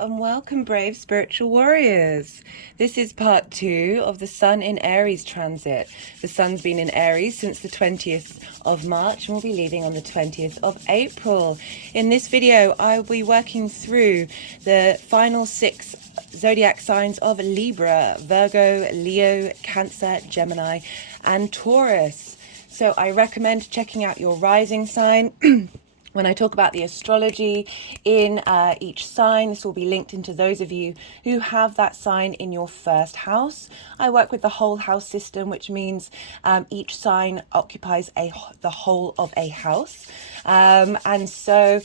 and welcome, brave spiritual warriors. This is part 2 of the Sun in Aries transit. The Sun's been in Aries since the 20th of March and will be leaving on the 20th of April. In this video, I will be working through the final 6 zodiac signs of Libra, Virgo, Leo, Cancer, Gemini, and Taurus. So I recommend checking out your rising sign. When I talk about the astrology in each sign, this will be linked into those of you who have that sign in your first house. I work with the whole house system, which means each sign occupies the whole of a house. And so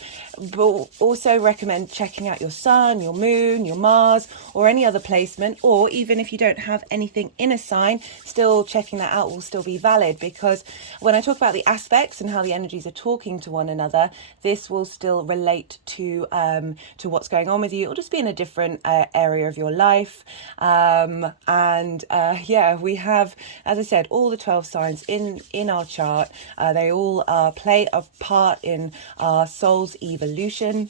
also recommend checking out your sun, your moon, your Mars, or any other placement, or even if you don't have anything in a sign, still checking that out will still be valid, because when I talk about the aspects and how the energies are talking to one another, this will still relate to what's going on with you. It'll just be in a different area of your life. Yeah, we have, as I said, all the 12 signs in our chart. They all play a part in our soul's evolution.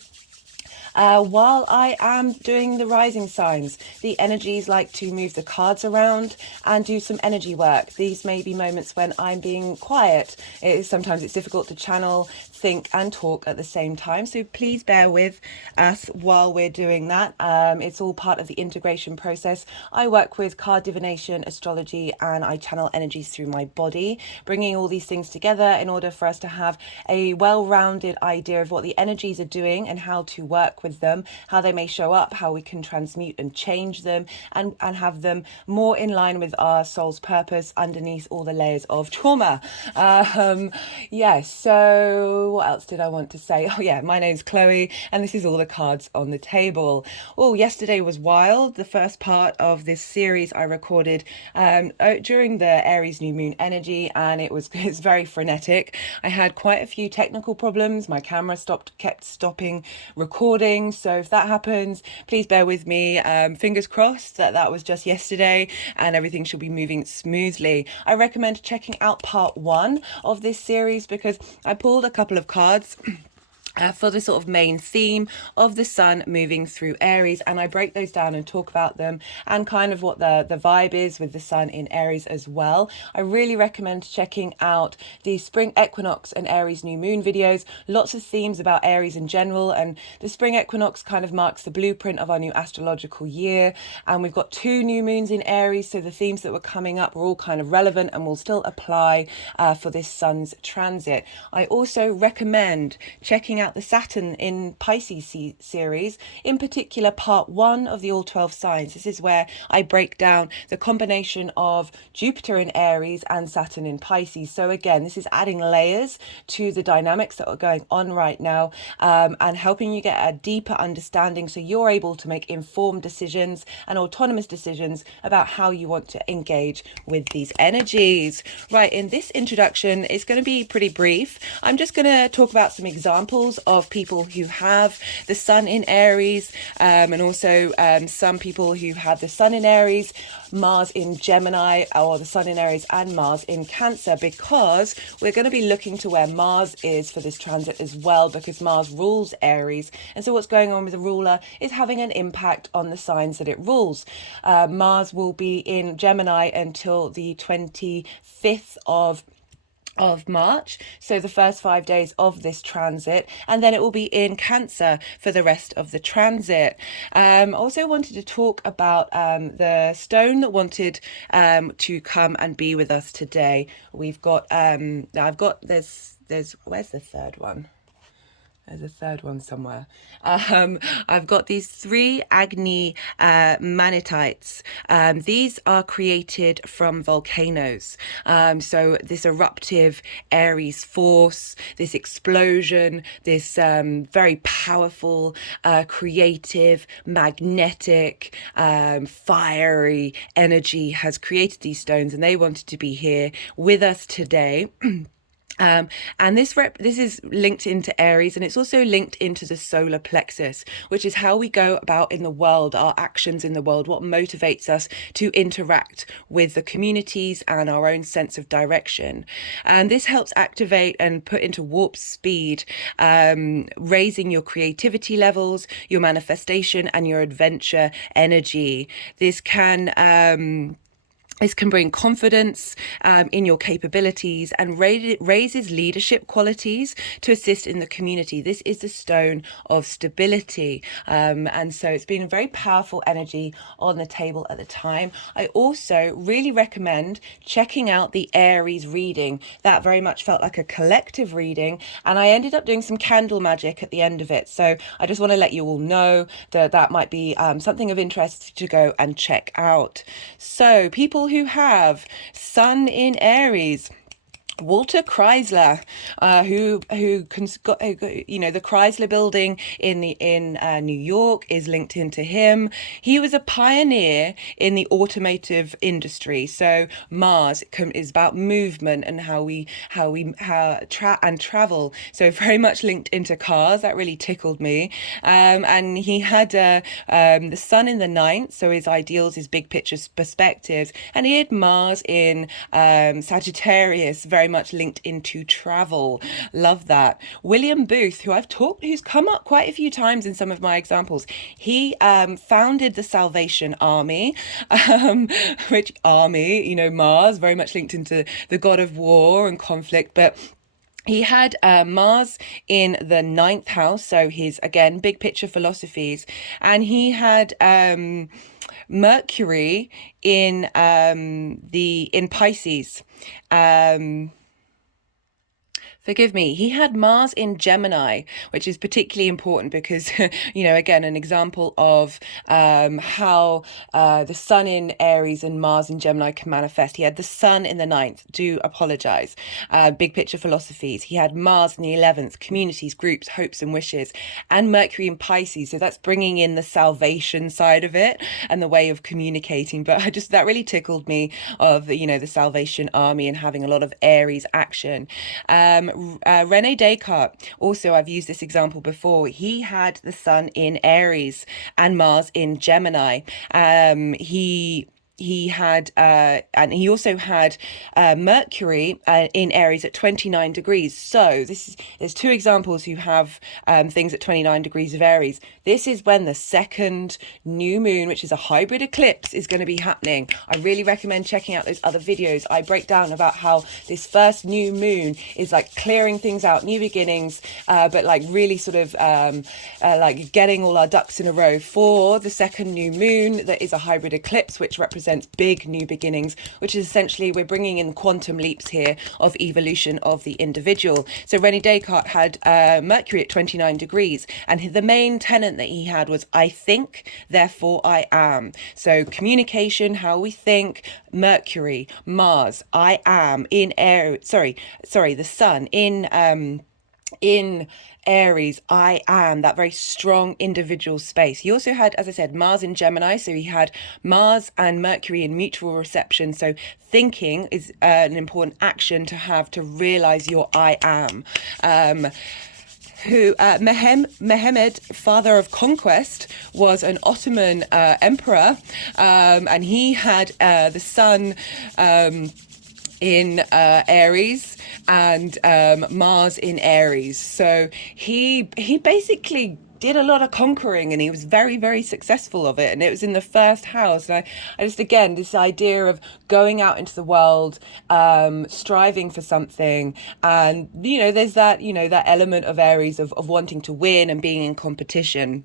While I am doing the rising signs, the energies like to move the cards around and do some energy work. These may be moments when I'm being quiet. Sometimes it's difficult to channel, think and talk at the same time. So please bear with us while we're doing that. It's all part of the integration process. I work with card divination, astrology, and I channel energies through my body, bringing all these things together in order for us to have a well-rounded idea of what the energies are doing and how to work with them, how they may show up, how we can transmute and change them and have them more in line with our soul's purpose underneath all the layers of trauma. Yes, so what else did I want to say? Oh yeah, my name's Chloe and this is all the cards on the table. Oh, yesterday was wild. The first part of this series I recorded during the Aries new moon energy, and it's very frenetic. I had quite a few technical problems. My camera kept stopping recording. So if that happens, please bear with me. Fingers crossed that was just yesterday and everything should be moving smoothly. I recommend checking out part 1 of this series because I pulled a couple of cards for the sort of main theme of the sun moving through Aries, and I break those down and talk about them and kind of what the vibe is with the sun in Aries as well. I really recommend checking out the spring equinox and Aries new moon videos. Lots of themes about Aries in general, and the spring equinox kind of marks the blueprint of our new astrological year, and we've got 2 new moons in Aries, so the themes that were coming up are all kind of relevant and will still apply for this sun's transit. I also recommend checking out the Saturn in Pisces series, in particular part 1 of the all 12 signs. This is where I break down the combination of Jupiter in Aries and Saturn in Pisces. So again, this is adding layers to the dynamics that are going on right now, and helping you get a deeper understanding so you're able to make informed decisions and autonomous decisions about how you want to engage with these energies. Right, in this introduction, it's going to be pretty brief. I'm just going to talk about some examples of people who have the sun in Aries, and also some people who have the sun in Aries, Mars in Gemini, or the sun in Aries and Mars in Cancer, because we're going to be looking to where Mars is for this transit as well, because Mars rules Aries, and so what's going on with the ruler is having an impact on the signs that it rules. Mars will be in Gemini until the 25th of March, so the first 5 days of this transit, and then it will be in Cancer for the rest of the transit. Also wanted to talk about the stone that wanted to come and be with us today. We've got there's where's the third one? There's a third one somewhere. I've got these 3 Agni manitites. These are created from volcanoes. So this eruptive Aries force, this explosion, this very powerful, creative, magnetic, fiery energy has created these stones, and they wanted to be here with us today. And this is linked into Aries, and it's also linked into the solar plexus, which is how we go about in the world, our actions in the world, what motivates us to interact with the communities and our own sense of direction. And this helps activate and put into warp speed, raising your creativity levels, your manifestation, and your adventure energy. This can bring confidence in your capabilities and raises leadership qualities to assist in the community. This is the stone of stability. And so it's been a very powerful energy on the table at the time. I also really recommend checking out the Aries reading. That very much felt like a collective reading, and I ended up doing some candle magic at the end of it. So I just want to let you all know that that might be something of interest to go and check out. So people who have Sun in Aries, Walter Chrysler, who got, the Chrysler building in New York is linked into him. He was a pioneer in the automotive industry. So Mars is about movement and how we travel. So very much linked into cars. That really tickled me. And he had the Sun in the ninth, so his ideals, his big picture perspectives, and he had Mars in Sagittarius, very much linked into travel. Love that. William Booth, who's come up quite a few times in some of my examples. He founded the Salvation Army, which army, Mars, very much linked into the god of war and conflict, but he had Mars in the ninth house, so his, again, big picture philosophies, and he had Mercury in Pisces. Forgive me, he had Mars in Gemini, which is particularly important because, again, an example of how the Sun in Aries and Mars in Gemini can manifest. He had the Sun in the ninth, do apologize, big picture philosophies. He had Mars in the 11th, communities, groups, hopes and wishes, and Mercury in Pisces. So that's bringing in the salvation side of it and the way of communicating. But that really tickled me of, the Salvation Army and having a lot of Aries action. Rene Descartes, also, I've used this example before. He had the Sun in Aries and Mars in Gemini. He had, and he also had Mercury in Aries at 29 degrees. So there's two examples who have things at 29 degrees of Aries. This is when the second new moon, which is a hybrid eclipse, is going to be happening. I really recommend checking out those other videos. I break down about how this first new moon is like clearing things out, new beginnings, but like really sort of like getting all our ducks in a row for the second new moon that is a hybrid eclipse, which represents big new beginnings, which is essentially we're bringing in quantum leaps here of evolution of the individual. So Rene Descartes had Mercury at 29 degrees, and the main tenet that he had was I think, therefore I am. So communication, how we think, Mercury, Mars, I am in air. Sorry, the Sun in Aries, I am, that very strong individual space. He also had, as I said, Mars in Gemini, so he had Mars and Mercury in mutual reception. So thinking is an important action to have to realize your I am. Mehmed, father of conquest, was an Ottoman emperor, and he had the Sun in Aries and Mars in Aries. So he basically did a lot of conquering, and he was very, very successful of it, and it was in the first house. And I just, again, this idea of going out into the world, striving for something, and there's that that element of Aries of wanting to win and being in competition.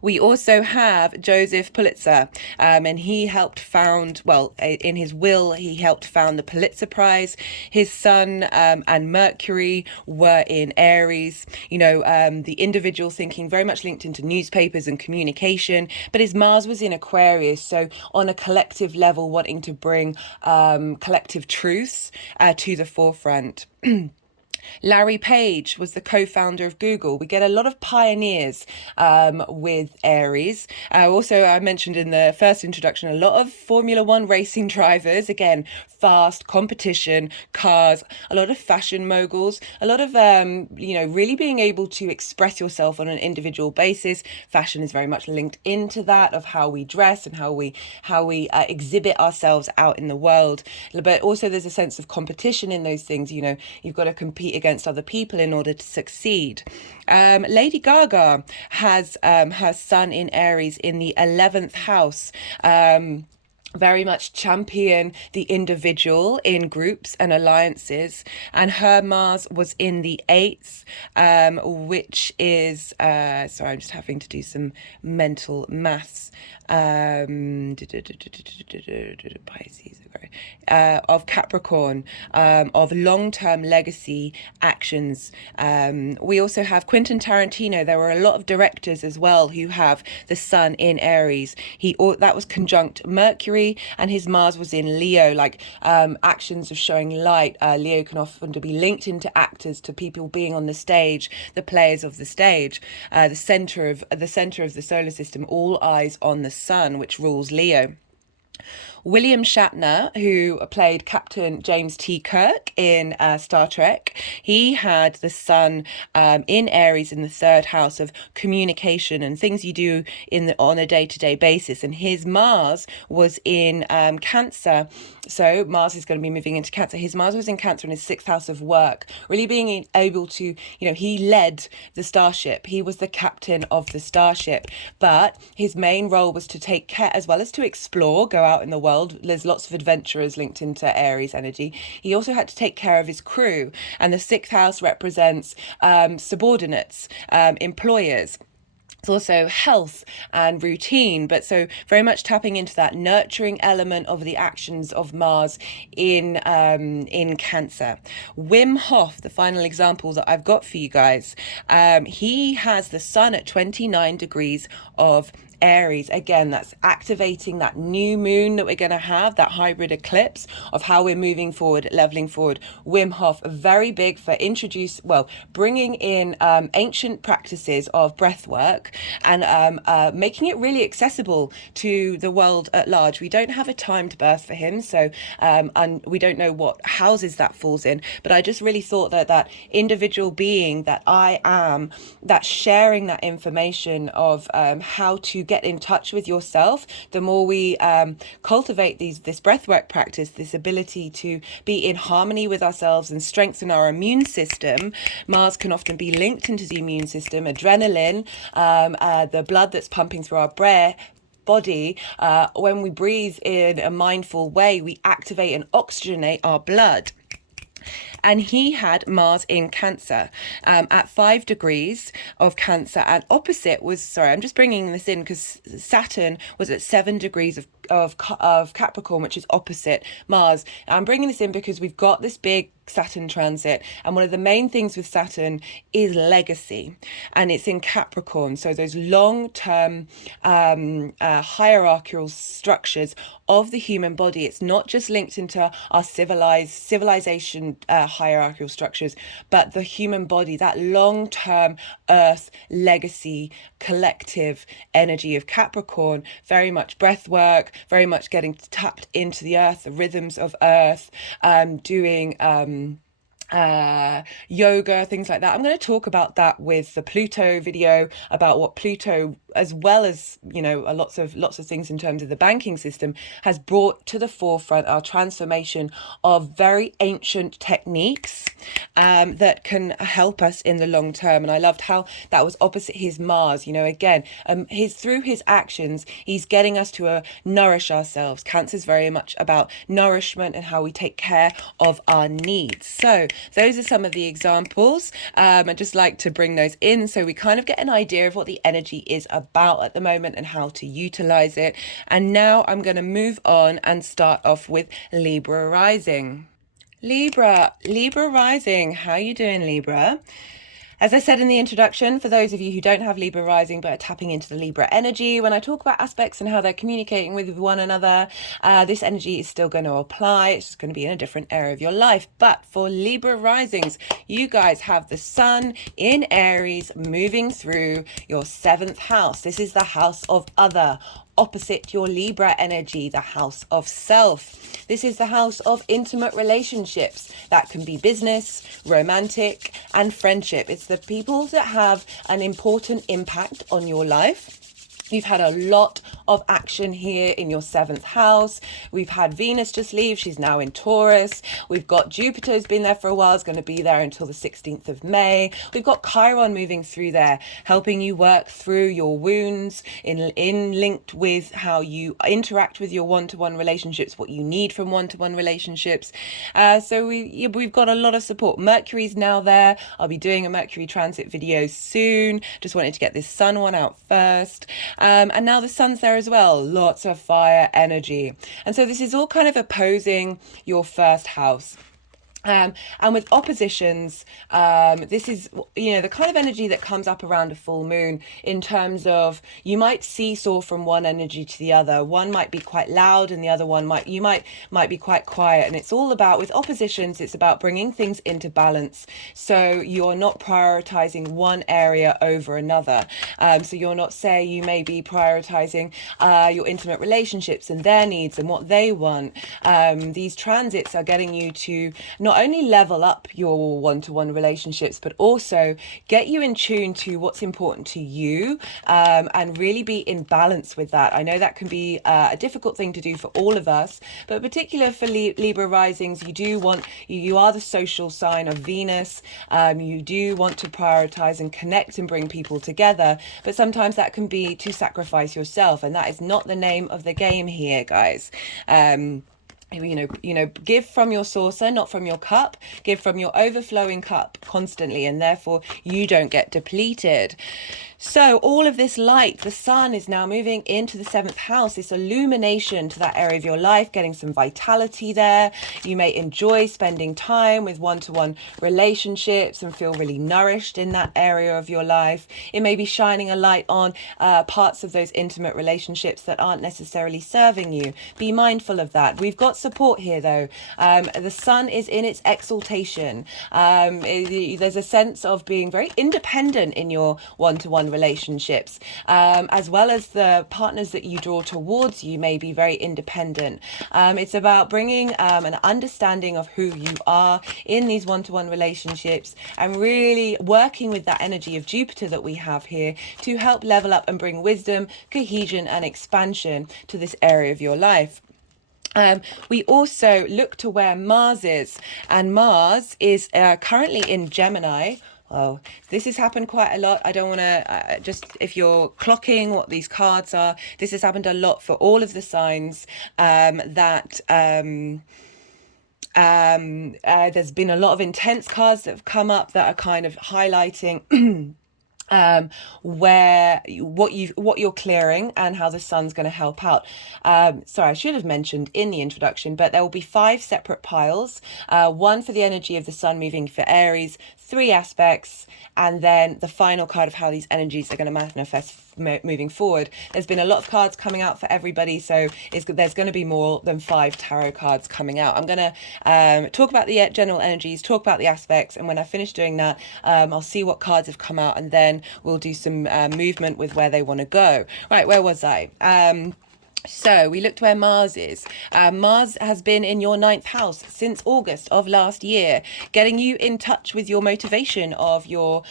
We also have Joseph Pulitzer, and he helped found, in his will, he helped found the Pulitzer Prize. His Sun and Mercury were in Aries, the individual thinking very much linked into newspapers and communication, but his Mars was in Aquarius, so on a collective level, wanting to bring collective truths to the forefront. Larry Page was the co-founder of Google. We get a lot of pioneers with Aries. Also, I mentioned in the first introduction, a lot of Formula One racing drivers. Again, fast competition, cars, a lot of fashion moguls, a lot of, really being able to express yourself on an individual basis. Fashion is very much linked into that, of how we dress and how we exhibit ourselves out in the world. But also there's a sense of competition in those things. You've got to compete against other people in order to succeed. Lady Gaga has her sun in Aries in the 11th house. Very much champion the individual in groups and alliances, and her Mars was in the 8th, which is sorry, I'm just having to do some mental maths. Pisces, of Capricorn, of long-term legacy actions. We also have Quentin Tarantino. There were a lot of directors as well who have the sun in Aries. That was conjunct Mercury, and his Mars was in Leo, like actions of showing light. Leo can often be linked into actors, to people being on the stage, the players of the stage, the center of the solar system, all eyes on the sun, which rules Leo. William Shatner, who played Captain James T. Kirk in Star Trek, he had the sun in Aries in the 3rd house of communication and things you do on a day-to-day basis. And his Mars was in Cancer. So Mars is going to be moving into Cancer. His Mars was in Cancer in his 6th house of work, really being able to, he led the starship. He was the captain of the starship, but his main role was to take care, as well as to explore, go out in the world. There's lots of adventurers linked into Aries energy. He also had to take care of his crew, and the 6th house represents subordinates, employers. It's also health and routine, but so very much tapping into that nurturing element of the actions of Mars in Cancer. Wim Hof, the final example that I've got for you guys, he has the sun at 29 degrees of Aries. Again, that's activating that new moon that we're going to have, that hybrid eclipse of how we're moving forward, leveling forward. Wim Hof, very big for bringing in ancient practices of breath work and making it really accessible to the world at large. We don't have a timed birth for him, so and we don't know what houses that falls in, but I just really thought that individual being that I am, that sharing that information of how to get in touch with yourself, the more we cultivate this breathwork practice, this ability to be in harmony with ourselves and strengthen our immune system. Mars can often be linked into the immune system, adrenaline, the blood that's pumping through our body. When we breathe in a mindful way, we activate and oxygenate our blood. And he had Mars in Cancer at 5 degrees of Cancer, and opposite was, sorry, I'm just bringing this in because Saturn was at 7 degrees of Capricorn, which is opposite Mars. And I'm bringing this in because we've got this big Saturn transit, and one of the main things with Saturn is legacy, and it's in Capricorn. So those long-term hierarchical structures of the human body, it's not just linked into our civilization hierarchical structures, but the human body, that long-term earth legacy collective energy of Capricorn, very much breath work, very much getting tapped into the earth, the rhythms of earth, doing yoga, things like that. I'm going to talk about that with the Pluto video, about what Pluto, as well as lots of things in terms of the banking system, has brought to the forefront our transformation of very ancient techniques that can help us in the long term. And I loved how that was opposite his Mars. Again, through his actions, he's getting us to nourish ourselves. Cancer is very much about nourishment and how we take care of our needs. So those are some of the examples. I'd just like to bring those in so we kind of get an idea of what the energy is about at the moment and how to utilize it. And now I'm going to move on and start off with Libra rising. Libra rising. How you doing, Libra? As I said in the introduction, for those of you who don't have Libra rising but are tapping into the Libra energy, when I talk about aspects and how they're communicating with one another, this energy is still going to apply. It's just going to be in a different area of your life. But for Libra risings, you guys have the Sun in Aries moving through your 7th house. This is the house of other, opposite your Libra energy, the house of self. This is the house of intimate relationships. That can be business, romantic, and friendship. It's the people that have an important impact on your life. You've had a lot of action here in your 7th house. We've had Venus just leave. She's now in Taurus. We've got Jupiter's been there for a while. It's going to be there until the 16th of May. We've got Chiron moving through there, helping you work through your wounds, in linked with how you interact with your one-to-one relationships, what you need from one-to-one relationships. So we've got a lot of support. Mercury's now there. I'll be doing a Mercury transit video soon. Just wanted to get this Sun one out first. And now the Sun's there as well. Lots of fire energy. And so this is all kind of opposing your 1st house. And with oppositions, this is, the kind of energy that comes up around a full moon, in terms of you might seesaw from one energy to the other. One might be quite loud and the other one might be quite quiet. And it's all about, with oppositions, it's about bringing things into balance. So you're not prioritizing one area over another. So you're not, say, you may be prioritizing your intimate relationships and their needs and what they want. These transits are getting you to not only level up your one-to-one relationships, but also get you in tune to what's important to you, and really be in balance with that. I know that can be a difficult thing to do for all of us, but particularly for Libra risings, you are the social sign of Venus. You do want to prioritize and connect and bring people together, but sometimes that can be to sacrifice yourself, and that is not the name of the game here, guys. Give from your saucer, not from your cup. Give from your overflowing cup constantly, and therefore you don't get depleted. So all of this light, the Sun is now moving into the 7th house, this illumination to that area of your life, getting some vitality there. You may enjoy spending time with one-to-one relationships and feel really nourished in that area of your life. It may be shining a light on parts of those intimate relationships that aren't necessarily serving you. Be mindful of that. We've got support here though. The Sun is in its exaltation. There's a sense of being very independent in your one-to-one relationships, as well as the partners that you draw towards you may be very independent. It's about bringing an understanding of who you are in these one-to-one relationships, and really working with that energy of Jupiter that we have here to help level up and bring wisdom, cohesion, and expansion to this area of your life. We also look to where Mars is, and Mars is currently in Gemini. Oh, this has happened quite a lot. I don't want to, if you're clocking what these cards are, this has happened a lot for all of the signs, that there's been a lot of intense cards that have come up that are kind of highlighting what you're clearing and how the Sun's going to help out. Sorry, I should have mentioned in the introduction, but there will be 5 separate piles, one for the energy of the Sun moving for Aries, 3 aspects, and then the final card of how these energies are going to manifest moving forward. There's been a lot of cards coming out for everybody, so there's going to be more than 5 tarot cards coming out. I'm going to talk about the general energies, talk about the aspects, and when I finish doing that, I'll see what cards have come out, and then we'll do some movement with where they want to go. Right, where was I? So we looked where Mars is. Mars has been in your 9th house since August of last year, getting you in touch with your motivation of your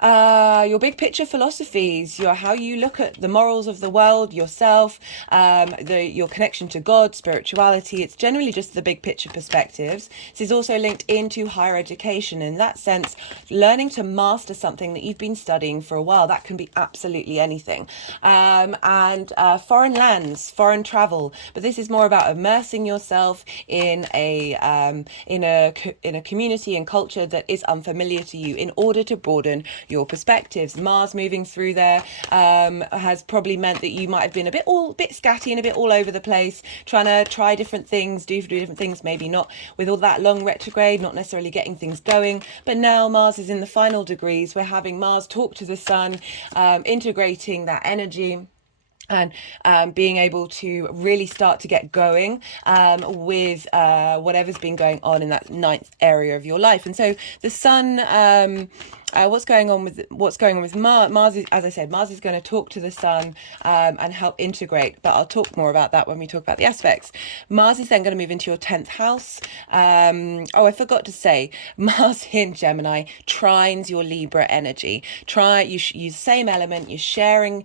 big picture philosophies, how you look at the morals of the world, yourself, your connection to God, spirituality. It's generally just the big picture perspectives. This is also linked into higher education. In that sense, learning to master something that you've been studying for a while. That can be absolutely anything. And foreign lands, foreign travel. But this is more about immersing yourself in a community and culture that is unfamiliar to you in order to broaden your perspectives. Mars moving through there has probably meant that you might have been a bit scatty and a bit all over the place, trying to try different things, do different things, maybe not with all that long retrograde, not necessarily getting things going. But now Mars is in the final degrees. We're having Mars talk to the Sun, integrating that energy, and being able to really start to get going with whatever's been going on in that ninth area of your life. And so the Sun, what's going on with Mars is, as I said, Mars is going to talk to the Sun and help integrate, but I'll talk more about that when we talk about the aspects. Mars is then going to move into your 10th house. Oh, I forgot to say, Mars in Gemini trines your Libra energy. You use the same element, you're sharing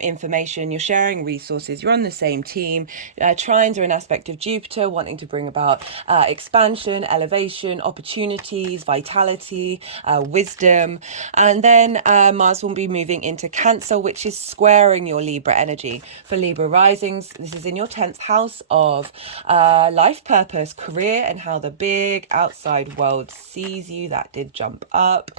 information, you're sharing resources, you're on the same team. Trines are an aspect of Jupiter, wanting to bring about expansion, elevation, opportunities, vitality, wisdom. And then Mars will be moving into Cancer, which is squaring your Libra energy. For Libra risings, this is in your 10th house of life purpose, career, and how the big outside world sees you. That did jump up.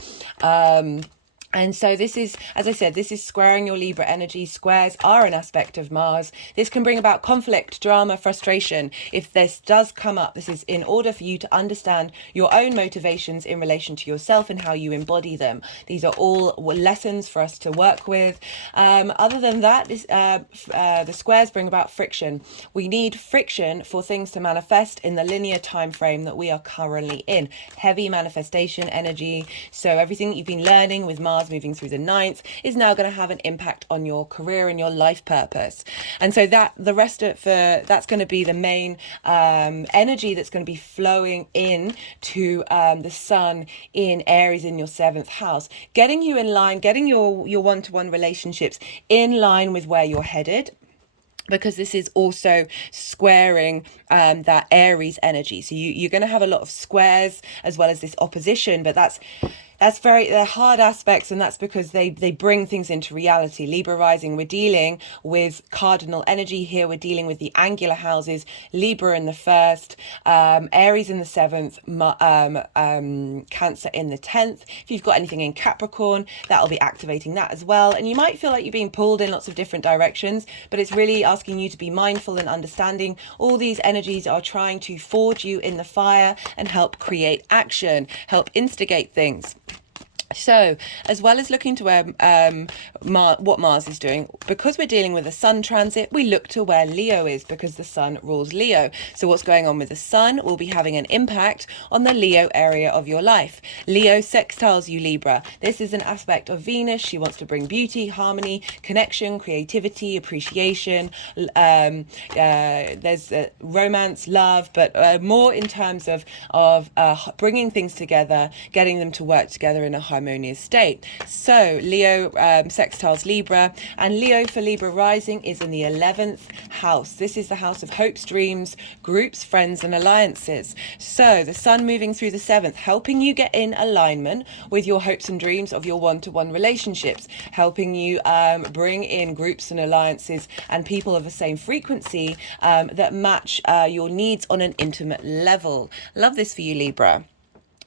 And so this is, as I said, this is squaring your Libra energy. Squares are an aspect of Mars. This can bring about conflict, drama, frustration. If this does come up, this is in order for you to understand your own motivations in relation to yourself and how you embody them. These are all lessons for us to work with. Other than that, the squares bring about friction. We need friction for things to manifest in the linear time frame that we are currently in. Heavy manifestation energy. So everything that you've been learning with Mars moving through the ninth is now going to have an impact on your career and your life purpose. And so that the rest of that's going to be the main energy that's going to be flowing in to the Sun in Aries in your 7th house, getting you in line, getting your one-to-one relationships in line with where you're headed, because this is also squaring that Aries energy. So you're going to have a lot of squares as well as this opposition, but they're hard aspects, and that's because they bring things into reality. Libra rising, we're dealing with cardinal energy here. We're dealing with the angular houses, Libra in the 1st, Aries in the 7th, Cancer in the 10th. If you've got anything in Capricorn, that'll be activating that as well. And you might feel like you're being pulled in lots of different directions, but it's really asking you to be mindful and understanding all these energies are trying to forge you in the fire and help create action, help instigate things. So, as well as looking to where what Mars is doing, because we're dealing with a Sun transit, we look to where Leo is, because the Sun rules Leo. So what's going on with the Sun will be having an impact on the Leo area of your life. Leo sextiles you, Libra. This is an aspect of Venus. She wants to bring beauty, harmony, connection, creativity, appreciation. There's romance, love, but more in terms of bringing things together, getting them to work together in a harmonious state. So Leo sextiles Libra, and Leo for Libra rising is in the 11th house. This is the house of hopes, dreams, groups, friends, and alliances. So the Sun moving through the 7th, helping you get in alignment with your hopes and dreams of your one-to-one relationships, helping you bring in groups and alliances and people of the same frequency that match your needs on an intimate level. Love this for you, Libra.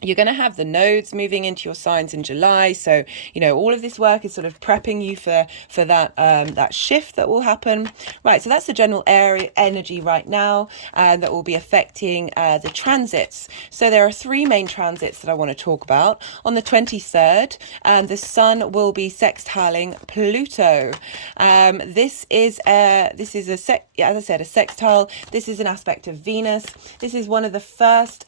You're going to have the nodes moving into your signs in July. So, all of this work is sort of prepping you for that shift that will happen. Right, so that's the general area energy right now that will be affecting the transits. So there are 3 main transits that I want to talk about. On the 23rd, the Sun will be sextiling Pluto. This is as I said, a sextile. This is an aspect of Venus. This is one of the first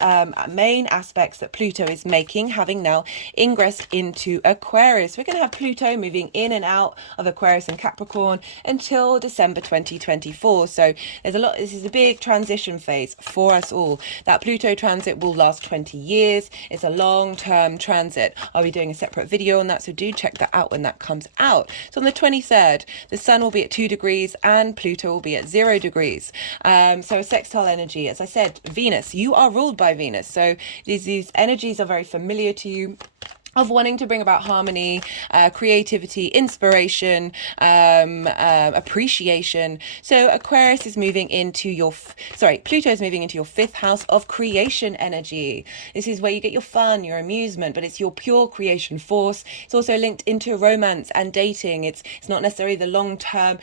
main aspects that Pluto is making, having now ingressed into Aquarius. We're going to have Pluto moving in and out of Aquarius and Capricorn until December 2024. So this is a big transition phase for us all. That Pluto transit will last 20 years. It's a long-term transit. I'll be doing a separate video on that, so do check that out when that comes out. So on the 23rd, the Sun will be at 2 degrees and Pluto will be at 0 degrees. So a sextile energy, as I said, Venus, you are ruled by Venus. So these energies are very familiar to you. of wanting to bring about harmony, creativity, inspiration, appreciation. So Aquarius is moving into your, Pluto is moving into your 5th house of creation energy. This is where you get your fun, your amusement, but it's your pure creation force. It's also linked into romance and dating. It's not necessarily the long-term,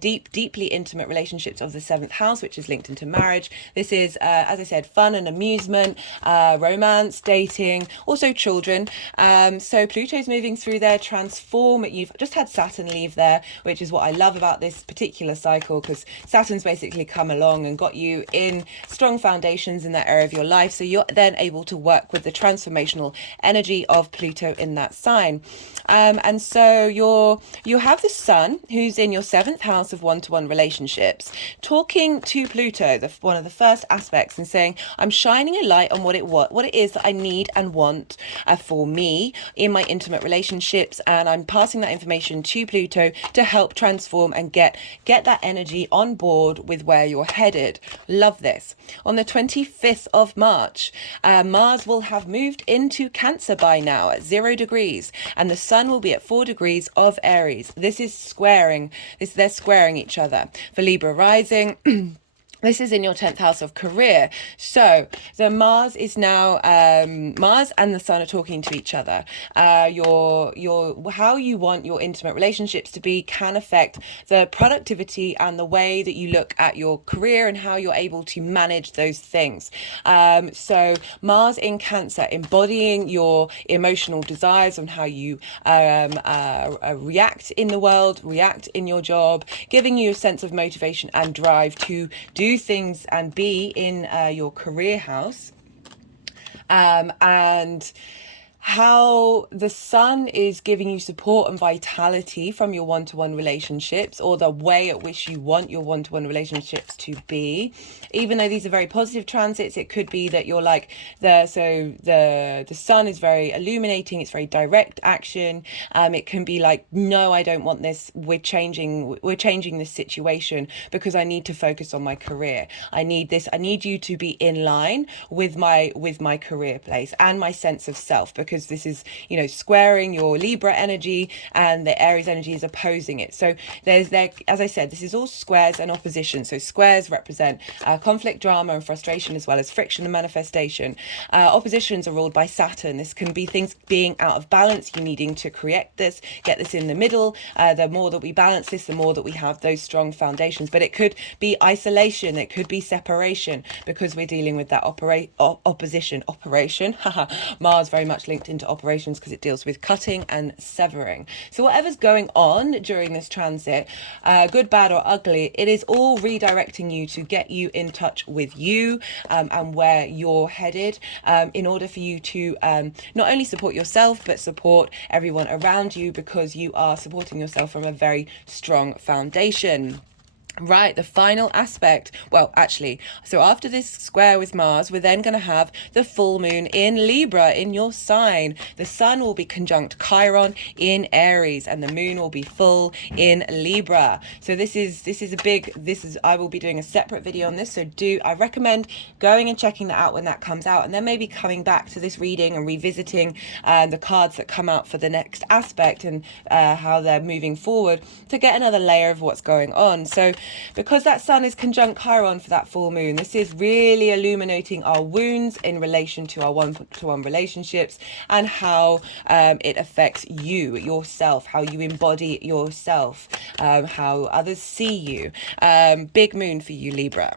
deeply intimate relationships of the 7th house, which is linked into marriage. This is, as I said, fun and amusement, romance, dating, also children. So Pluto's moving through there, transform. You've just had Saturn leave there, which is what I love about this particular cycle, because Saturn's basically come along and got you in strong foundations in that area of your life. So you're then able to work with the transformational energy of Pluto in that sign. And so you have the Sun, who's in your 7th house of one-to-one relationships, talking to Pluto, one of the first aspects, and saying, I'm shining a light on what it is that I need and want for me in my intimate relationships, and I'm passing that information to Pluto to help transform and get that energy on board with where you're headed. Love this. On the 25th of March, Mars will have moved into Cancer by now at 0 degrees, and the Sun will be at 4 degrees of Aries. This is squaring. They're squaring each other. For Libra rising, this is in your 10th house of career. So the Mars is now, Mars and the Sun are talking to each other. How you want your intimate relationships to be can affect the productivity and the way that you look at your career and how you're able to manage those things. So Mars in Cancer, embodying your emotional desires and how you react in the world, react in your job, giving you a sense of motivation and drive to do things and be in your career house, and how the Sun is giving you support and vitality from your one-to-one relationships, or the way at which you want your one-to-one relationships to be. Even though these are very positive transits, it could be that you're like the Sun is very illuminating, it's very direct action. It can be like, no, I don't want this, we're changing this situation because I need to focus on my career. I need you to be in line with my career place and my sense of self, because this is, squaring your Libra energy, and the Aries energy is opposing it. So as I said, this is all squares and opposition. So squares represent conflict, drama, and frustration, as well as friction and manifestation. Oppositions are ruled by Saturn. This can be things being out of balance, you needing to correct this, get this in the middle. The more that we balance this, the more that we have those strong foundations. But it could be isolation, it could be separation, because we're dealing with that opposition. Mars very much linked into operations because it deals with cutting and severing. So whatever's going on during this transit, good, bad, or ugly, it is all redirecting you to get you in touch with you, and where you're headed, in order for you to not only support yourself but support everyone around you, because you are supporting yourself from a very strong foundation. Right, the final aspect, well, actually, so after this square with Mars, we're then going to have the full moon in Libra in your sign. The Sun will be conjunct Chiron in Aries, and the moon will be full in Libra. So I will be doing a separate video on this, so I recommend going and checking that out when that comes out, and then maybe coming back to this reading and revisiting the cards that come out for the next aspect, and how they're moving forward, to get another layer of what's going on. So because that Sun is conjunct Chiron for that full moon, this is really illuminating our wounds in relation to our one-to-one relationships, and how it affects you, yourself, how you embody yourself, how others see you. Big moon for you, Libra.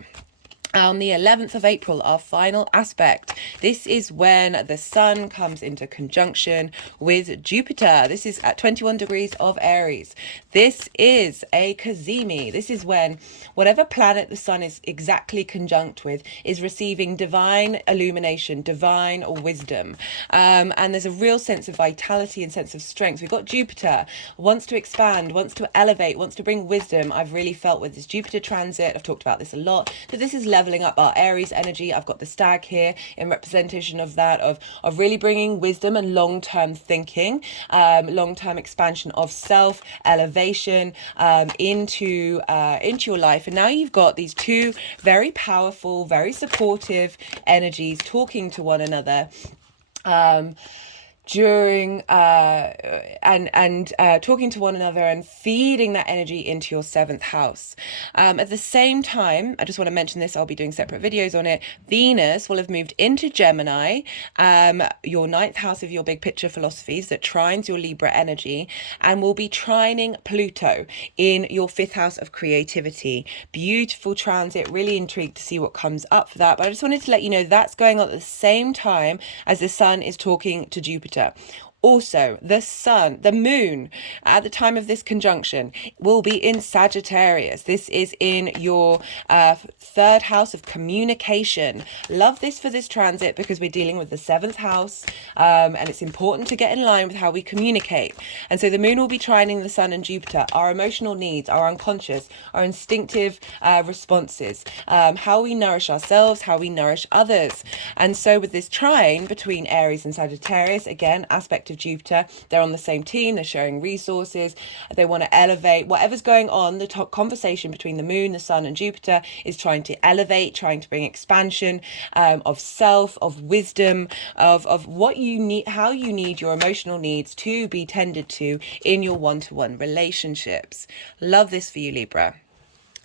On the 11th of April, our final aspect. This is when the Sun comes into conjunction with Jupiter. This is at 21 degrees of Aries. This is a cazimi. This is when whatever planet the Sun is exactly conjunct with is receiving divine illumination, divine wisdom. And there's a real sense of vitality and sense of strength. We've got Jupiter, wants to expand, wants to elevate, wants to bring wisdom. I've really felt with this Jupiter transit, I've talked about this a lot, that this is leveling up our Aries energy. I've got the stag here in representation of that, of really bringing wisdom and long-term thinking, long-term expansion of self, elevation into your life. And now you've got these two very powerful, very supportive energies talking to one another. during and talking to one another and feeding that energy into your seventh house. At the same time, I just want to mention this, I'll be doing separate videos on it. Venus will have moved into Gemini, your ninth house of your big picture philosophies that trines your Libra energy, and will be trining Pluto in your fifth house of creativity. Beautiful transit, really intrigued to see what comes up for that. But I just wanted to let you know that's going on at the same time as the sun is talking to Jupiter. Also, the moon, at the time of this conjunction, will be in Sagittarius. This is in your third house of communication. Love this for this transit because we're dealing with the seventh house, and it's important to get in line with how we communicate. And so the moon will be trining the sun and Jupiter, our emotional needs, our unconscious, our instinctive responses, how we nourish ourselves, how we nourish others. And so with this trine between Aries and Sagittarius, again, aspect of Jupiter, they're on the same team, they're sharing resources, they want to elevate whatever's going on. The top conversation between the moon, the sun and Jupiter is trying to elevate, trying to bring expansion of self, of wisdom, of what you need, how you need your emotional needs to be tended to in your one-to-one relationships. Love this for you, Libra.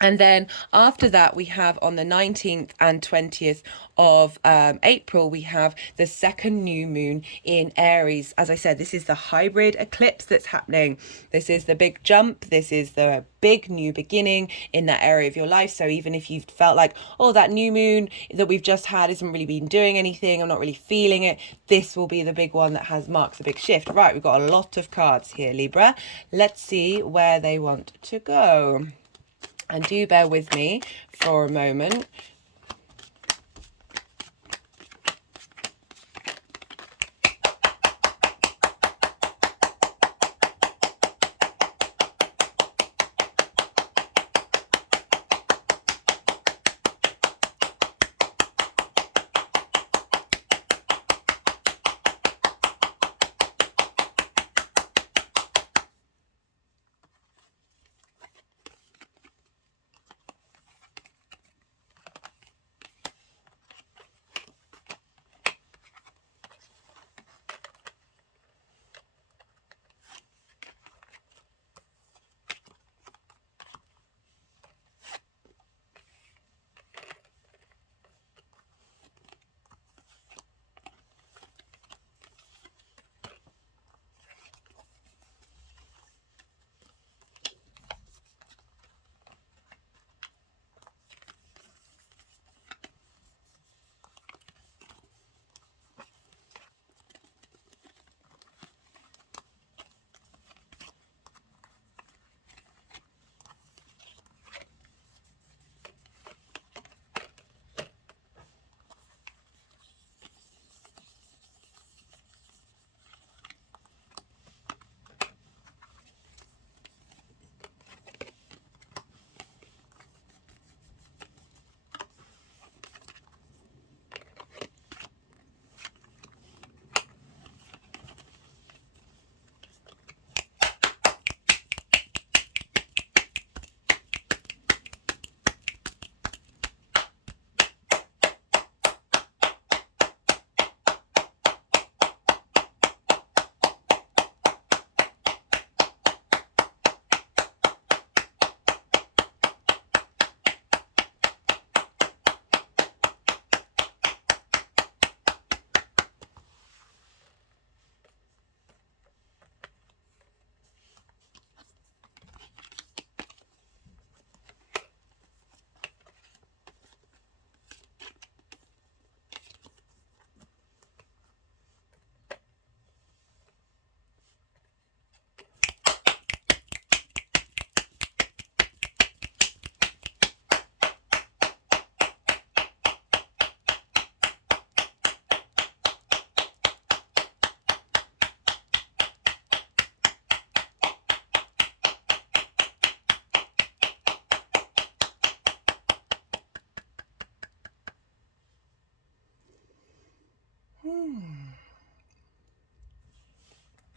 And then after that, we have on the 19th and 20th of April, we have the second new moon in Aries. As I said, this is the hybrid eclipse that's happening. This is the big jump. This is the big new beginning in that area of your life. So even if you've felt like, oh, that new moon that we've just had hasn't really been doing anything, I'm not really feeling it, this will be the big one that marks a big shift. Right, we've got a lot of cards here, Libra. Let's see where they want to go. And do bear with me for a moment.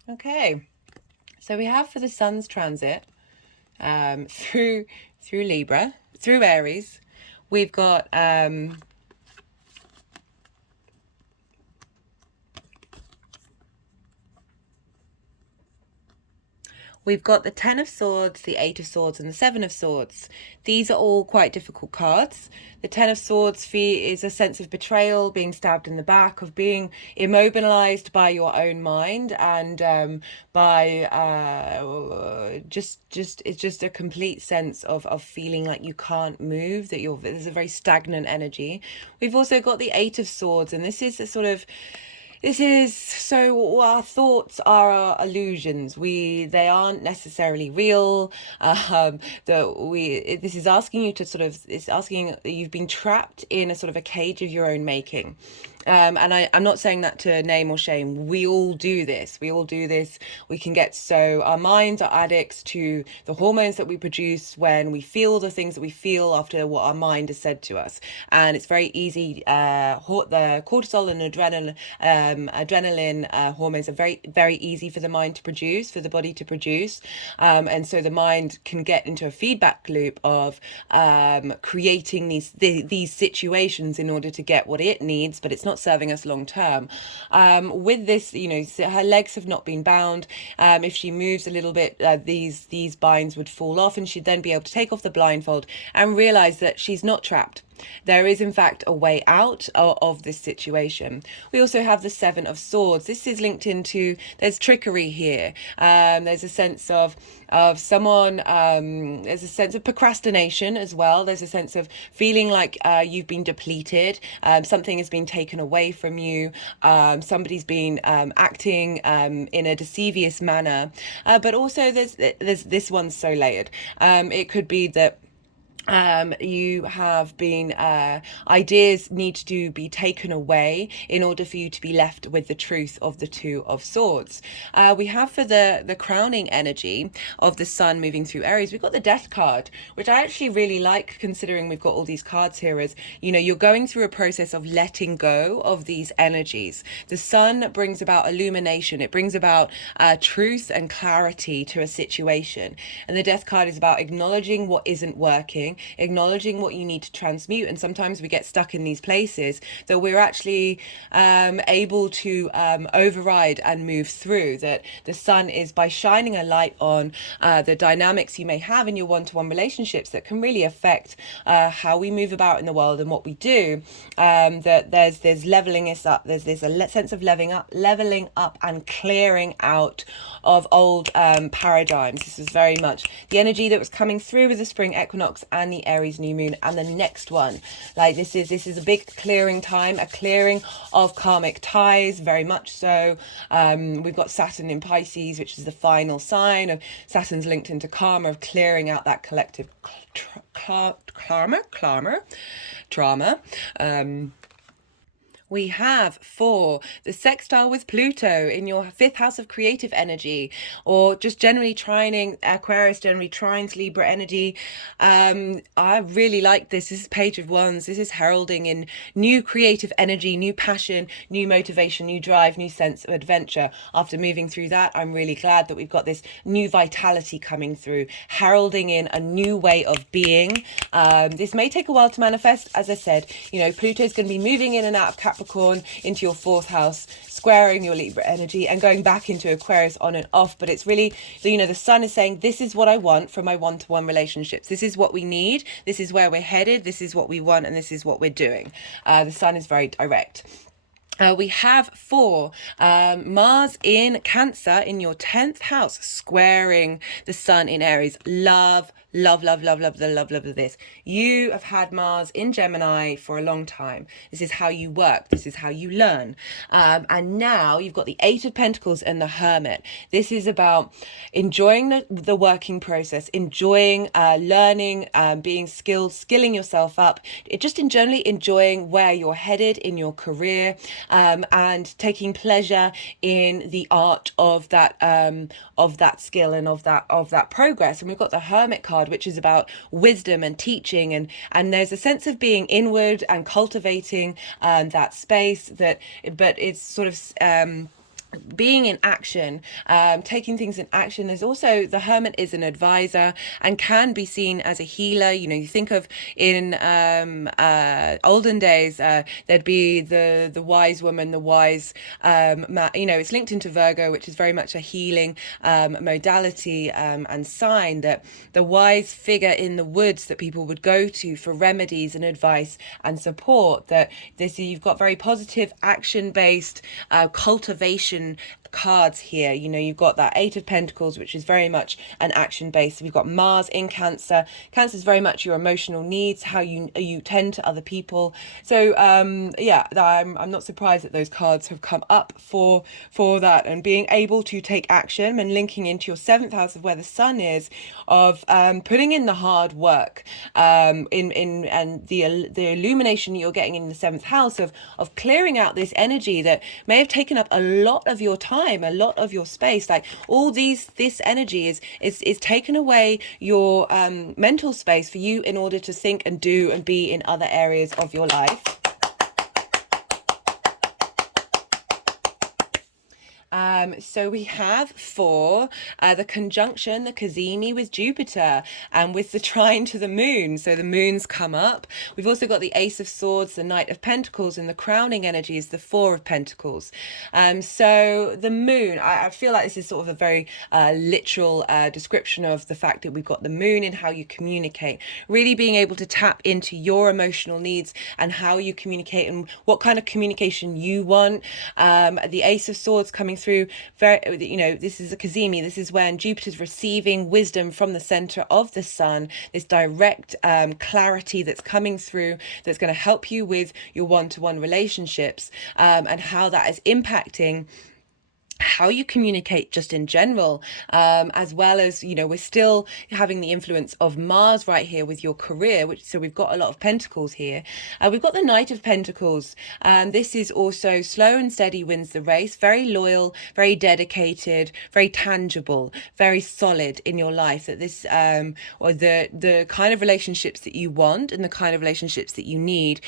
Okay, so we have for the sun's transit through Libra, through Aries, we've got We've got the Ten of Swords, the Eight of Swords, and the Seven of Swords. These are all quite difficult cards. The Ten of Swords is a sense of betrayal, being stabbed in the back, of being immobilized by your own mind, and by it's just a complete sense of feeling like you can't move, that there's a very stagnant energy. We've also got the Eight of Swords, and this is a sort of so our thoughts are our illusions. They aren't necessarily real. This is asking you to it's asking, you've been trapped in a sort of a cage of your own making. And I'm not saying that to name or shame. We all do this. We can our minds are addicts to the hormones that we produce when we feel the things that we feel after what our mind has said to us. And it's very easy. The cortisol and adrenaline hormones are very, very easy for the mind to produce, for the body to produce. And so the mind can get into a feedback loop of creating these situations in order to get what it needs, but it's not serving us long term. With this, her legs have not been bound. If she moves a little bit, these binds would fall off, and she'd then be able to take off the blindfold and realize that she's not trapped. There is, in fact, a way out of this situation. We also have the Seven of Swords. This is linked into, there's trickery here. There's a sense of someone, there's a sense of procrastination as well. There's a sense of feeling like you've been depleted. Something has been taken away from you. Somebody's been acting in a deceivious manner. But also there's this one's so layered. It could be that you have been ideas need to be taken away in order for you to be left with the truth of the Two of Swords. We have, for the crowning energy of the sun moving through Aries, we've got the Death card, which I actually really like, considering we've got all these cards here. As you're going through a process of letting go of these energies. The sun brings about illumination. It brings about truth and clarity to a situation, and the Death card is about acknowledging what isn't working, acknowledging what you need to transmute. And sometimes we get stuck in these places that we're actually able to override and move through. That the sun is, by shining a light on the dynamics you may have in your one-to-one relationships that can really affect how we move about in the world and what we do. That there's leveling us up. There's a sense of leveling up and clearing out of old paradigms. This is very much the energy that was coming through with the spring equinox and the Aries new moon, and the next one. Like this is a big clearing time, a clearing of karmic ties, very much so. We've got Saturn in Pisces, which is the final sign of Saturn's linked into karma, of clearing out that collective trauma. We have for the sextile with Pluto in your 5th house of creative energy, or just generally trining Aquarius, generally trines Libra energy. I really like this. This is Page of Wands. This is heralding in new creative energy, new passion, new motivation, new drive, new sense of adventure. After moving through that, I'm really glad that we've got this new vitality coming through, heralding in a new way of being. This may take a while to manifest. As I said, Pluto is going to be moving in and out of Capricorn into your 4th house, squaring your Libra energy and going back into Aquarius on and off. But it's really, the sun is saying, this is what I want from my one-to-one relationships. This is what we need. This is where we're headed. This is what we want. And this is what we're doing. The sun is very direct. We have for Mars in Cancer in your 10th house, squaring the sun in Aries. Love this. You have had Mars in Gemini for a long time. This is how you work. This is how you learn. And now you've got the 8 of Pentacles and the Hermit. This is about enjoying the working process, enjoying learning, being skilling yourself up. Just in generally enjoying where you're headed in your career, and taking pleasure in the art of that skill and of that progress. And we've got the Hermit card, which is about wisdom and teaching, and there's a sense of being inward and cultivating that space. But it's sort of being in action, taking things in action. There's also the Hermit is an advisor and can be seen as a healer. You know, you think of in olden days, there'd be the wise woman, the wise you know, it's linked into Virgo, which is very much a healing modality and sign, that the wise figure in the woods that people would go to for remedies and advice and support. That this, you've got very positive action based cultivation cards here. You know, you've got that Eight of Pentacles, which is very much an action base. We've got Mars in Cancer. Cancer is very much your emotional needs, how you tend to other people. So yeah, I'm not surprised that those cards have come up for that, and being able to take action and linking into your 7th house of where the Sun is, of putting in the hard work in and the illumination you're getting in the 7th house of clearing out this energy that may have taken up a lot of your time, a lot of your space. Like all this energy is taken away your mental space for you in order to think and do and be in other areas of your life. So we have for the conjunction, the cazimi with Jupiter and with the trine to the moon. So the moon's come up. We've also got the Ace of Swords, the Knight of Pentacles, and the crowning energy is the Four of Pentacles. So the moon, I feel like this is sort of a very literal description of the fact that we've got the moon in how you communicate, really being able to tap into your emotional needs and how you communicate and what kind of communication you want. The Ace of Swords coming through, very, you know, this is a cazimi. This is when Jupiter's receiving wisdom from the center of the sun, this direct clarity that's coming through, that's going to help you with your one-to-one relationships, and how that is impacting how you communicate just in general, as well as, you know, we're still having the influence of Mars right here with your career, which, so we've got a lot of pentacles here. We've got the Knight of Pentacles. This is also slow and steady wins the race, very loyal, very dedicated, very tangible, very solid in your life. That this or the kind of relationships that you want and the kind of relationships that you need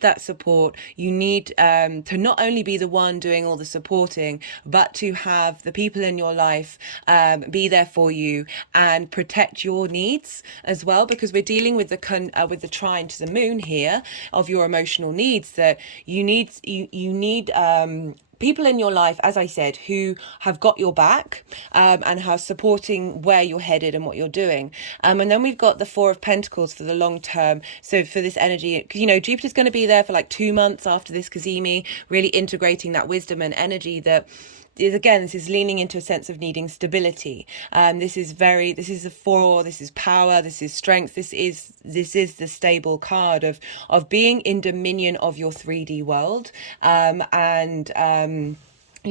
that support. You need to not only be the one doing all the supporting, but to have the people in your life be there for you and protect your needs as well, because we're dealing with the trine to the moon here of your emotional needs, that you need people in your life, as I said, who have got your back and are supporting where you're headed and what you're doing. And then we've got the Four of Pentacles for the long term. So for this energy, because, you know, Jupiter's going to be there for like 2 months after this cazimi, really integrating that wisdom and energy that is, again, this is leaning into a sense of needing stability. This is the four, this is power, this is strength, this is the stable card of being in dominion of your 3D world. You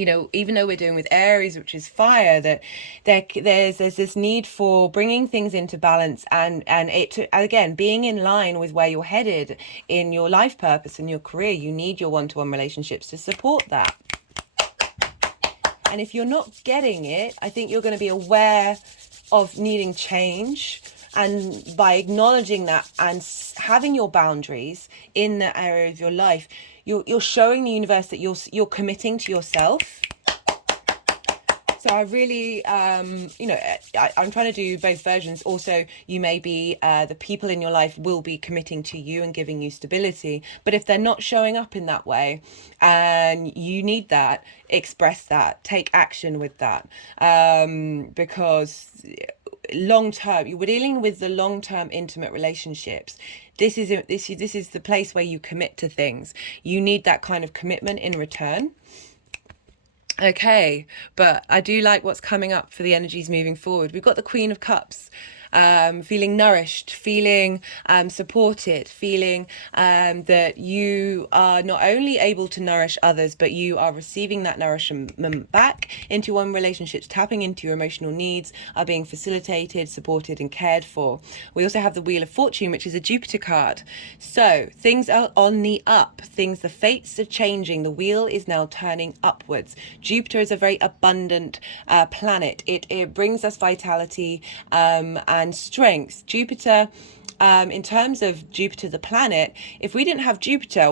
know, even though we're doing with Aries, which is fire, that there's this need for bringing things into balance and it to, again, being in line with where you're headed in your life purpose and your career. You need your one-to-one relationships to support that. And if you're not getting it, I think you're going to be aware of needing change. And by acknowledging that and having your boundaries in that area of your life, you're showing the universe that you're committing to yourself. So I really, you know, I'm trying to do both versions. Also, you may be, the people in your life will be committing to you and giving you stability. But if they're not showing up in that way and you need that, express that, take action with that. Because long term, we're dealing with the long term intimate relationships. This is the place where you commit to things. You need that kind of commitment in return. Okay, but I do like what's coming up for the energies moving forward. We've got the Queen of Cups, feeling nourished, feeling supported, feeling that you are not only able to nourish others, but you are receiving that nourishment back into one relationships, tapping into your emotional needs, are being facilitated, supported and cared for. We also have the Wheel of Fortune, which is a Jupiter card. So things are on the up, the fates are changing. The wheel is now turning upwards. Jupiter is a very abundant planet. It brings us vitality and strength. Jupiter, in terms of Jupiter the planet, if we didn't have Jupiter,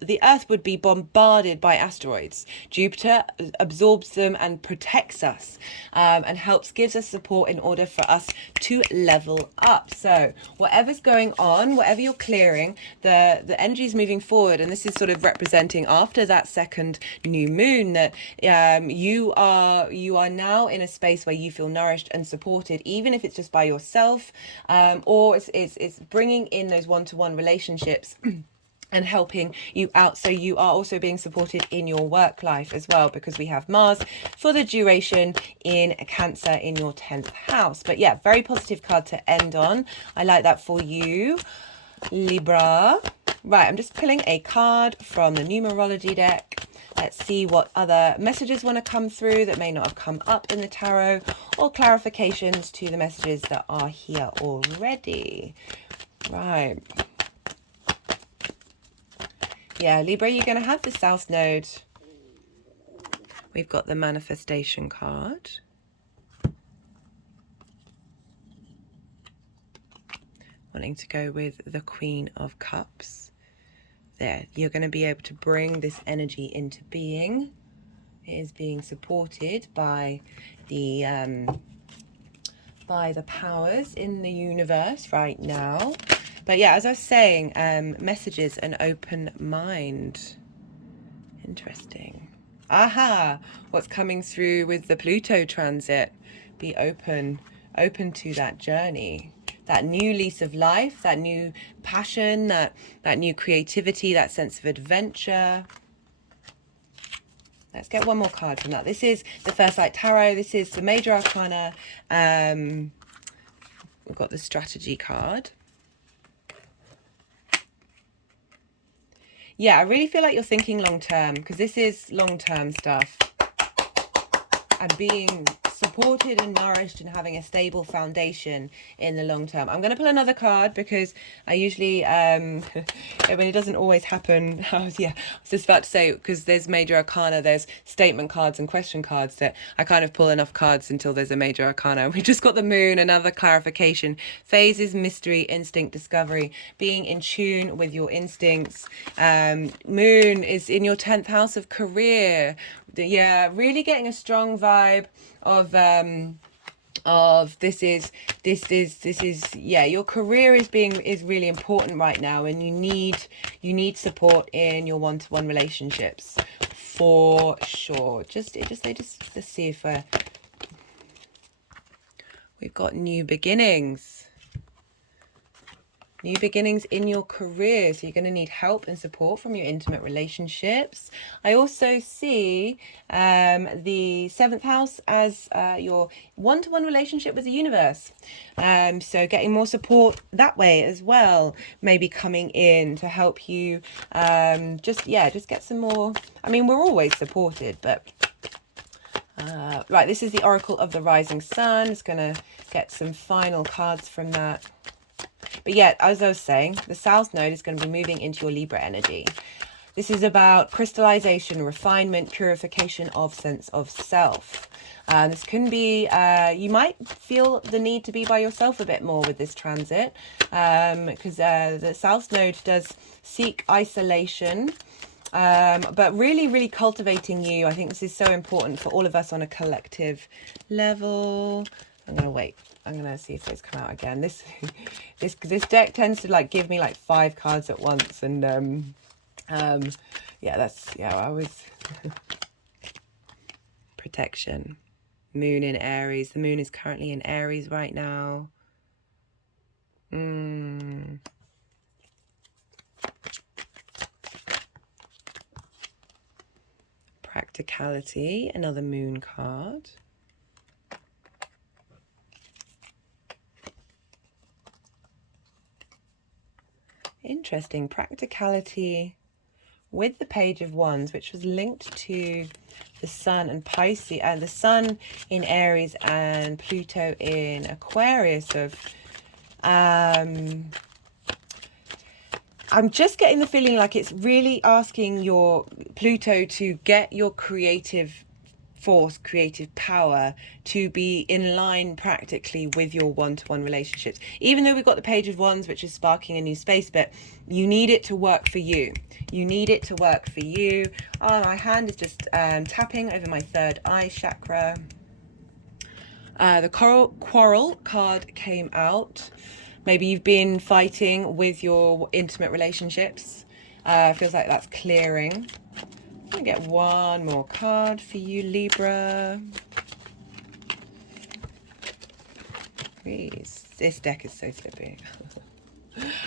the Earth would be bombarded by asteroids. Jupiter absorbs them and protects us, and gives us support in order for us to level up. So whatever's going on, whatever you're clearing, the energy is moving forward, and this is sort of representing after that second new moon that you are now in a space where you feel nourished and supported, even if it's just by yourself, or it's bringing in those one-to-one relationships and helping you out. So you are also being supported in your work life as well, because we have Mars for the duration in Cancer in your 10th house. But yeah, very positive card to end on. I like that for you, Libra. Right, I'm just pulling a card from the numerology deck. Let's see what other messages want to come through that may not have come up in the tarot, or clarifications to the messages that are here already. Right. Yeah, Libra, you're going to have the South Node. We've got the manifestation card. Wanting to go with the Queen of Cups. There, you're going to be able to bring this energy into being. It is being supported by the powers in the universe right now. But yeah, as I was saying, messages, an open mind. Interesting. Aha! What's coming through with the Pluto transit? Be open to that journey. That new lease of life, that new passion, that new creativity, that sense of adventure. Let's get one more card from that. This is the First Light Tarot. This is the Major Arcana. We've got the Strategy card. Yeah, I really feel like you're thinking long-term, because this is long-term stuff. And being supported and nourished and having a stable foundation in the long term. I'm going to pull another card because I usually, when it doesn't always happen, I was just about to say, because there's major arcana, there's statement cards and question cards, that I kind of pull enough cards until there's a major arcana. We just got the moon, another clarification. Phases, mystery, instinct, discovery, being in tune with your instincts. Moon is in your 10th house of career. Yeah, really getting a strong vibe of this is yeah, your career is really important right now, and you need support in your one-to-one relationships for sure. Let's see if we've got new beginnings. New beginnings in your career. So you're going to need help and support from your intimate relationships. I also see the 7th house as your one-to-one relationship with the universe. So getting more support that way as well, maybe coming in to help you just get some more. I mean, we're always supported, but right, this is the Oracle of the Rising Sun. It's going to get some final cards from that. But yeah, as I was saying, the South Node is going to be moving into your Libra energy. This is about crystallization, refinement, purification of sense of self. This can be, you might feel the need to be by yourself a bit more with this transit, because the South Node does seek isolation, but really cultivating you. I think this is so important for all of us on a collective level. I'm going to wait. I'm going to see if those come out again. This deck tends to like give me like 5 cards at once, and I always protection. Moon in Aries. The moon is currently in Aries right now. Practicality, another moon card. Interesting. Practicality with the Page of Wands, which was linked to the Sun and Pisces, and the Sun in Aries and Pluto in Aquarius. I'm just getting the feeling like it's really asking your Pluto to get your creative force, creative power to be in line practically with your one-to-one relationships. Even though we've got the Page of Wands, which is sparking a new space, but you need it to work for you. You need it to work for you. Oh, my hand is just tapping over my third eye chakra. The quarrel card came out. Maybe you've been fighting with your intimate relationships. Feels like that's clearing. I'm going to get one more card for you, Libra. Please. This deck is so slippy.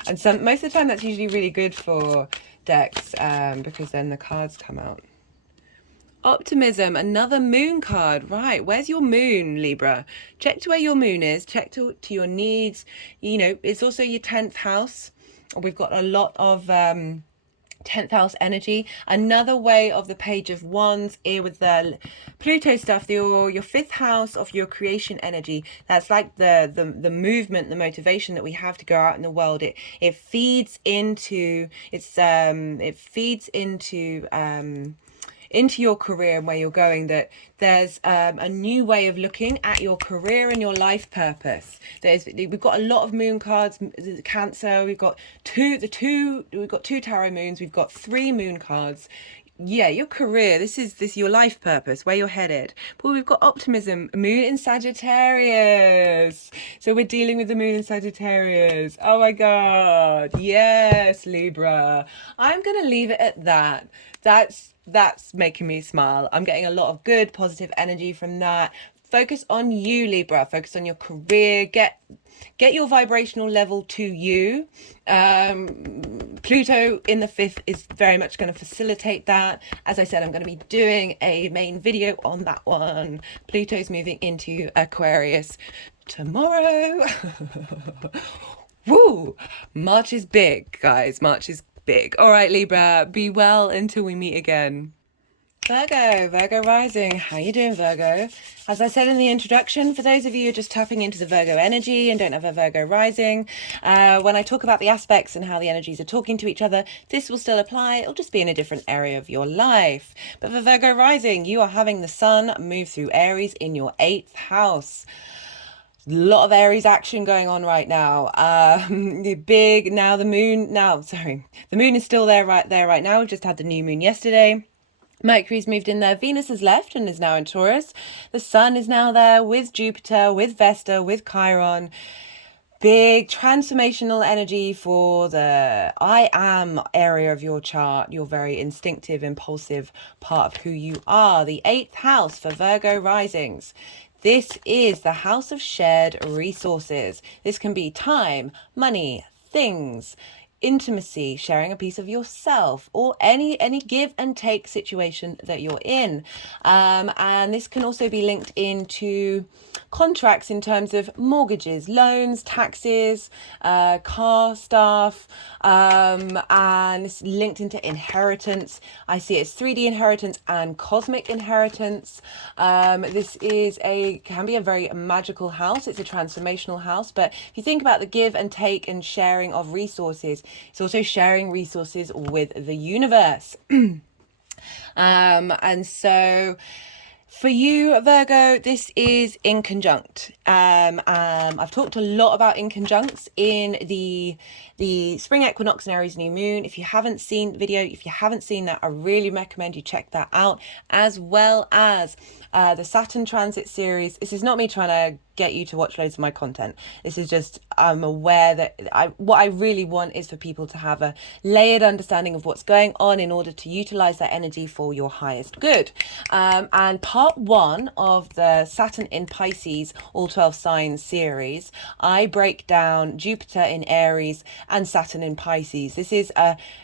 And most of the time that's usually really good for decks because then the cards come out. Optimism, another moon card. Right, where's your moon, Libra? Check to where your moon is. Check to your needs. You know, it's also your 10th house. We've got a lot of 10th house energy. Another way of the Page of Wands here with the Pluto stuff, your 5th house of your creation energy. That's like the movement, the motivation that we have to go out in the world. It feeds into into your career and where you're going, that there's a new way of looking at your career and your life purpose. We've got a lot of moon cards, Cancer, we've got two tarot moons, we've got 3 moon cards. Yeah, your career, this is your life purpose, where you're headed. But we've got optimism, moon in Sagittarius. So we're dealing with the moon in Sagittarius. Oh my God. Yes, Libra. I'm going to leave it at that. That's making me smile. I'm getting a lot of good, positive energy from that. Focus on you, Libra. Focus on your career. Get your vibrational level to you. Pluto in the 5th is very much going to facilitate that. As I said, I'm going to be doing a main video on that one. Pluto's moving into Aquarius tomorrow. Woo! March is big, guys. March is big. All right, Libra, be well until we meet again. Virgo rising. How you doing, Virgo? As I said in the introduction, for those of you who are just tapping into the Virgo energy and don't have a Virgo rising, when I talk about the aspects and how the energies are talking to each other, this will still apply. It'll just be in a different area of your life. But for Virgo rising, you are having the sun move through Aries in your 8th house. Lot of Aries action going on right now. The moon is still there right now. We've just had the new moon yesterday. Mercury's moved in there. Venus has left and is now in Taurus. The sun is now there with Jupiter, with Vesta, with Chiron. Big transformational energy for the I am area of your chart, your very instinctive, impulsive part of who you are. The 8th house for Virgo risings. This is the house of shared resources. This can be time, money, things, intimacy, sharing a piece of yourself, or any give and take situation that you're in. And this can also be linked into contracts in terms of mortgages, loans, taxes, car stuff, and it's linked into inheritance. I see it's 3D inheritance and cosmic inheritance. This can be a very magical house. It's a transformational house, but if you think about the give and take and sharing of resources, it's also sharing resources with the universe. And so for you, Virgo, this is in conjunct. I've talked a lot about in conjuncts in the spring equinox and Aries new moon. If you haven't seen the video, if you haven't seen that, I really recommend you check that out, as well as the Saturn transit series. This is not me trying to get you to watch loads of my content. This is just, I'm aware that what I really want is for people to have a layered understanding of what's going on in order to utilize that energy for your highest good. And part 1 of the Saturn in Pisces, all 12 signs series, I break down Jupiter in Aries and Saturn in Pisces. This is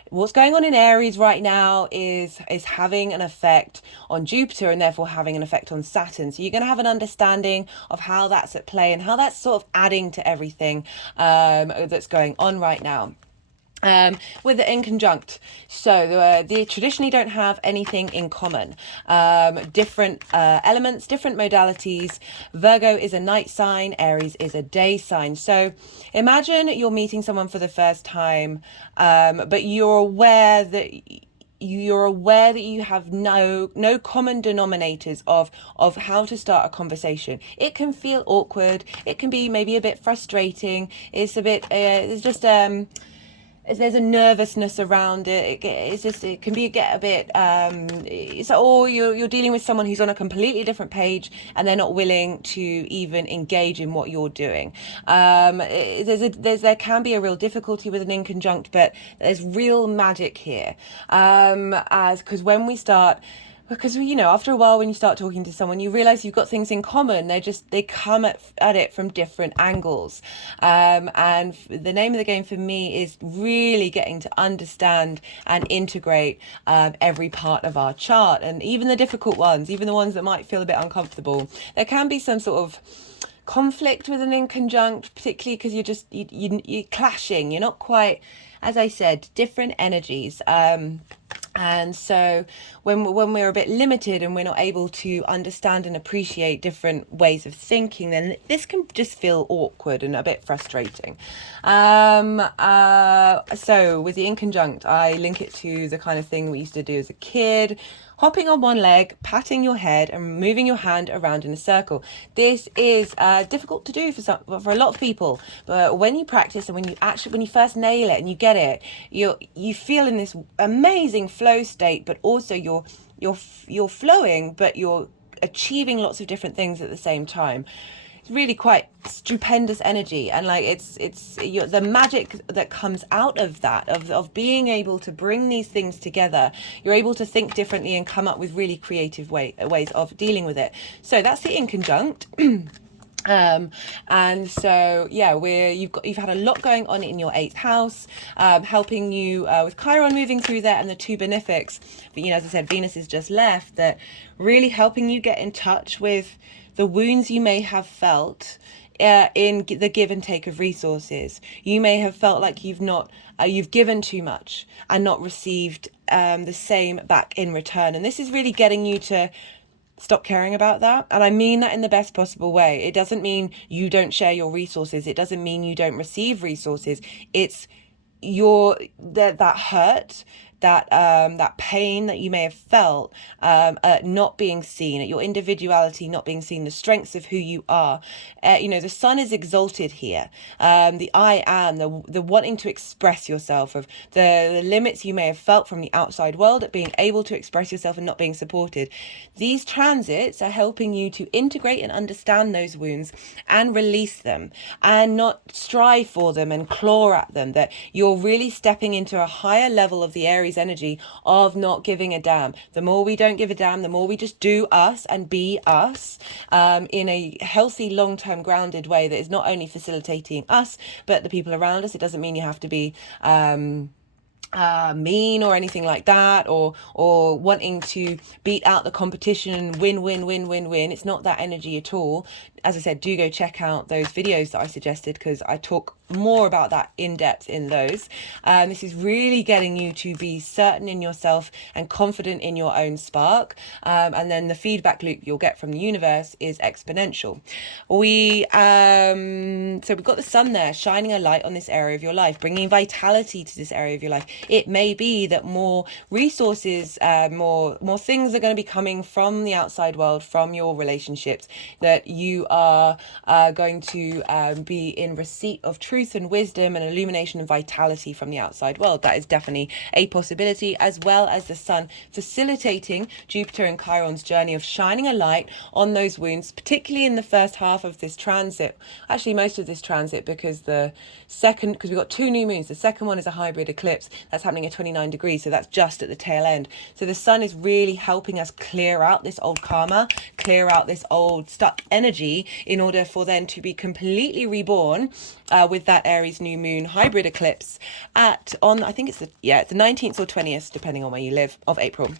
what's going on in Aries right now is having an effect on Jupiter and therefore having an effect on Saturn. So you're going to have an understanding of how that's at play and how that's sort of adding to everything that's going on right now. With the in conjunct, so they traditionally don't have anything in common. Different elements, different modalities. Virgo is a night sign, Aries is a day sign. So imagine you're meeting someone for the first time, but you're aware that you're aware that you have no common denominators of how to start a conversation. It can feel awkward. It can be maybe a bit frustrating. It's a bit it's just there's a nervousness around it. It can get a bit or you're dealing with someone who's on a completely different page and they're not willing to even engage in what you're doing. There can be a real difficulty with an inconjunct, but there's real magic here, because when we start, because after a while, when you start talking to someone, you realize you've got things in common. They come at it from different angles, and the name of the game for me is really getting to understand and integrate every part of our chart, and even the difficult ones, even the ones that might feel a bit uncomfortable. There can be some sort of conflict with an inconjunct, particularly because you're clashing. You're not quite, as I said, different energies. And so when we're a bit limited and we're not able to understand and appreciate different ways of thinking, then this can just feel awkward and a bit frustrating. So with the inconjunct, I link it to the kind of thing we used to do as a kid. Hopping on one leg, patting your head and moving your hand around in a circle. This is difficult to do for a lot of people, but when you practice and when you first nail it and you get it, you feel in this amazing flow state, but also you're flowing, but you're achieving lots of different things at the same time. Really quite stupendous energy, and like it's the magic that comes out of that, of being able to bring these things together. You're able to think differently and come up with really creative ways of dealing with it. So that's the inconjunct. And so you've had a lot going on in your 8th house, helping you with Chiron moving through there, and the two benefics. But as I said, Venus is just left, that really helping you get in touch with the wounds you may have felt in the give and take of resources. You may have felt like you've given too much and not received the same back in return. And this is really getting you to stop caring about that. And I mean that in the best possible way. It doesn't mean you don't share your resources. It doesn't mean you don't receive resources. It's that hurt, that pain that you may have felt at not being seen, at your individuality not being seen, the strengths of who you are. The sun is exalted here. The I am, the wanting to express yourself, of the limits you may have felt from the outside world at being able to express yourself and not being supported. These transits are helping you to integrate and understand those wounds and release them, and not strive for them and claw at them. That you're really stepping into a higher level of the Aries energy of not giving a damn. The more we don't give a damn, the more we just do us and be us, in a healthy, long-term, grounded way that is not only facilitating us but the people around us. It doesn't mean you have to be mean or anything like that, or wanting to beat out the competition and win. It's not that energy at all. As I said, do go check out those videos that I suggested, because I talk more about that in depth in those. This is really getting you to be certain in yourself and confident in your own spark, and then the feedback loop you'll get from the universe is exponential. So we've got the sun there shining a light on this area of your life, bringing vitality to this area of your life. It may be that more resources, more things are going to be coming from the outside world, from your relationships, that you are going to be in receipt of truth and wisdom and illumination and vitality from the outside world. That is definitely a possibility, as well as the sun facilitating Jupiter and Chiron's journey of shining a light on those wounds, particularly in the first half of this transit. Actually, most of this transit, because we've got two new moons. The second one is a hybrid eclipse that's happening at 29 degrees, so that's just at the tail end. So the sun is really helping us clear out this old karma, clear out this old stuck energy, in order for then to be completely reborn with that Aries new moon hybrid eclipse I think it's the 19th or 20th, depending on where you live, of April.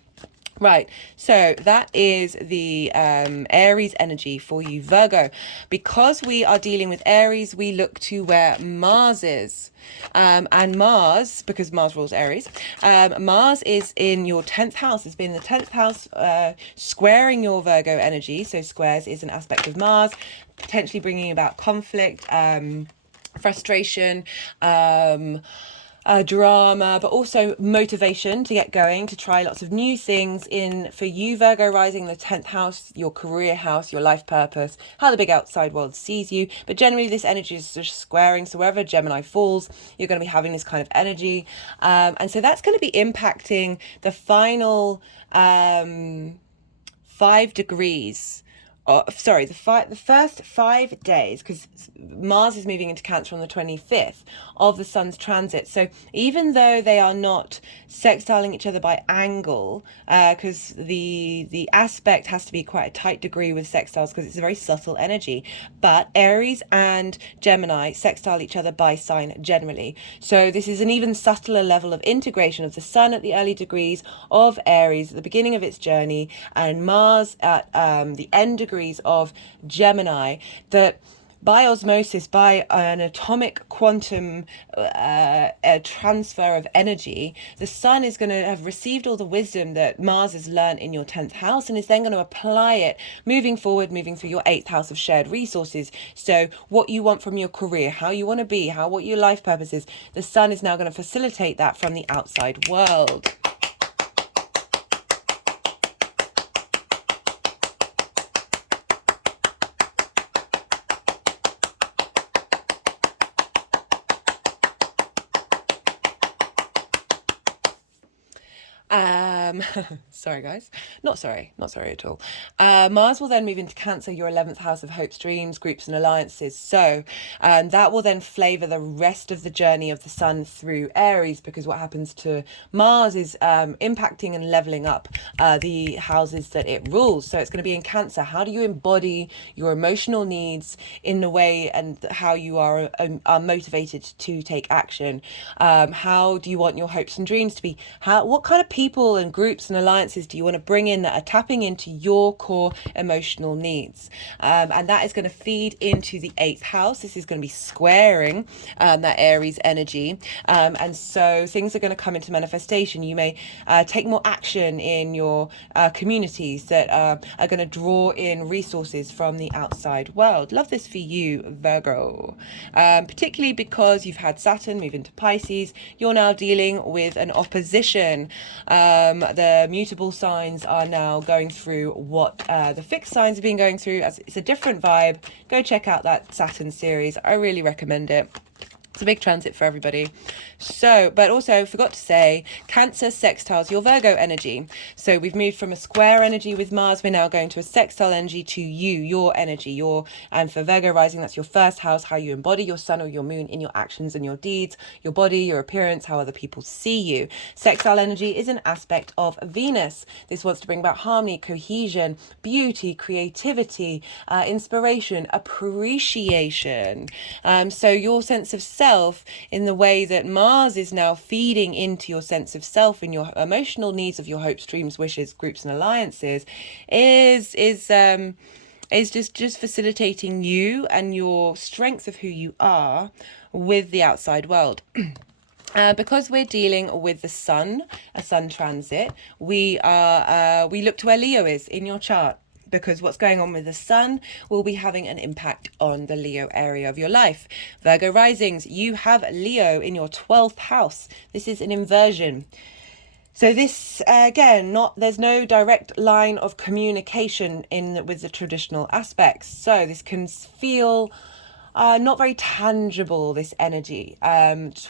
Right, so that is the Aries energy for you, Virgo. Because we are dealing with Aries, we look to where Mars is. And Mars, because Mars rules Aries, Mars is in your 10th house. It's been the 10th house, squaring your Virgo energy. So squares is an aspect of Mars, potentially bringing about conflict, frustration, drama, but also motivation to get going, to try lots of new things. In for you, Virgo rising, the 10th house, your career house, your life purpose, how the big outside world sees you. But generally this energy is just squaring, so wherever Gemini falls, you're going to be having this kind of energy, and so that's going to be impacting the final 5 degrees. Sorry, the first 5 days, because Mars is moving into Cancer on the 25th of the Sun's transit. So even though they are not sextiling each other by angle, because the aspect has to be quite a tight degree with sextiles because it's a very subtle energy, but Aries and Gemini sextile each other by sign generally. So this is an even subtler level of integration of the Sun at the early degrees of Aries at the beginning of its journey, and Mars at the end degrees of Gemini, that by osmosis, by an atomic quantum transfer of energy, the Sun is going to have received all the wisdom that Mars has learned in your 10th house and is then going to apply it moving forward, moving through your 8th house of shared resources. So what you want from your career, how you want to be, what your life purpose is, the Sun is now going to facilitate that from the outside world. Sorry guys, not sorry at all. Mars will then move into Cancer, your 11th house of hopes, dreams, groups and alliances. So that will then flavour the rest of the journey of the Sun through Aries, because what happens to Mars is impacting and levelling up the houses that it rules. So it's going to be in Cancer. How do you embody your emotional needs in the way and how you are motivated to take action? How do you want your hopes and dreams to be? What kind of people and groups and alliances do you want to bring in that are tapping into your core emotional needs? And that is going to feed into the 8th house. This is going to be squaring that Aries energy. And so things are going to come into manifestation. You may take more action in your communities that are going to draw in resources from the outside world. Love this for you, Virgo. Particularly because you've had Saturn move into Pisces. You're now dealing with an opposition. The mutable signs are now going through what the fixed signs have been going through. It's a different vibe. Go check out that Saturn series. I really recommend it. It's a big transit for everybody. So, but also forgot to say, Cancer sextiles your Virgo energy. So we've moved from a square energy with Mars. We're now going to a sextile energy to you, your energy, and for Virgo rising, that's your first house, how you embody your sun or your moon in your actions and your deeds, your body, your appearance, how other people see you. Sextile energy is an aspect of Venus. This wants to bring about harmony, cohesion, beauty, creativity, inspiration, appreciation. So your sense of self, in the way that Mars is now feeding into your sense of self and your emotional needs of your hopes, dreams, wishes, groups and alliances, is just facilitating you and your strength of who you are with the outside world. Because we're dealing with the Sun, a Sun transit, we look to where Leo is in your chart, because what's going on with the Sun will be having an impact on the Leo area of your life. Virgo risings, you have Leo in your 12th house. This is an inversion. So this, again, there's no direct line of communication with the traditional aspects. So this can feel not very tangible, this energy.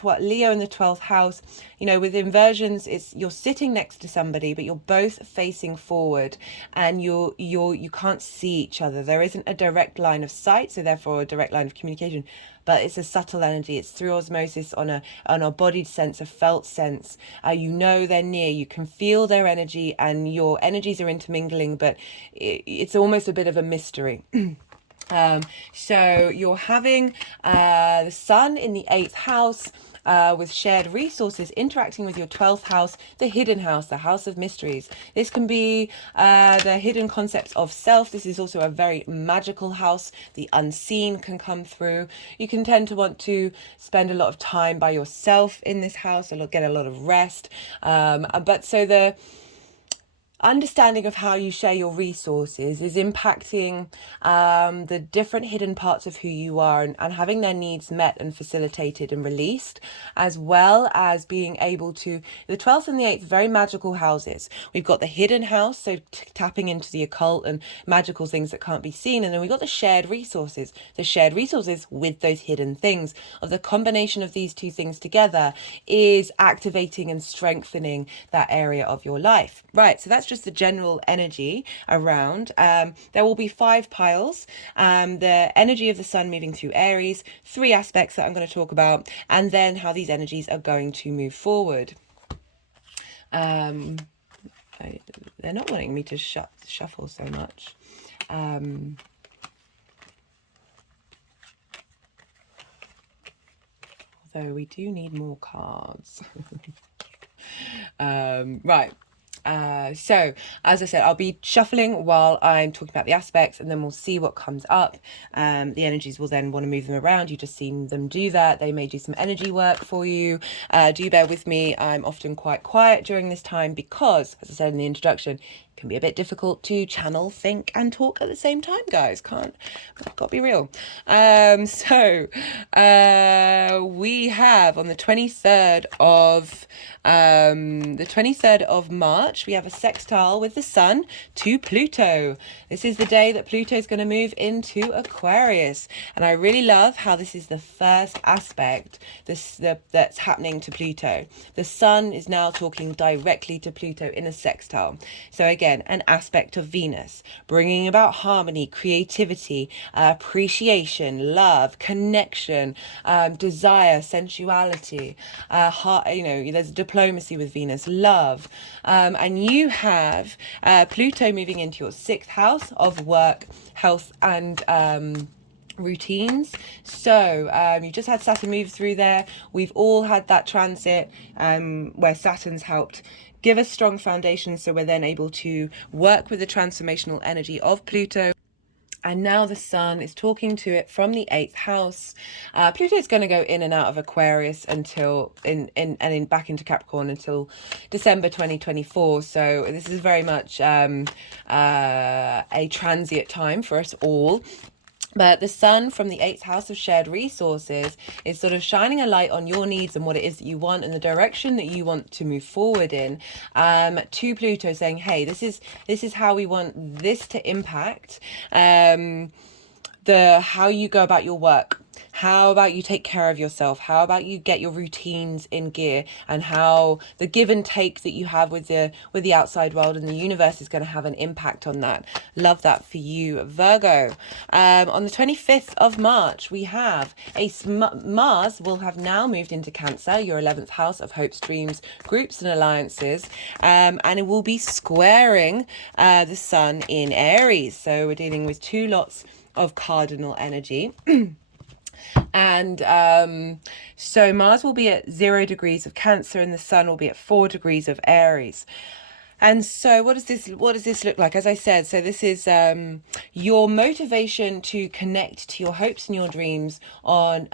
What Leo in the 12th house, with inversions, you're sitting next to somebody, but you're both facing forward, and you can't see each other. There isn't a direct line of sight, so therefore a direct line of communication. But it's a subtle energy. It's through osmosis on a bodied sense, a felt sense. They're near. You can feel their energy, and your energies are intermingling, but it's almost a bit of a mystery. So you're having the Sun in the 8th house with shared resources interacting with your 12th house, the hidden house, the house of mysteries. This can be the hidden concepts of self. This is also a very magical house. The unseen can come through. You can tend to want to spend a lot of time by yourself in this house, get a lot of rest. understanding of how you share your resources is impacting the different hidden parts of who you are, and having their needs met and facilitated and released, as well as being able to, the 12th and the 8th, very magical houses. We've got the hidden house, so tapping into the occult and magical things that can't be seen. And then we've got the shared resources with those hidden things. Of the combination of these two things together is activating and strengthening that area of your life. Right, so that's just the general energy around. There will be 5 piles. The energy of the sun moving through Aries, 3 aspects that I'm going to talk about, and then how these energies are going to move forward. They're not wanting me to shuffle so much. Although we do need more cards. Right. So, as I said, I'll be shuffling while I'm talking about the aspects, and then we'll see what comes up. The energies will then want to move them around. You've just seen them do that. They may do some energy work for you. Do bear with me. I'm often quite quiet during this time because, as I said in the introduction, can be a bit difficult to channel, think and talk at the same time, guys. I've got to be real. We have on the 23rd of March, we have a sextile with the sun to Pluto. This is the day that Pluto is going to move into Aquarius, and I really love how this is the first aspect that's happening to Pluto. The sun is now talking directly to Pluto in a sextile. So again, an aspect of Venus, bringing about harmony, creativity, appreciation, love, connection, desire, sensuality, there's diplomacy with Venus, love, and you have Pluto moving into your 6th house of work, health, and routines. So you just had Saturn move through there. We've all had that transit where Saturn's helped give us strong foundations, so we're then able to work with the transformational energy of Pluto. And now the sun is talking to it from the 8th house. Pluto is going to go in and out of Aquarius until back into Capricorn until December 2024. So this is very much a transient time for us all. But the sun from the 8th house of shared resources is sort of shining a light on your needs and what it is that you want and the direction that you want to move forward in, to Pluto, saying, hey, this is how we want this to impact how you go about your work. How about you take care of yourself? How about you get your routines in gear, and how the give and take that you have with the outside world and the universe is going to have an impact on that. Love that for you, Virgo. On the 25th of March, we have Mars will have now moved into Cancer, your 11th house of hopes, dreams, groups and alliances, and it will be squaring the sun in Aries. So we're dealing with 2 lots of cardinal energy. And so Mars will be at 0 degrees of Cancer and the sun will be at 4 degrees of Aries. And so what does this look like? As I said, so this is your motivation to connect to your hopes and your dreams on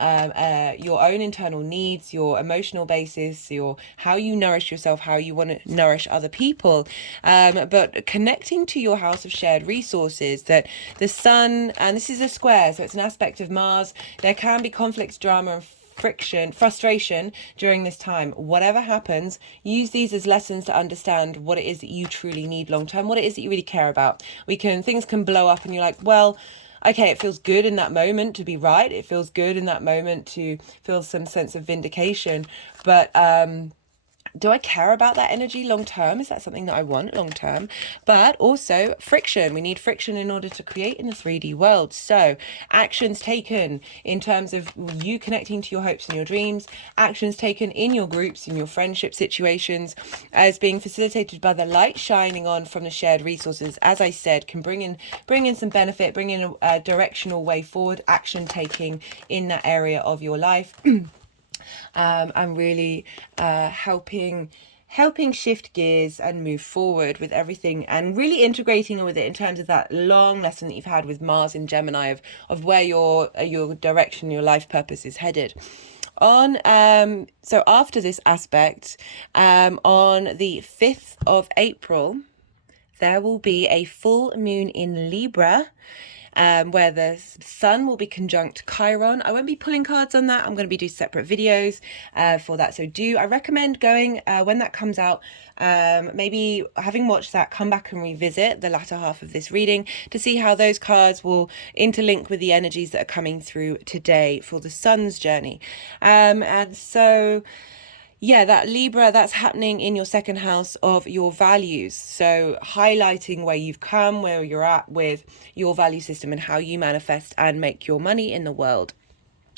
your own internal needs, your emotional basis, how you nourish yourself, how you want to nourish other people, but connecting to your house of shared resources, that the sun, and this is a square, so it's an aspect of Mars. There can be conflict, drama and friction, frustration during this time. Whatever happens, use these as lessons to understand what it is that you truly need long term, what it is that you really care about. Things can blow up and you're like, well, okay, it feels good in that moment to be right. It feels good in that moment to feel some sense of vindication. But do I care about that energy long term? Is that something that I want long term? But also friction. We need friction in order to create in the 3D world. So actions taken in terms of you connecting to your hopes and your dreams, actions taken in your groups, in your friendship situations, as being facilitated by the light shining on from the shared resources, as I said, can bring in some benefit, bring in a directional way forward, action taking in that area of your life. And really helping shift gears and move forward with everything, and really integrating with it in terms of that long lesson that you've had with Mars in Gemini of where your direction, your life purpose is headed. So after this aspect, on the 5th of April, there will be a full moon in Libra, where the sun will be conjunct Chiron. I won't be pulling cards on that. I'm going to be doing separate videos for that. So I recommend going when that comes out, maybe having watched that, come back and revisit the latter half of this reading to see how those cards will interlink with the energies that are coming through today for the sun's journey. And so yeah, that Libra, that's happening in your second house of your values. So highlighting where you've come, where you're at with your value system and how you manifest and make your money in the world.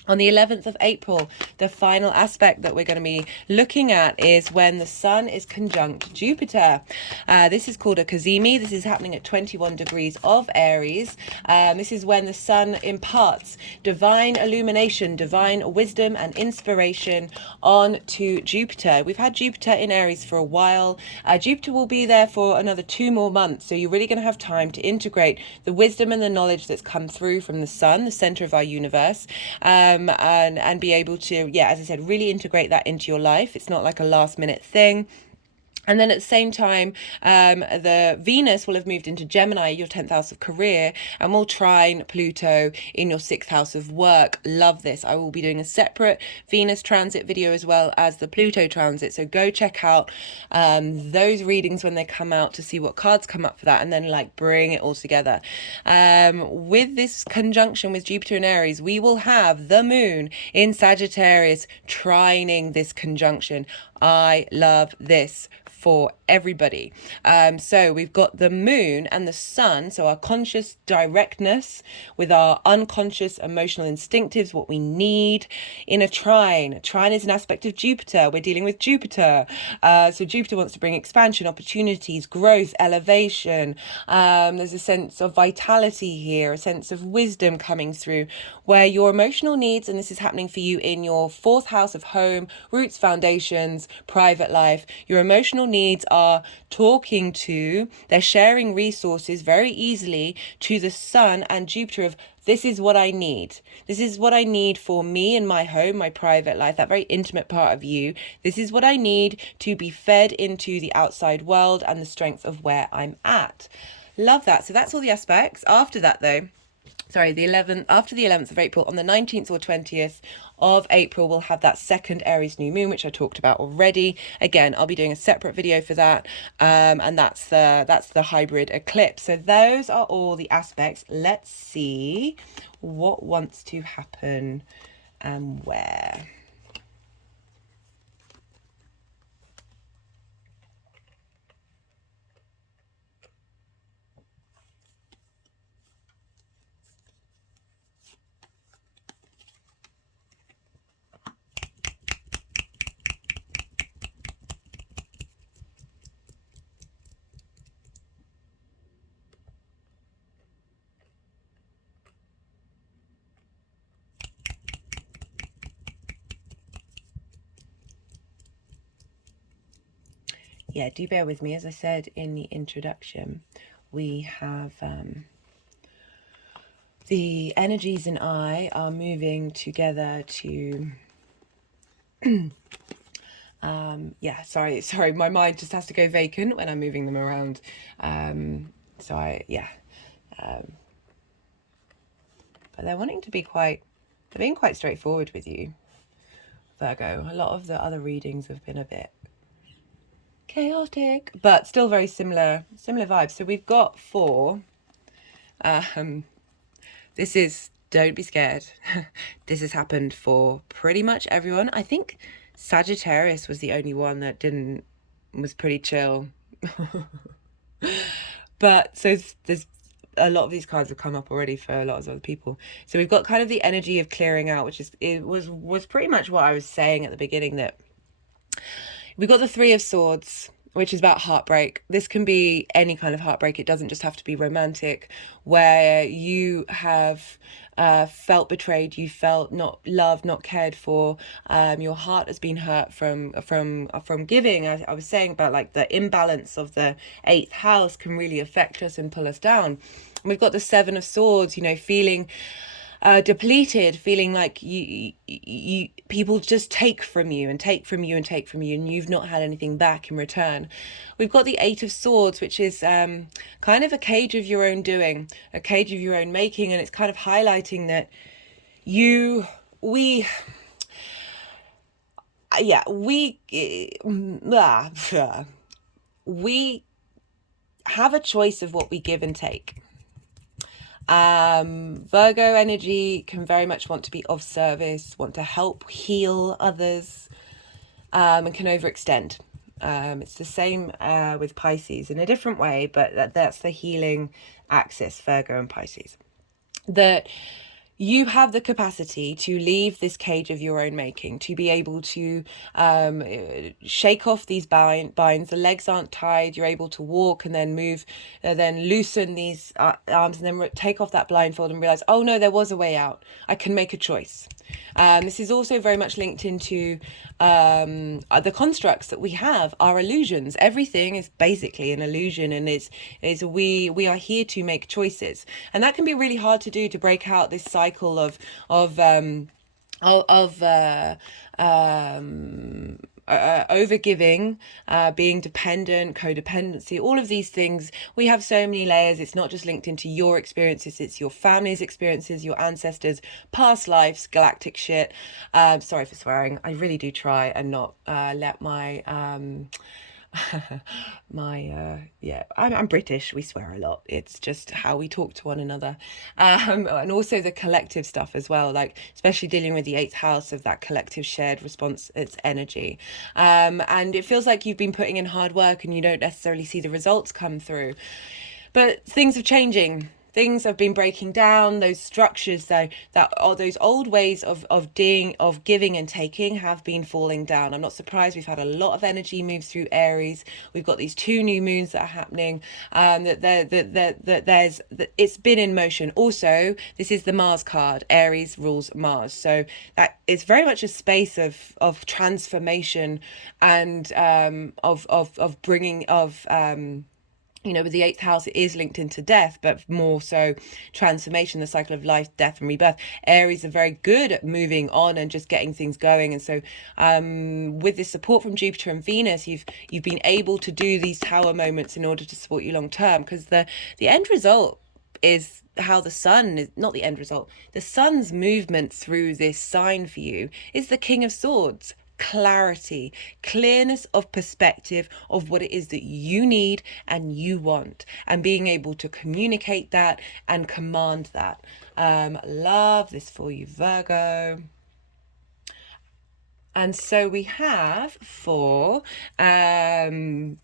On the 11th of April, the final aspect that we're going to be looking at is when the sun is conjunct Jupiter. This is called a cazimi. This is happening at 21 degrees of Aries. This is when the sun imparts divine illumination, divine wisdom and inspiration on to Jupiter. We've had Jupiter in Aries for a while. Jupiter will be there for another 2 more months. So you're really going to have time to integrate the wisdom and the knowledge that's come through from the sun, the center of our universe. And be able to, yeah, as I said, really integrate that into your life. It's not like a last minute thing. And then at the same time, the Venus will have moved into Gemini, your 10th house of career, and will trine Pluto in your 6th house of work. Love this. I will be doing a separate Venus transit video as well as the Pluto transit. So go check out those readings when they come out to see what cards come up for that, and then like bring it all together. With this conjunction with Jupiter and Aries, we will have the moon in Sagittarius trining this conjunction. I love this for everybody. So we've got the moon and the sun, so our conscious directness with our unconscious emotional instinctives, what we need in a trine. Trine is an aspect of Jupiter. We're dealing with Jupiter. So Jupiter wants to bring expansion, opportunities, growth, elevation. There's a sense of vitality here, a sense of wisdom coming through, where your emotional needs, and this is happening for you in your 4th house of home, roots, foundations, private life, your emotional needs are they're sharing resources very easily to the sun and Jupiter of, this is what I need. This is what I need for me and my home, my private life, that very intimate part of you. This is what I need to be fed into the outside world and the strength of where I'm at. Love that. So that's all the aspects. After that though, after the 11th of April, on the 19th or 20th of April, we'll have that second Aries new moon, which I talked about already. Again, I'll be doing a separate video for that. And that's the hybrid eclipse. So those are all the aspects. Let's see what wants to happen and where. Yeah, do bear with me. As I said in the introduction, we have the energies and I are moving together to sorry, my mind just has to go vacant when I'm moving them around. But they're wanting to be they're being quite straightforward with you, Virgo. A lot of the other readings have been a bit chaotic, but still very similar vibes. So we've got 4. This is, don't be scared. This has happened for pretty much everyone. I think Sagittarius was the only one that was pretty chill. But so there's a lot of these cards have come up already for a lot of other people. So we've got kind of the energy of clearing out, which was pretty much what I was saying at the beginning, that we've got the 3 of Swords, which is about heartbreak. This can be any kind of heartbreak. It doesn't just have to be romantic, where you have felt betrayed, you felt not loved, not cared for. Your heart has been hurt from giving. I was saying about like the imbalance of the 8th house can really affect us and pull us down. And we've got the 7 of Swords, feeling depleted, feeling like you people just take from you and take from you and take from you, and you've not had anything back in return. We've got the Eight of Swords, which is kind of a cage of your own doing, a cage of your own making, and it's kind of highlighting that we have a choice of what we give and take. Virgo energy can very much want to be of service, want to help heal others, and can overextend. It's the same with Pisces in a different way, but that's the healing axis, Virgo and Pisces. That you have the capacity to leave this cage of your own making, to be able to shake off these binds. The legs aren't tied. You're able to walk and then move, then loosen these arms, and then take off that blindfold and realize, oh no, there was a way out. I can make a choice. This is also very much linked into the constructs that we have, our illusions. Everything is basically an illusion, and we are here to make choices, and that can be really hard to do, to break out this cycle of overgiving, being dependent, codependency, all of these things. We have so many layers. It's not just linked into your experiences, it's your family's experiences, your ancestors, past lives, galactic shit. Sorry for swearing. I really do try and not let my I'm British, we swear a lot. It's just how we talk to one another, and also the collective stuff as well, like especially dealing with the 8th house of that collective shared response, its energy, and it feels like you've been putting in hard work and you don't necessarily see the results come through, but things are changing. Things have been breaking down. Those structures, that are those old ways of giving and taking, have been falling down. I'm not surprised. We've had a lot of energy move through Aries. We've got these 2 new moons that are happening. It's been in motion. Also, this is the Mars card. Aries rules Mars, so that it's very much a space of transformation and of bringing with the 8th house, it is linked into death, but more so transformation, the cycle of life, death, and rebirth. Aries are very good at moving on and just getting things going, and so with this support from Jupiter and Venus, you've been able to do these tower moments in order to support you long term, because the end result is how the sun is not the end result. The sun's movement through this sign for you is the King of Swords. Clarity, clearness of perspective of what it is that you need and you want, and being able to communicate that and command that. Love this for you, Virgo. And so we have for the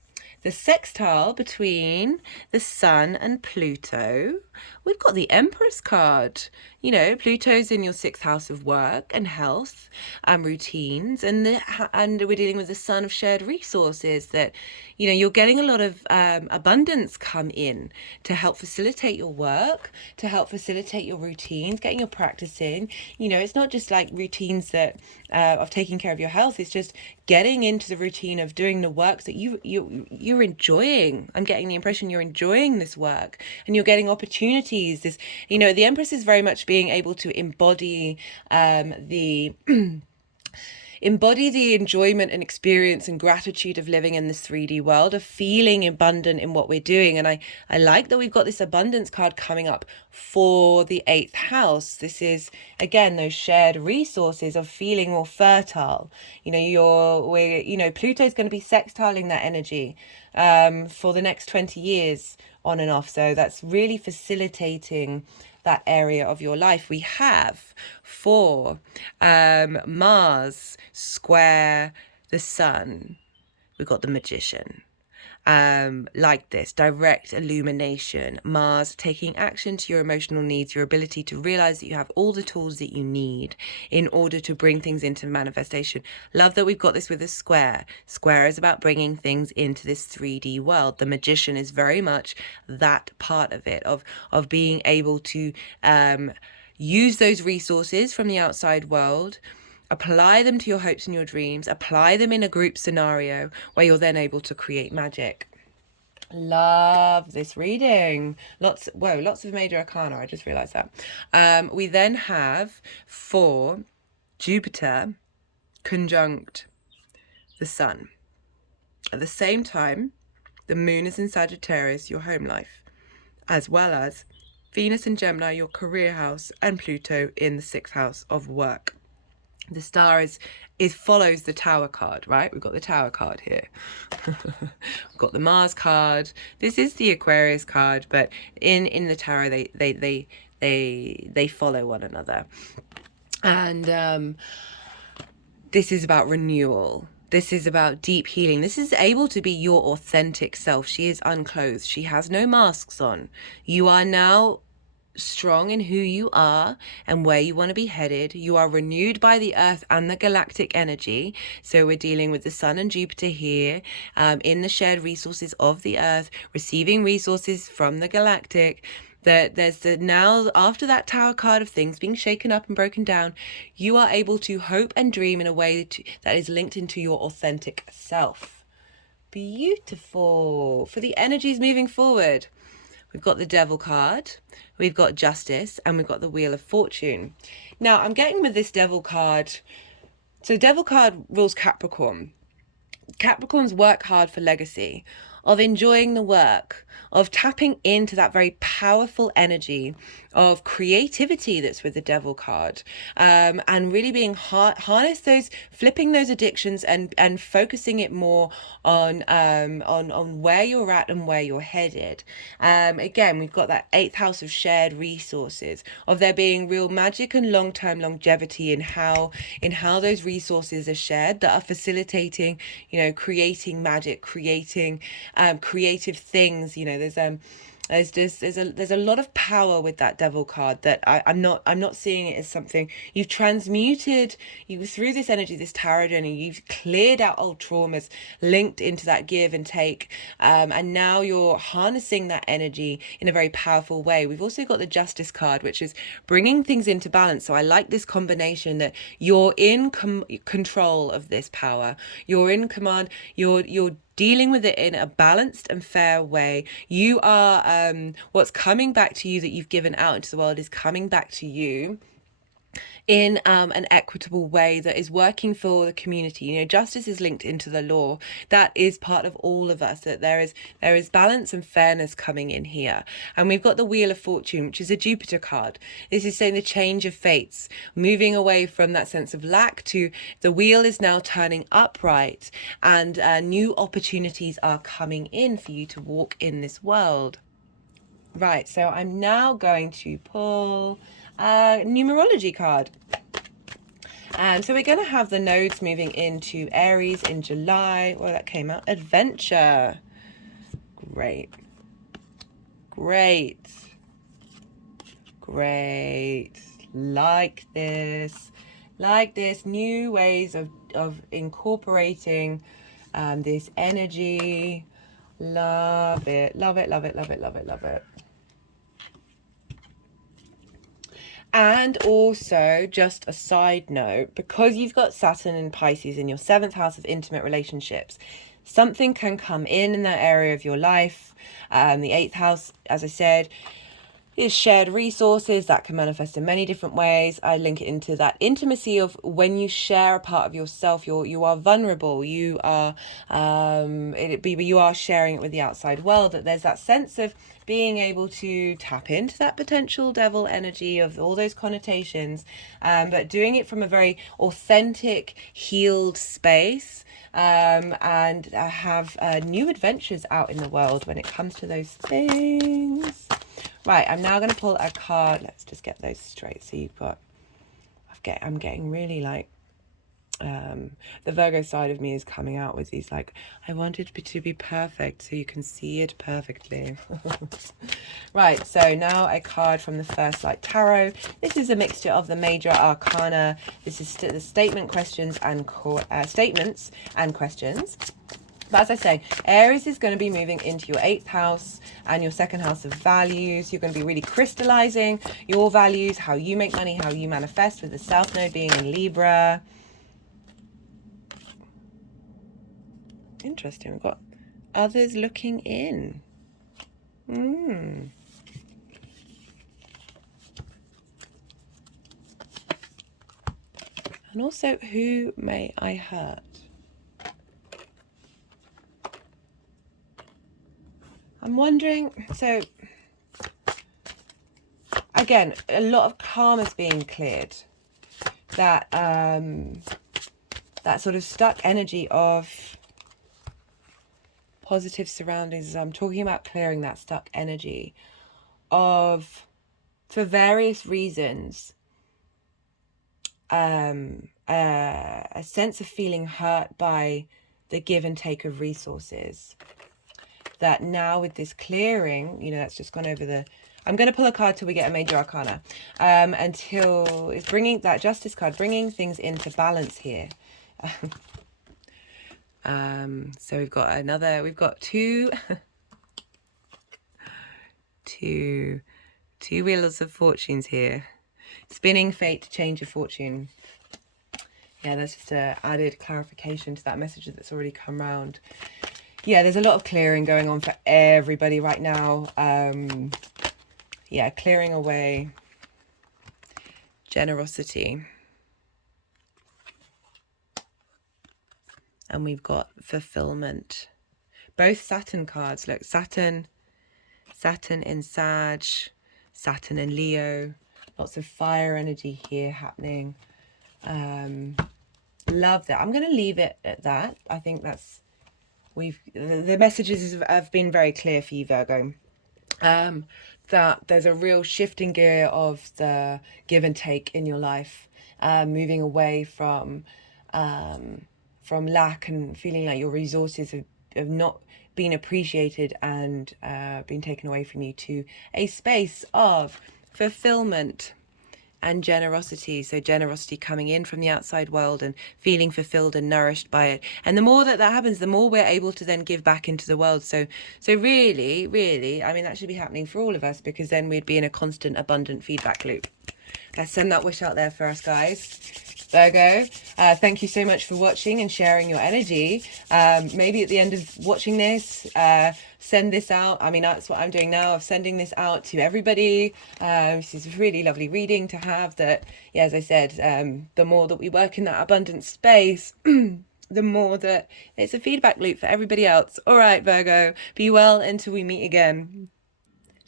sextile between the Sun and Pluto, we've got the Empress card. Pluto's in your 6th house of work and health and routines, and we're dealing with the Sun of shared resources, that you're getting a lot of abundance come in to help facilitate your work, to help facilitate your routines, getting your practice in. It's not just like routines that of taking care of your health. It's just getting into the routine of doing the work that you're enjoying. I'm getting the impression you're enjoying this work, and you're getting opportunities. The Empress is very much being able to embody the enjoyment and experience and gratitude of living in this 3D world, of feeling abundant in what we're doing. And I like that we've got this abundance card coming up for the 8th house. This is, again, those shared resources of feeling more fertile. Pluto's going to be sextiling that energy for the next 20 years on and off. So that's really facilitating that area of your life. We have for Mars square the Sun, we've got the Magician. Like this, direct illumination, Mars taking action to your emotional needs, your ability to realize that you have all the tools that you need in order to bring things into manifestation. Love that we've got this with a square. Square is about bringing things into this 3D world. The Magician is very much that part of it, of being able to use those resources from the outside world, apply them to your hopes and your dreams, apply them in a group scenario where you're then able to create magic. Love this reading. Lots of major arcana. I just realized that. We then have for Jupiter conjunct the Sun. At the same time, the Moon is in Sagittarius, your home life, as well as Venus in Gemini, your career house, and Pluto in the 6th house of work. The star is follows the Tower card, right? We've got the Tower card here. We've got the Mars card. This is the Aquarius card, but in the tarot they follow one another. And this is about renewal. This is about deep healing. This is able to be your authentic self. She is unclothed. She has no masks on. You are now strong in who you are and where you want to be headed. You are renewed by the earth and the galactic energy. So we're dealing with the Sun and Jupiter here, in the shared resources of the earth, receiving resources from the galactic. That there's the now, after that Tower card of things being shaken up and broken down, you are able to hope and dream in a way that is linked into your authentic self. Beautiful. For the energies moving forward, we've got the Devil card, we've got Justice, and we've got the Wheel of Fortune. Now, I'm getting with this Devil card. So Devil card rules Capricorn. Capricorns work hard for legacy, of enjoying the work, of tapping into that very powerful energy of creativity that's with the Devil card, and really being harness those, flipping those addictions and focusing it more on where you're at and where you're headed. Again, we've got that 8th house of shared resources, of there being real magic and long-term longevity in how those resources are shared, that are facilitating, creating magic, creating creative things. There's a lot of power with that Devil card that I'm not seeing it as something you've transmuted. You, through this energy, this tarot journey, you've cleared out old traumas linked into that give and take, and now you're harnessing that energy in a very powerful way. We've also got the Justice card, which is bringing things into balance. So I like this combination that you're in control of this power. You're in command. You're dealing with it in a balanced and fair way. You are, what's coming back to you that you've given out into the world is coming back to you in an equitable way that is working for the community. Justice is linked into the law. That is part of all of us, that there is balance and fairness coming in here. And we've got the Wheel of Fortune, which is a Jupiter card. This is saying the change of fates, moving away from that sense of lack to the wheel is now turning upright, and new opportunities are coming in for you to walk in this world. Right, so I'm now going to pull a numerology card. So we're going to have the nodes moving into Aries in July. Well, that came out. Adventure. Great. Like this. New ways of incorporating this energy. Love it. And also, just a side note, because you've got Saturn and Pisces in your 7th house of intimate relationships, something can come in that area of your life. The 8th house, as I said, is shared resources that can manifest in many different ways. I link it into that intimacy of when you share a part of yourself, you are vulnerable, you are you are sharing it with the outside world, that there's that sense of being able to tap into that potential devil energy of all those connotations, but doing it from a very authentic, healed space, and have new adventures out in the world when it comes to those things. Right, I'm now going to pull a card. Let's just get those straight. So you've got, I'm getting really like, the Virgo side of me is coming out with these like, I want it to be perfect so you can see it perfectly. Right, so now a card from the First Light Tarot. This is a mixture of the major arcana. This is the statement questions and statements and questions. But as I say, Aries is going to be moving into your 8th house and your 2nd house of values. You're going to be really crystallizing your values, how you make money, how you manifest, with the South Node being in Libra. Interesting. We've got others looking in. And also, who may I hurt? I'm wondering, so again, a lot of karma's being cleared. That that sort of stuck energy of positive surroundings. I'm talking about clearing that stuck energy of, for various reasons, a sense of feeling hurt by the give and take of resources. That now with this clearing, you know, that's just gone over the... I'm going to pull a card till we get a major arcana. Until it's bringing that Justice card, bringing things into balance here. So we've got two wheels of fortunes here. Spinning fate to change your fortune. Yeah, that's just a added clarification to that message that's already come round. Yeah, there's a lot of clearing going on for everybody right now. Yeah, clearing away generosity. And we've got fulfillment. Both Saturn cards. Look, Saturn in Sag, Saturn in Leo. Lots of fire energy here happening. Love that. I'm going to leave it at that. I think that's... the messages have been very clear for you, Virgo. That there's a real shifting gear of the give and take in your life, moving away from lack and feeling like your resources have not been appreciated and been taken away from you, to a space of fulfillment and generosity. So generosity coming in from the outside world and feeling fulfilled and nourished by it. And the more that happens, the more we're able to then give back into the world. So really, I mean, that should be happening for all of us, because then we'd be in a constant, abundant feedback loop. Let's send that wish out there for us, guys. Virgo, thank you so much for watching and sharing your energy. Maybe at the end of watching this, send this out. I mean, that's what I'm doing now, of sending this out to everybody. This is a really lovely reading to have. That, yeah, as I said, the more that we work in that abundant space, the more that it's a feedback loop for everybody else. All right, Virgo, be well until we meet again.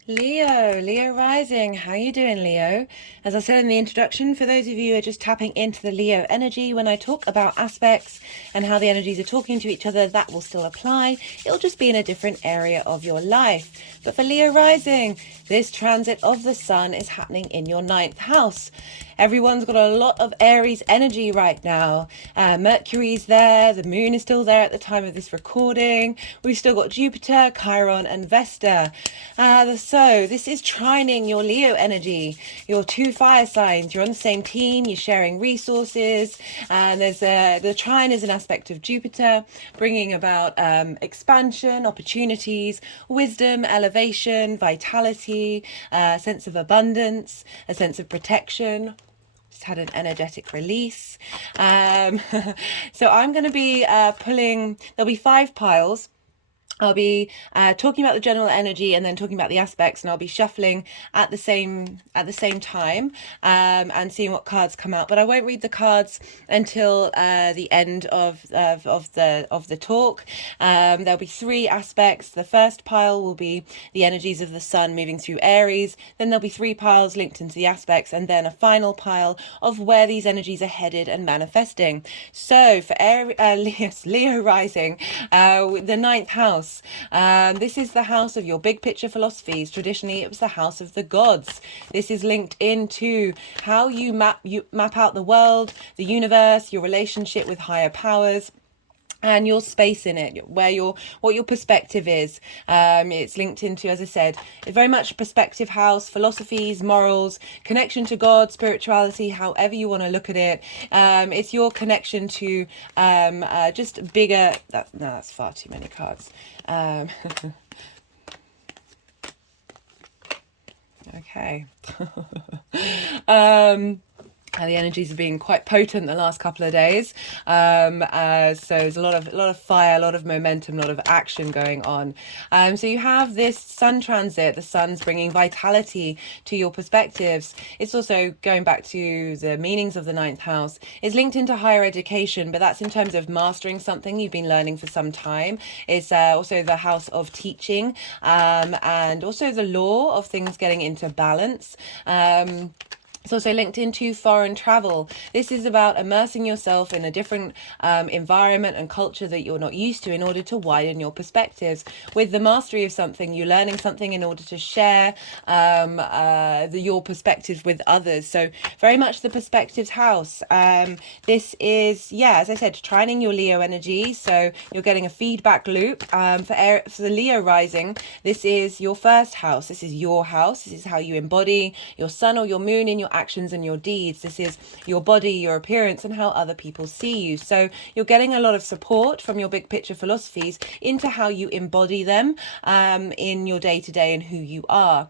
Leo rising. How you doing, Leo? As I said in the introduction, for those of you who are just tapping into the Leo energy, when I talk about aspects and how the energies are talking to each other, that will still apply. It'll just be in a different area of your life. But for Leo rising, this transit of the sun is happening in your 9th house. Everyone's got a lot of Aries energy right now. Mercury's there. The moon is still there at the time of this recording. We've still got Jupiter, Chiron, and Vesta. So this is trining your Leo energy, your 2 fire signs. You're on the same team. You're sharing resources. And the trine is an aspect of Jupiter, bringing about expansion, opportunities, wisdom, elevation, vitality, a sense of abundance, a sense of protection. Had an energetic release. So I'm going to be pulling, there'll be 5 piles. I'll be talking about the general energy and then talking about the aspects, and I'll be shuffling at the same time and seeing what cards come out. But I won't read the cards until the end of the talk. There'll be 3 aspects. The first pile will be the energies of the sun moving through Aries. Then there'll be 3 piles linked into the aspects, and then a final pile of where these energies are headed and manifesting. So for Leo rising, the 9th house. This is the house of your big picture philosophies. Traditionally, it was the house of the gods. This is linked into how you map out the world, the universe, your relationship with higher powers, and your space in it, what your perspective is. It's linked into, as I said, very much perspective house, philosophies, morals, connection to God, spirituality, however you want to look at it. It's your connection to just bigger... No, that's far too many cards. Okay. The energies have been quite potent the last couple of days, so there's a lot of fire, a lot of momentum, a lot of action going on. So you have this sun transit. The sun's bringing vitality to your perspectives. It's also going back to the meanings of the ninth house. It's linked into higher education, but that's in terms of mastering something you've been learning for some time. It's also the house of teaching, and also the law of things getting into balance. It's also linked into foreign travel. This is about immersing yourself in a different environment and culture that you're not used to in order to widen your perspectives. With the mastery of something, you're learning something in order to share your perspectives with others. So very much the perspectives house. This is, as I said, trining your Leo energy. So you're getting a feedback loop. For the Leo rising, this is your first house. This is your house. This is how you embody your sun or your moon in your actions and your deeds. This is your body, your appearance, and how other people see you. So you're getting a lot of support from your big picture philosophies into how you embody them in your day-to-day and who you are.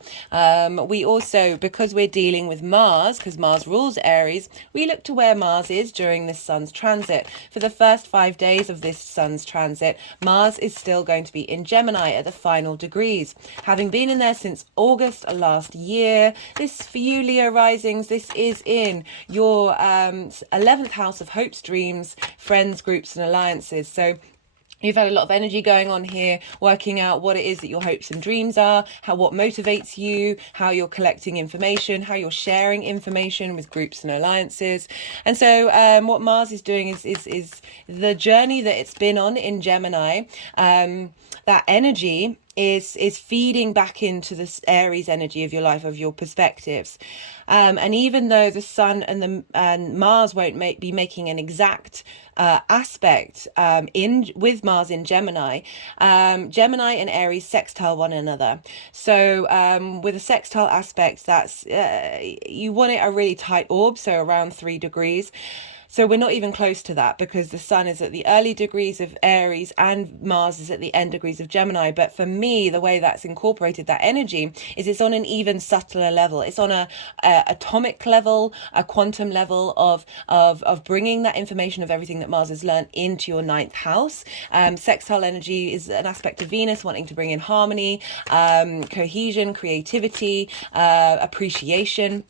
We also, because we're dealing with Mars, because Mars rules Aries, we look to where Mars is during this sun's transit. For the first 5 days of this sun's transit, Mars is still going to be in Gemini at the final degrees. Having been in there since August last year, this for you Leo risings, this is in your 11th house of hopes, dreams, friends, groups and alliances. So you've had a lot of energy going on here, working out what it is that your hopes and dreams are, what motivates you, how you're collecting information, how you're sharing information with groups and alliances. And so what Mars is doing is the journey that it's been on in Gemini. That energy is feeding back into this Aries energy of your life, of your perspectives. And even though the sun and Mars won't be making an exact aspect with Mars in Gemini, Gemini and Aries sextile one another. So with a sextile aspect, that's you want it a really tight orb, so around 3 degrees. So we're not even close to that because the sun is at the early degrees of Aries and Mars is at the end degrees of Gemini. But for me, the way that's incorporated that energy is it's on an even subtler level. It's on a atomic level, a quantum level of bringing that information of everything that Mars has learned into your ninth house. Sextile energy is an aspect of Venus wanting to bring in harmony, cohesion, creativity, appreciation.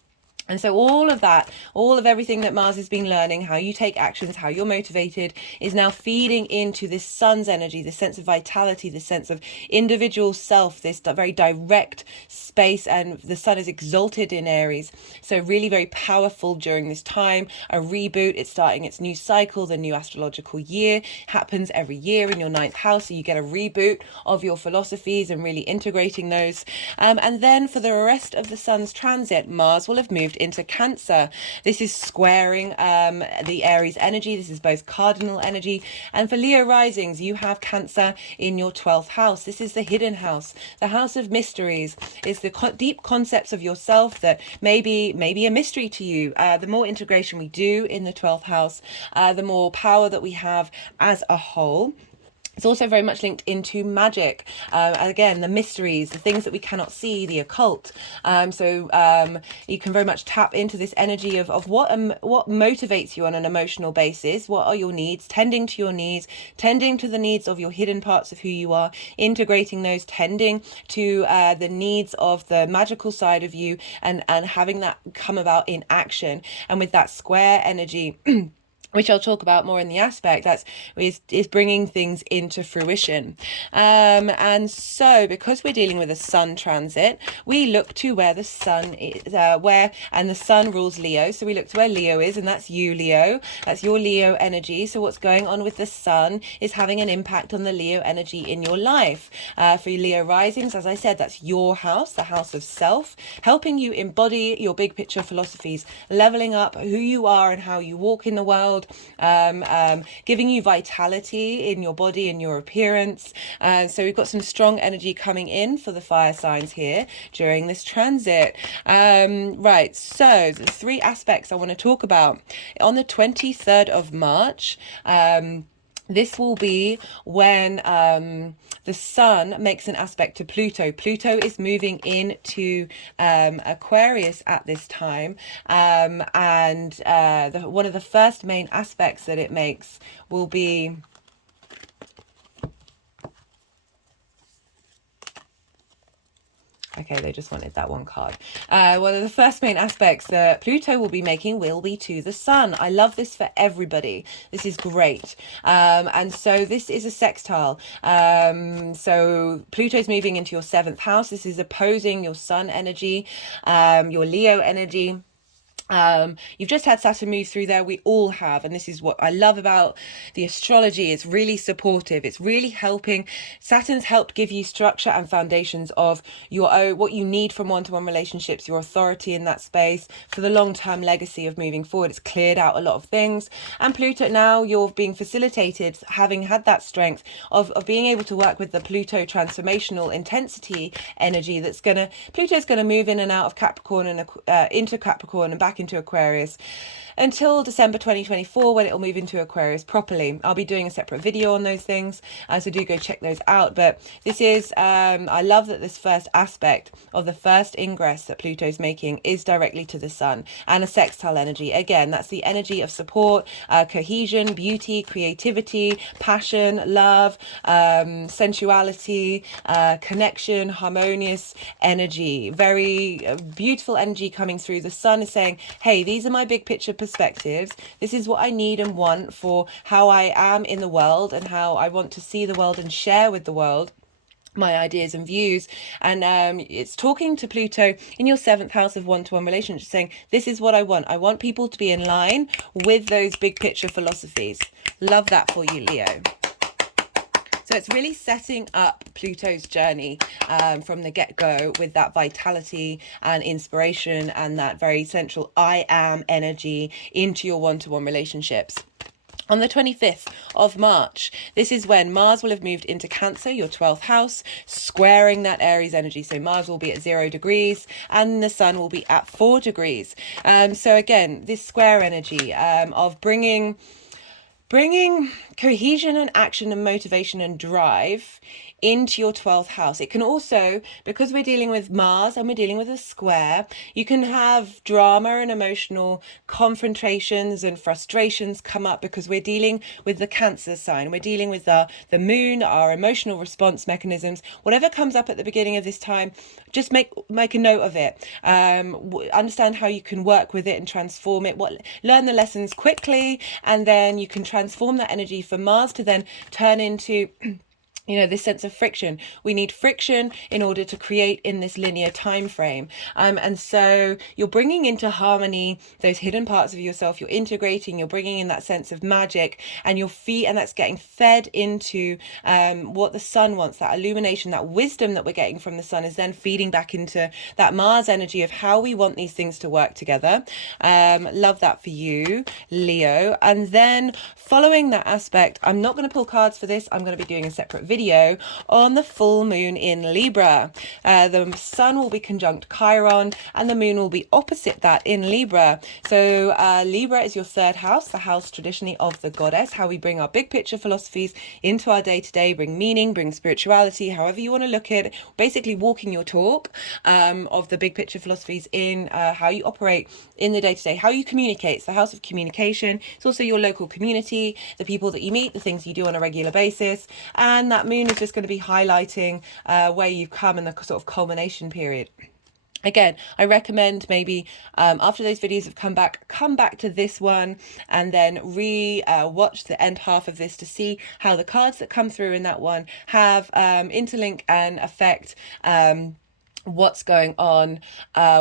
And so all of that, all of everything that Mars has been learning, how you take actions, how you're motivated, is now feeding into this sun's energy, this sense of vitality, this sense of individual self, this very direct space. And the sun is exalted in Aries. So really very powerful during this time. A reboot, it's starting its new cycle. The new astrological year happens every year in your ninth house. So you get a reboot of your philosophies and really integrating those. And then for the rest of the sun's transit, Mars will have moved into Cancer. This is squaring the Aries energy. This is both cardinal energy. And for Leo risings, you have Cancer in your 12th house. This is the hidden house, the house of mysteries. It's the deep concepts of yourself that may be a mystery to you. The more integration we do in the 12th house, the more power that we have as a whole. It's also very much linked into magic. Again, the mysteries, the things that we cannot see, the occult. So you can very much tap into this energy of what motivates you on an emotional basis. What are your needs? Tending to your needs, tending to the needs of your hidden parts of who you are, integrating those, tending to the needs of the magical side of you, and having that come about in action. And with that square energy, which I'll talk about more in the aspect, is bringing things into fruition. And so because we're dealing with a sun transit, we look to where the sun is, and the sun rules Leo. So we look to where Leo is, and that's you, Leo. That's your Leo energy. So what's going on with the sun is having an impact on the Leo energy in your life. For Leo risings, as I said, that's your house, the house of self, helping you embody your big picture philosophies, leveling up who you are and how you walk in the world, giving you vitality in your body and your appearance. So we've got some strong energy coming in for the fire signs here during this transit. Right, so the 3 aspects I want to talk about. On the 23rd of March, This will be when the sun makes an aspect to Pluto. Pluto is moving into Aquarius at this time, and one of the first main aspects that it makes will be... Okay, they just wanted that one card. One of the first main aspects that Pluto will be making will be to the sun. I love this for everybody. This is great. And so this is a sextile. So Pluto's moving into your 7th house. This is opposing your sun energy, your Leo energy. You've just had Saturn move through there. We all have, and this is what I love about the astrology. It's really supportive. It's really helping. Saturn's helped give you structure and foundations of your own, what you need from one-to-one relationships, your authority in that space for the long-term legacy of moving forward. It's cleared out a lot of things, and Pluto, now you're being facilitated, having had that strength of being able to work with the Pluto transformational intensity energy. Pluto's gonna move in and out of Capricorn and into Capricorn and back into Aquarius until December 2024, when it will move into Aquarius properly. I'll be doing a separate video on those things, so do go check those out. But this is, I love that this first aspect of the first ingress that Pluto's making is directly to the sun, and a sextile energy. Again, that's the energy of support, cohesion, beauty, creativity, passion, love, sensuality, connection, harmonious energy. Very beautiful energy coming through. The sun is saying, hey, these are my big picture perspectives. This is what I need and want for how I am in the world and how I want to see the world and share with the world my ideas and views. And it's talking to Pluto in your 7th house of one-to-one relationships, saying, this is what I want. I want people to be in line with those big picture philosophies. Love that for you, Leo. So it's really setting up Pluto's journey from the get-go with that vitality and inspiration and that very central I am energy into your one-to-one relationships. On the 25th of March, this is when Mars will have moved into Cancer, your 12th house, squaring that Aries energy. So Mars will be at 0 degrees and the sun will be at 4 degrees. So again, this square energy of bringing cohesion and action and motivation and drive into your 12th house. It can also, because we're dealing with Mars and we're dealing with a square, you can have drama and emotional confrontations and frustrations come up because we're dealing with the Cancer sign. We're dealing with the moon, our emotional response mechanisms. Whatever comes up at the beginning of this time, just make a note of it. Understand how you can work with it and transform it. Learn the lessons quickly, and then you can transform that energy for Mars to then turn into this sense of friction. We need friction in order to create in this linear time frame. And so you're bringing into harmony those hidden parts of yourself. You're integrating, you're bringing in that sense of magic, and and that's getting fed into what the sun wants. That illumination, that wisdom that we're getting from the sun is then feeding back into that Mars energy of how we want these things to work together. Love that for you, Leo. And then following that aspect, I'm not going to pull cards for this. I'm going to be doing a separate video on the full moon in Libra. The sun will be conjunct Chiron and the moon will be opposite that in Libra. So Libra is your 3rd house, the house traditionally of the goddess, how we bring our big picture philosophies into our day-to-day, bring meaning, bring spirituality, however you want to look at it, basically walking your talk of the big picture philosophies in how you operate in the day-to-day, how you communicate. It's the house of communication. It's also your local community, the people that you meet, the things you do on a regular basis, and that moon is just going to be highlighting where you've come in the sort of culmination period. Again, I recommend maybe after those videos have come back to this one and then watch the end half of this to see how the cards that come through in that one have interlink and affect what's going on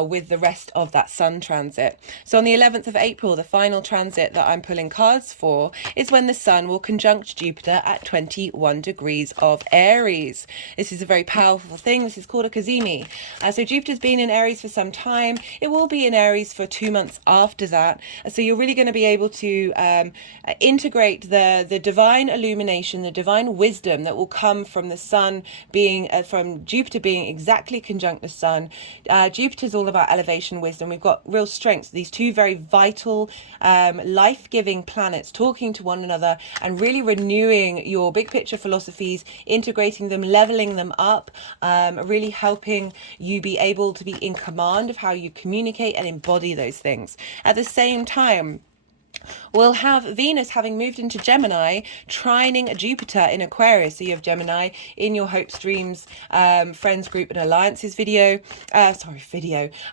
with the rest of that sun transit. So on the 11th of April, the final transit that I'm pulling cards for is when the sun will conjunct Jupiter at 21 degrees of Aries. This is a very powerful thing. This is called a cazimi. So Jupiter's been in Aries for some time. It will be in Aries for 2 months after that. So you're really going to be able to integrate the divine illumination, the divine wisdom that will come from the sun being, from Jupiter being exactly conjunct conjunct the sun. Jupiter's all about elevation, wisdom. We've got real strengths, these two very vital, life-giving planets talking to one another and really renewing your big picture philosophies, integrating them, leveling them up, really helping you be able to be in command of how you communicate and embody those things. At the same time, we'll have Venus having moved into Gemini, trining Jupiter in Aquarius. So you have Gemini in your hopes, dreams, friends, group and alliances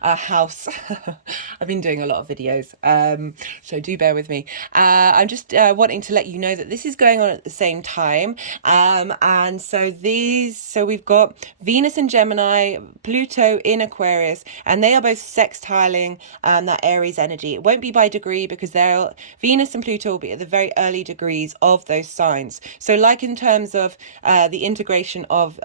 house. I've been doing a lot of videos, so do bear with me. I'm just wanting to let you know that this is going on at the same time. And so we've got Venus in Gemini, Pluto in Aquarius, and they are both sextiling that Aries energy. It won't be by degree because Venus and Pluto will be at the very early degrees of those signs. So like in terms of the integration of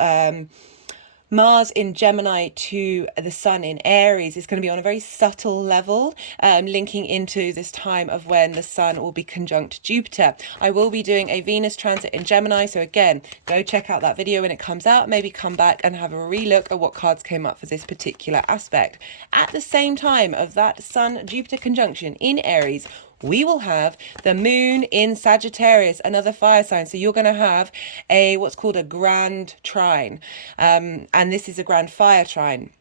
Mars in Gemini to the Sun in Aries, is going to be on a very subtle level, linking into this time of when the Sun will be conjunct Jupiter. I will be doing a Venus transit in Gemini, so again, go check out that video when it comes out, maybe come back and have a relook at what cards came up for this particular aspect. At the same time of that Sun-Jupiter conjunction in Aries, we will have the moon in Sagittarius, another fire sign. So you're going to have what's called a grand trine. And this is a grand fire trine.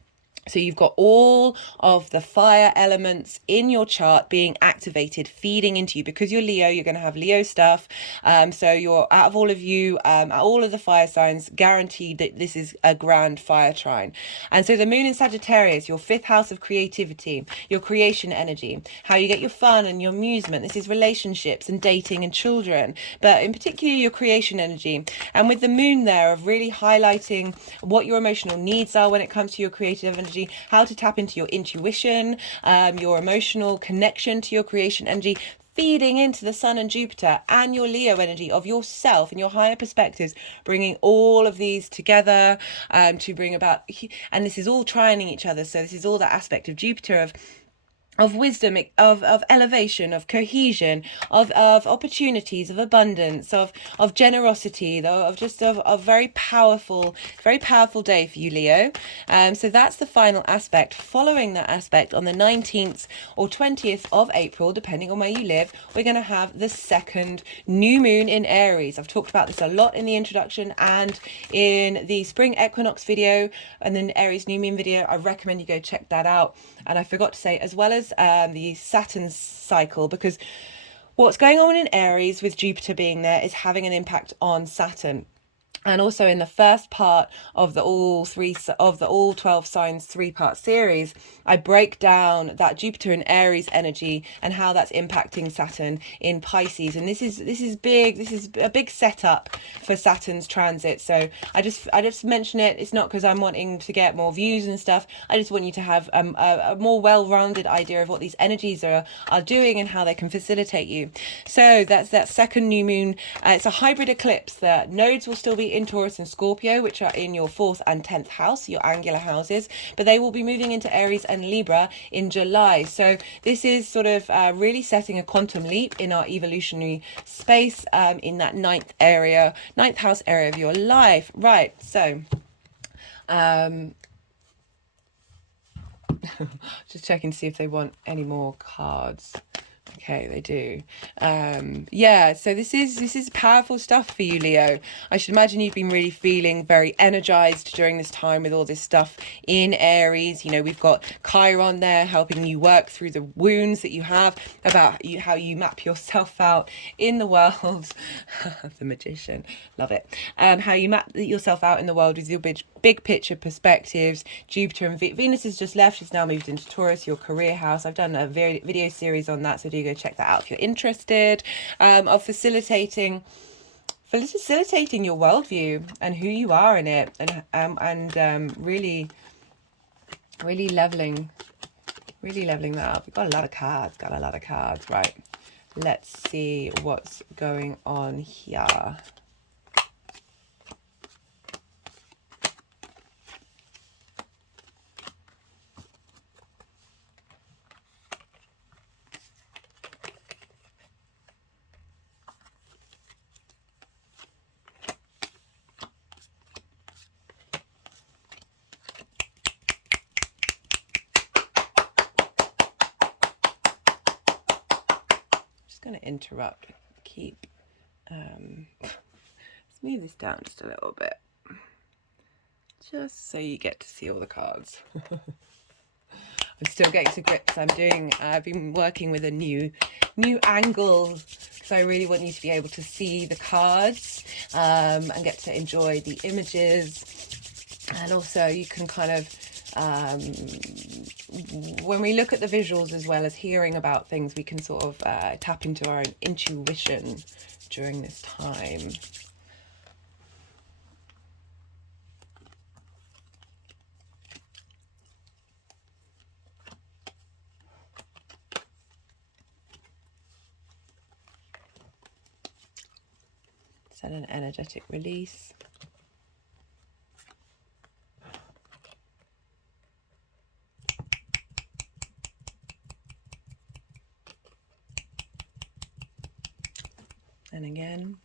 So you've got all of the fire elements in your chart being activated, feeding into you. Because you're Leo, you're going to have Leo stuff. So you're, out of all of you, all of the fire signs, guaranteed that this is a grand fire trine. And so the moon in Sagittarius, your fifth house of creativity, your creation energy, how you get your fun and your amusement. This is relationships and dating and children, but in particular your creation energy. And with the moon there, of really highlighting what your emotional needs are when it comes to your creative energy, how to tap into your intuition, your emotional connection to your creation energy, feeding into the Sun and Jupiter and your Leo energy of yourself and your higher perspectives, bringing all of these together to bring about, and this is all trining each other. So this is all that aspect of Jupiter of wisdom, of elevation, of cohesion, of opportunities, of abundance, of generosity, of very powerful day for you, Leo. So that's the final aspect. Following that aspect, on the 19th or 20th of April, depending on where you live, we're going to have the second new moon in Aries. I've talked about this a lot in the introduction and in the spring equinox video and then Aries new moon video. I recommend you go check that out. And I forgot to say, as well as the Saturn cycle, because what's going on in Aries with Jupiter being there is having an impact on Saturn. And also in the first part of the all 12 signs 3-part series, I break down that Jupiter and Aries energy and how that's impacting Saturn in Pisces. And this is big. This is a big setup for Saturn's transit. So I just mention it. It's not because I'm wanting to get more views and stuff. I just want you to have a more well-rounded idea of what these energies are doing and how they can facilitate you. So that's that second new moon. It's a hybrid eclipse. The nodes will still be in Taurus and Scorpio, which are in your 4th and 10th house, your angular houses, but they will be moving into Aries and Libra in July. So this is sort of really setting a quantum leap in our evolutionary space in that ninth house area of your life. Right, so just checking to see if they want any more cards. Okay, they do. Yeah, so this is powerful stuff for you, Leo. I should imagine you've been really feeling very energized during this time with all this stuff in Aries. You know, we've got Chiron there helping you work through the wounds that you have about how you map yourself out in the world. The magician, love it. How you map yourself out in the world with your big picture perspectives. Jupiter and Venus has just left. She's now moved into Taurus, your career house. I've done a video series on that, so do go check that out if you're interested. Of facilitating your worldview and who you are in it, and really leveling that up. We've got a lot of cards. Right, let's see what's going on here. going to interrupt. Keep. Let's move this down just a little bit, just so you get to see all the cards. I'm still getting to grips. I've been working with a new angle, so I really want you to be able to see the cards and get to enjoy the images. And also you can kind of, when we look at the visuals as well as hearing about things, we can sort of tap into our own intuition during this time. Set an energetic release. And again.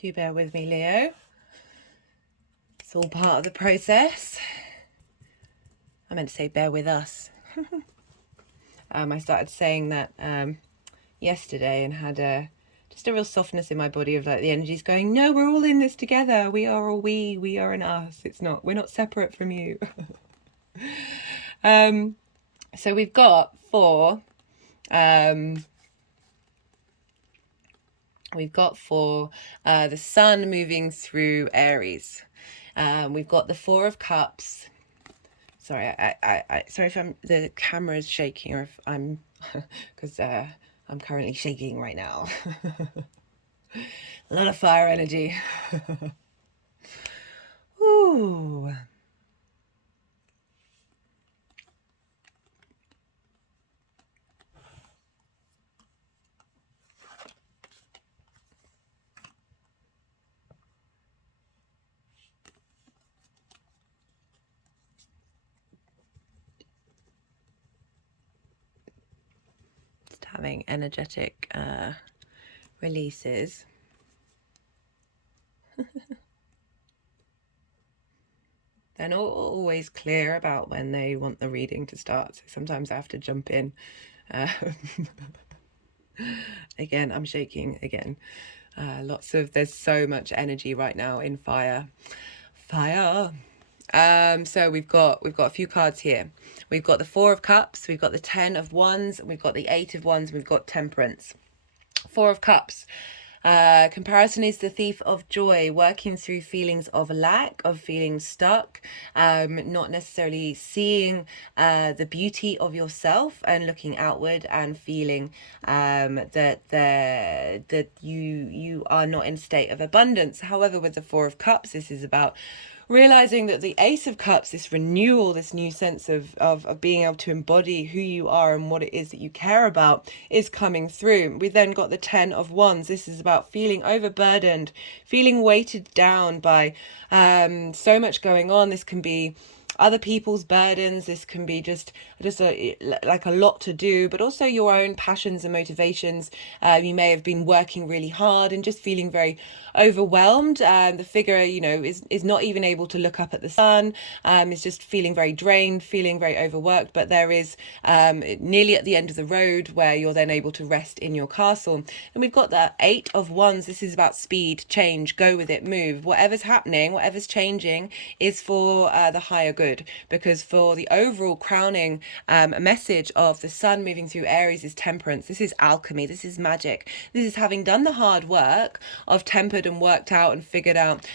Do bear with me, Leo. It's all part of the process. I meant to say bear with us. I started saying that yesterday and had just a real softness in my body of like the energies going, no, we're all in this together. We are a we are an us. We're not separate from you. So we've got four. We've got the sun moving through Aries. We've got the Four of Cups. Sorry, sorry if the camera is shaking, or if I'm, because I'm currently shaking right now. A lot of fire energy. Ooh. Having energetic releases. They're not always clear about when they want the reading to start, so sometimes I have to jump in. Again, I'm shaking again. There's so much energy right now in fire. So we've got a few cards here. We've got the Four of Cups, we've got the Ten of Wands, we've got the Eight of Wands, we've got Temperance. Four of Cups. Comparison is the thief of joy, working through feelings of lack, of feeling stuck, not necessarily seeing the beauty of yourself and looking outward and feeling that you are not in a state of abundance. However, with the Four of Cups, this is about realizing that the Ace of Cups, this renewal, this new sense of being able to embody who you are and what it is that you care about is coming through. We then got the Ten of Wands. This is about feeling overburdened, feeling weighted down by so much going on. This can be other people's burdens. This can be just like a lot to do, but also your own passions and motivations. You may have been working really hard and just feeling very overwhelmed. The figure, is not even able to look up at the sun. Is just feeling very drained, feeling very overworked. But there is nearly at the end of the road where you're then able to rest in your castle. And we've got the Eight of Wands. This is about speed, change, go with it, move. Whatever's happening, whatever's changing is for the higher good. good, because for the overall crowning message of the sun moving through Aries is temperance. This is alchemy. This is magic. This is having done the hard work of tempered and worked out and figured out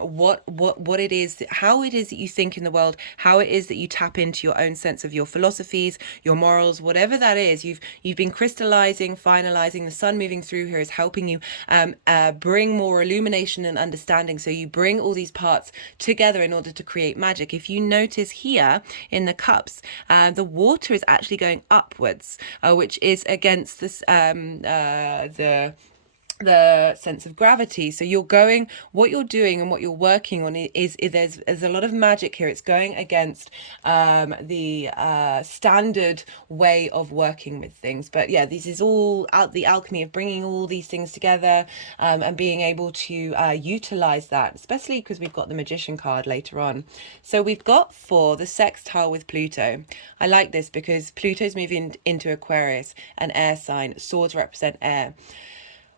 what it is, how it is that you think in the world, how it is that you tap into your own sense of your philosophies, your morals, whatever that is. You've been crystallizing, finalizing. The sun moving through here is helping you bring more illumination and understanding. So you bring all these parts together in order to create magic. If you notice here in the cups, the water is actually going upwards, which is against this the sense of gravity. So you're going, what you're doing and what you're working on is there's a lot of magic here. It's going against the standard way of working with things. But yeah, this is all out the alchemy of bringing all these things together and being able to utilize that, especially because we've got the Magician card later on. So we've got for the sextile with Pluto. I like this because Pluto's moving into Aquarius, an air sign. Swords represent air.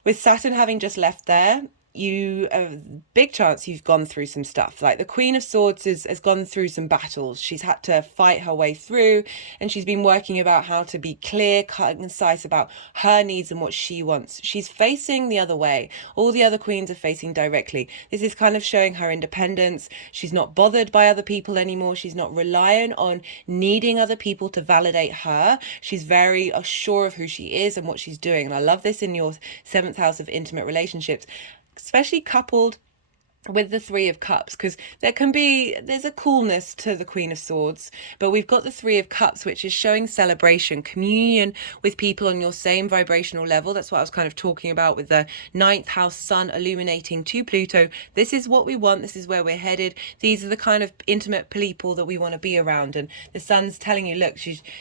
With Saturn having just left there, big chance you've gone through some stuff. Like the Queen of Swords has gone through some battles. She's had to fight her way through, and she's been working about how to be clear, cut and concise about her needs and what she wants. She's facing the other way. All the other queens are facing directly. This is kind of showing her independence. She's not bothered by other people anymore. She's not reliant on needing other people to validate her. She's very sure of who she is and what she's doing. And I love this in your 7th house of intimate relationships, especially coupled with the Three of Cups, because there's a coolness to the Queen of Swords, but we've got the Three of Cups, which is showing celebration, communion with people on your same vibrational level. That's what I was kind of talking about with the 9th house sun illuminating to Pluto. This is what we want. This is where we're headed. These are the kind of intimate people that we want to be around. And the sun's telling you, look,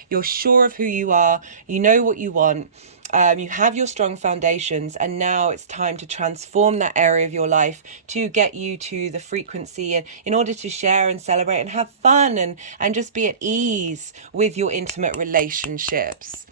you're sure of who you are. You know what you want. You have your strong foundations, and now it's time to transform that area of your life to get you to the frequency, and in order to share and celebrate and have fun and just be at ease with your intimate relationships.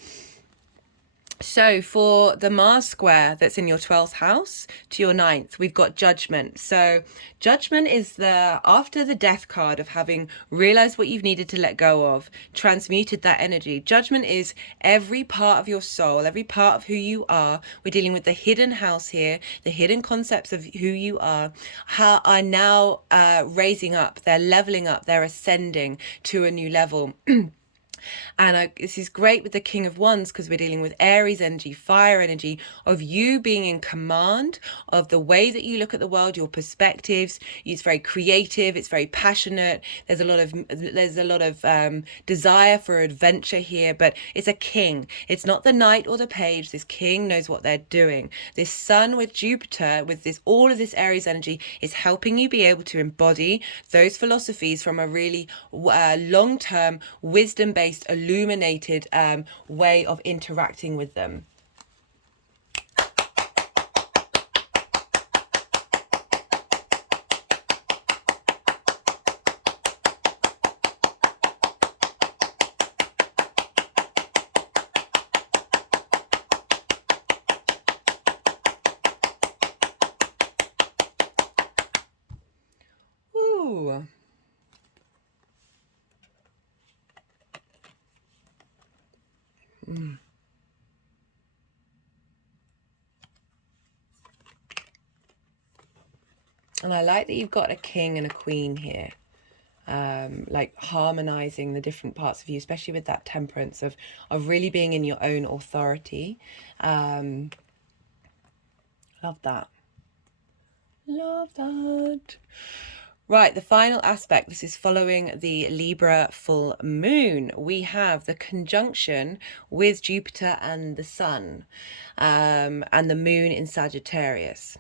So for the Mars square that's in your 12th house to your 9th, we've got Judgment. So Judgment is after the Death card of having realized what you've needed to let go of, transmuted that energy. Judgment is every part of your soul, every part of who you are. We're dealing with the hidden house here, the hidden concepts of who you are now raising up, they're leveling up, they're ascending to a new level. And this is great with the King of Wands because we're dealing with Aries energy, fire energy, of you being in command of the way that you look at the world, your perspectives. It's very creative. It's very passionate. There's a lot of desire for adventure here, but it's a king. It's not the knight or the page. This king knows what they're doing. This sun with Jupiter, with all of this Aries energy, is helping you be able to embody those philosophies from a really long-term, wisdom-based, illuminated way of interacting with them. Ooh. And I like that you've got a king and a queen here, like harmonizing the different parts of you, especially with that temperance of really being in your own authority. Love that. Love that. Right, the final aspect, this is following the Libra full moon. We have the conjunction with Jupiter and the sun, and the moon in Sagittarius.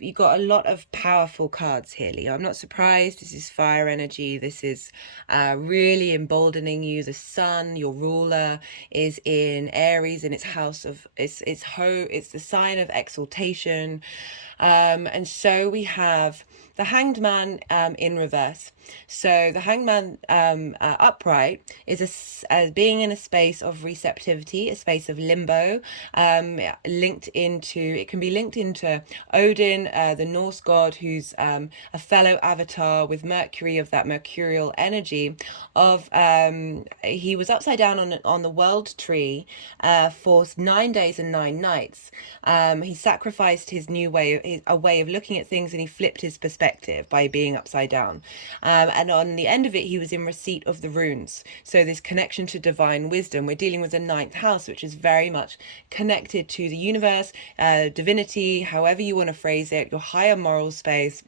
You've got a lot of powerful cards here, Leo. I'm not surprised. This is fire energy. This is really emboldening you. The sun, your ruler, is in Aries, in its house of it's the sign of exaltation, and so we have the Hanged Man in reverse. So the Hanged Man upright is being in a space of receptivity, a space of limbo, it can be linked into Odin, the Norse god, who's a fellow avatar with Mercury, of that mercurial energy of he was upside down on the world tree for 9 days and 9 nights. He sacrificed his a way of looking at things, and he flipped his perspective by being upside down. And on the end of it, he was in receipt of the runes. So this connection to divine wisdom. We're dealing with the 9th house, which is very much connected to the universe, divinity, however you want to phrase it, your higher moral space,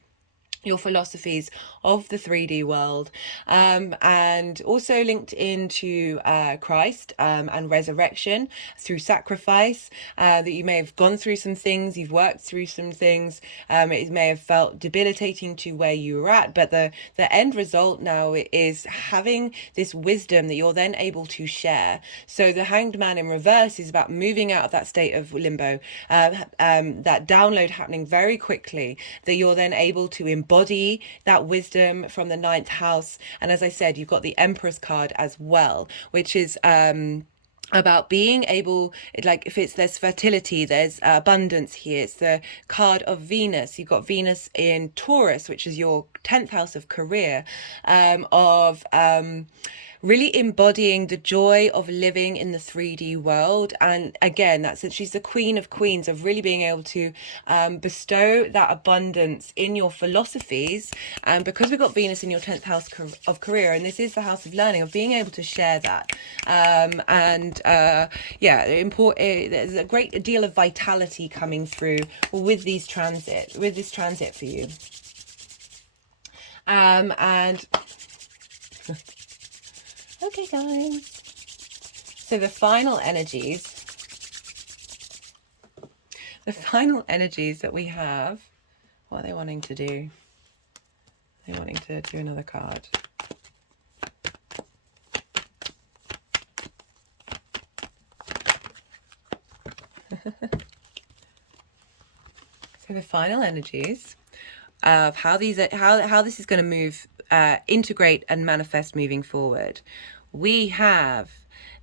your philosophies of the 3D world, and also linked into Christ and resurrection through sacrifice, that you may have gone through some things, you've worked through some things, it may have felt debilitating to where you were at, but the end result now is having this wisdom that you're then able to share. So the Hanged Man in reverse is about moving out of that state of limbo, that download happening very quickly, that you're then able to embody that wisdom from the 9th house. And as I said, you've got the Empress card as well, which is about being able, like, if there's fertility, there's abundance here. It's the card of Venus. You've got Venus in Taurus, which is your 10th house of career, really embodying the joy of living in the 3D world. And again, she's the Queen of Queens, of really being able to bestow that abundance in your philosophies. Because we've got Venus in your 10th house of career, and this is the house of learning, of being able to share that. There's a great deal of vitality coming through with this transit for you. Okay, guys. So the final energies that we have, what are they wanting to do? They're wanting to do another card. So the final energies of how this is going to move, integrate and manifest moving forward. We have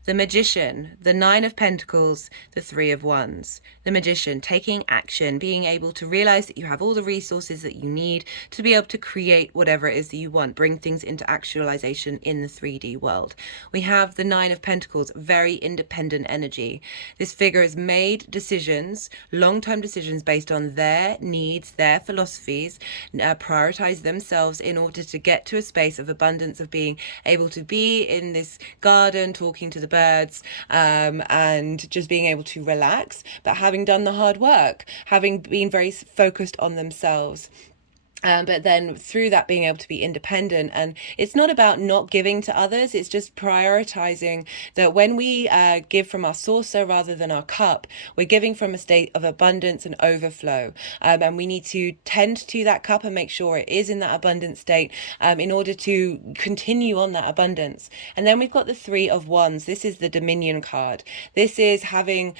the Magician, the 9 of Pentacles, the 3 of Wands. The Magician, taking action, being able to realize that you have all the resources that you need to be able to create whatever it is that you want, bring things into actualization in the 3D world. We have the 9 of Pentacles, very independent energy. This figure has made decisions, long-term decisions based on their needs, their philosophies, prioritize themselves in order to get to a space of abundance, of being able to be in this garden, talking to the birds, and just being able to relax, but having done the hard work, having been very focused on themselves. But then through that being able to be independent. And it's not about not giving to others, it's just prioritizing that when we give from our saucer rather than our cup, we're giving from a state of abundance and overflow, and we need to tend to that cup and make sure it is in that abundant state, in order to continue on that abundance. And then we've got the 3 of Wands. This is the Dominion card. This is having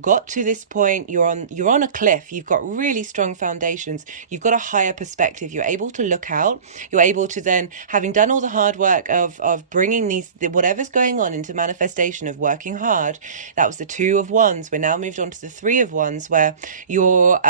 got to this point, you're on a cliff, you've got really strong foundations, you've got a higher perspective, you're able to look out, you're able to then, having done all the hard work of bringing whatever's going on into manifestation, of working hard. That was the 2 of Wands. We're now moved on to the 3 of Wands, where your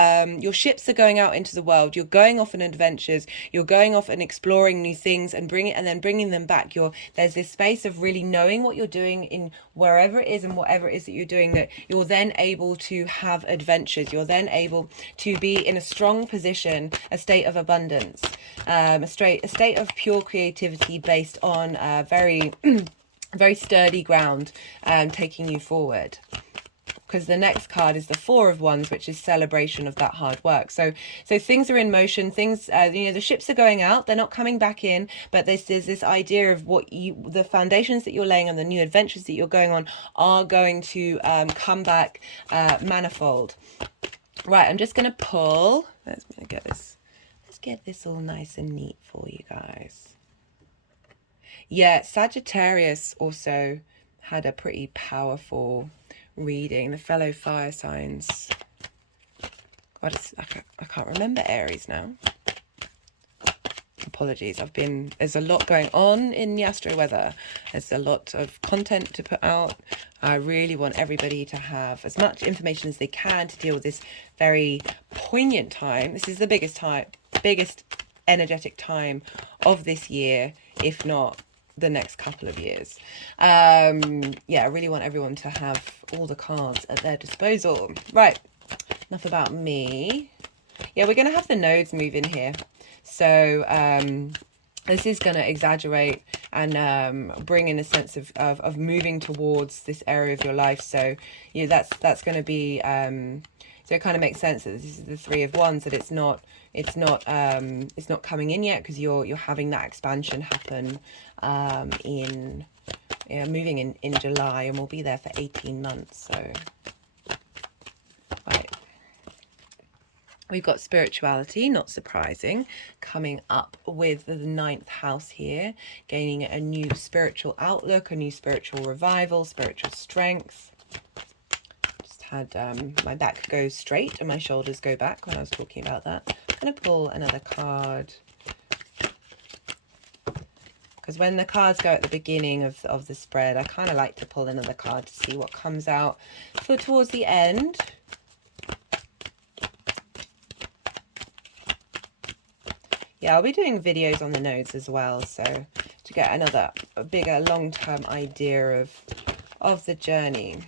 ships are going out into the world, you're going off on adventures, you're going off and exploring new things and then bringing them back. There's this space of really knowing what you're doing in wherever it is and whatever it is that you're doing, that you're then able to have adventures, you're then able to be in a strong position, a state of abundance, a state of pure creativity based on very very sturdy ground, taking you forward. Because the next card is the 4 of Wands, which is celebration of that hard work. So things are in motion, things, the ships are going out, they're not coming back in, but there's this idea of the foundations that you're laying on, the new adventures that you're going on, are going to come back manifold. Right, I'm just going to pull, let's get this all nice and neat for you guys. Yeah, Sagittarius also had a pretty powerful reading, the fellow fire signs. God, I can't remember Aries now. Apologies, there's a lot going on in the astro weather. There's a lot of content to put out. I really want everybody to have as much information as they can to deal with this very poignant time. This is the biggest energetic time of this year, if not the next couple of years. Yeah, I really want everyone to have all the cards at their disposal. Right, enough about me. Yeah, we're going to have the nodes move in here. So this is going to exaggerate and bring in a sense of moving towards this area of your life. So yeah, that's going to be so it kind of makes sense that this is the Three of Wands, that it's not coming in yet, because you're having that expansion happen moving in July, and we'll be there for 18 months. So right. We've got spirituality, not surprising, coming up with the 9th house here, gaining a new spiritual outlook, a new spiritual revival, spiritual strength. Just had my back go straight and my shoulders go back when I was talking about that. I'm going to pull another card, because when the cards go at the beginning of the spread, I kind of like to pull another card to see what comes out for towards the end. Yeah, I'll be doing videos on the nodes as well, so to get a bigger long-term idea of the journey.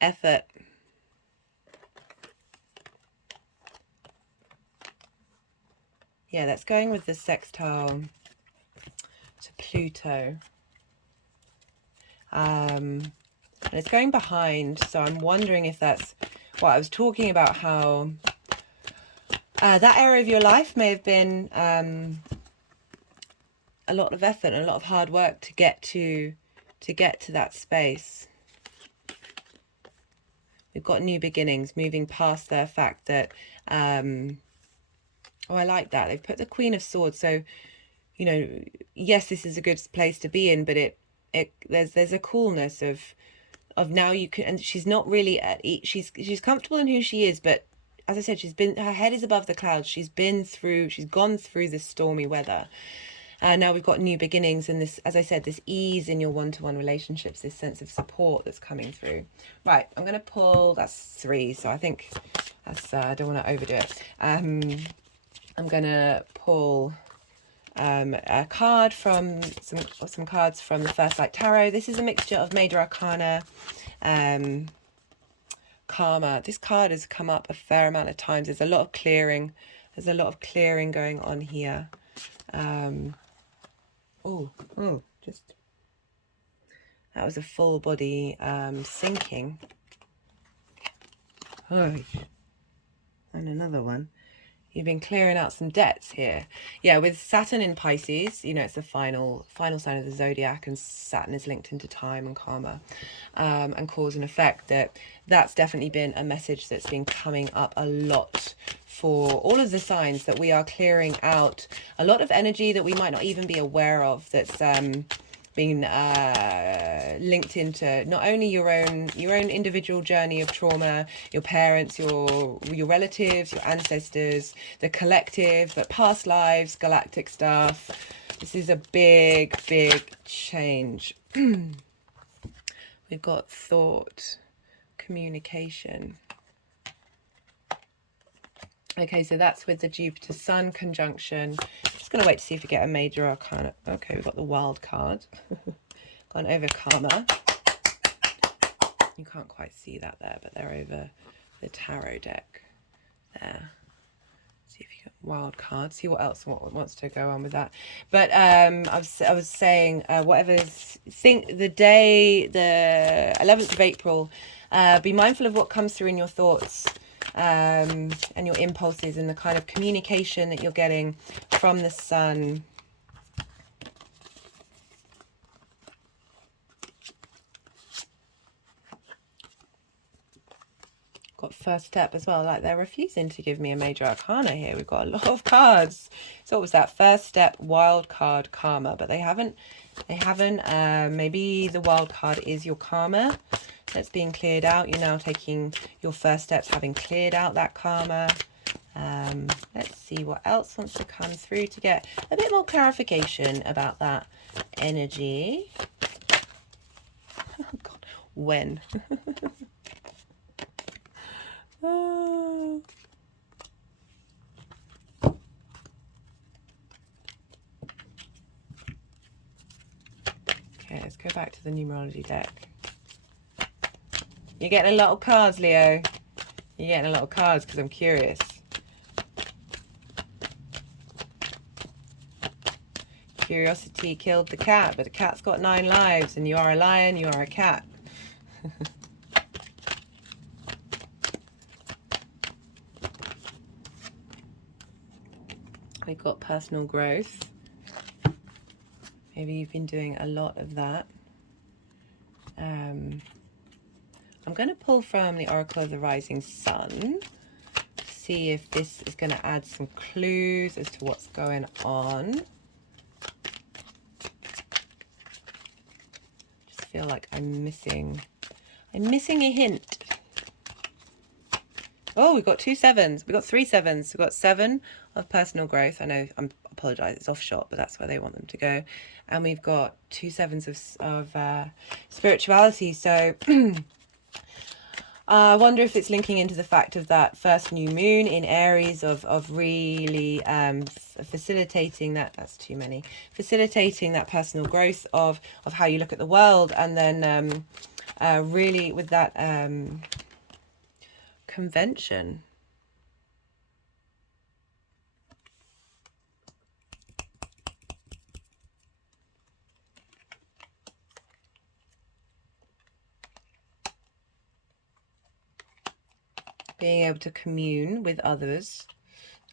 Effort. Yeah, that's going with the sextile to Pluto. And it's going behind, so I'm wondering if that's what I was talking about, how that area of your life may have been a lot of effort and a lot of hard work to get to that space. We've got new beginnings, moving past the fact that oh, I like that. They've put the Queen of Swords, so you know, yes, this is a good place to be in, but there's a coolness of now you can, and she's not really she's comfortable in who she is, but as I said, her head is above the clouds. She's gone through this stormy weather. Now we've got new beginnings, and this, as I said, this ease in your one-to-one relationships, this sense of support that's coming through. Right, I'm going to pull, that's 3, so I think that's, I don't want to overdo it. I'm going to pull a card from some cards from the First Light Tarot. This is a mixture of Major Arcana, Karma. This card has come up a fair amount of times. There's a lot of clearing. There's a lot of clearing going on here. Just that was a full body sinking. Oh, and another one. You've been clearing out some debts here. Yeah, with Saturn in Pisces, you know, it's the final sign of the zodiac, and Saturn is linked into time and karma, and cause and effect. That's definitely been a message that's been coming up a lot for all of the signs, that we are clearing out a lot of energy that we might not even be aware of, that's been linked into not only your own individual journey of trauma, your parents, your relatives, your ancestors, the collective, the past lives, galactic stuff. This is a big change. We've got thought, communication. Okay, so that's with the Jupiter Sun conjunction. Just going to wait to see if we get a major arcana. Okay, we've got the wild card. Gone over karma. You can't quite see that there, but they're over the tarot deck there. See if you get wild card. See what else wants to go on with that. But I was saying, the day, the 11th of April, be mindful of what comes through in your thoughts. And your impulses, and the kind of communication that you're getting from the sun. Got first step as well, like they're refusing to give me a major arcana here. We've got a lot of cards. So what was that? First step, wild card, karma, but they haven't maybe the wild card is your karma. that's being cleared out. You're now taking your first steps, having cleared out that karma. Let's see what else wants to come through to get a bit more clarification about that energy. Oh God, when? Oh. Okay, let's go back to the numerology deck. You're getting a lot of cards, Leo. You're getting a lot of cards because I'm curious. Curiosity killed the cat, but the cat's got 9 lives, and you are a lion, you are a cat. We've got personal growth. Maybe you've been doing a lot of that. I'm going to pull from the Oracle of the Rising Sun to see if this is going to add some clues as to what's going on. Just feel like I'm missing a hint. Oh, we've got 2 sevens. We've got 3 sevens. We've got 7 of personal growth. I know, I apologise, it's off shot, but that's where they want them to go. And we've got 2 sevens of spirituality. So I wonder if it's linking into the fact of that first new moon in Aries of really facilitating that. That's too many. Facilitating that personal growth of how you look at the world, and then really with that convention. Being able to commune with others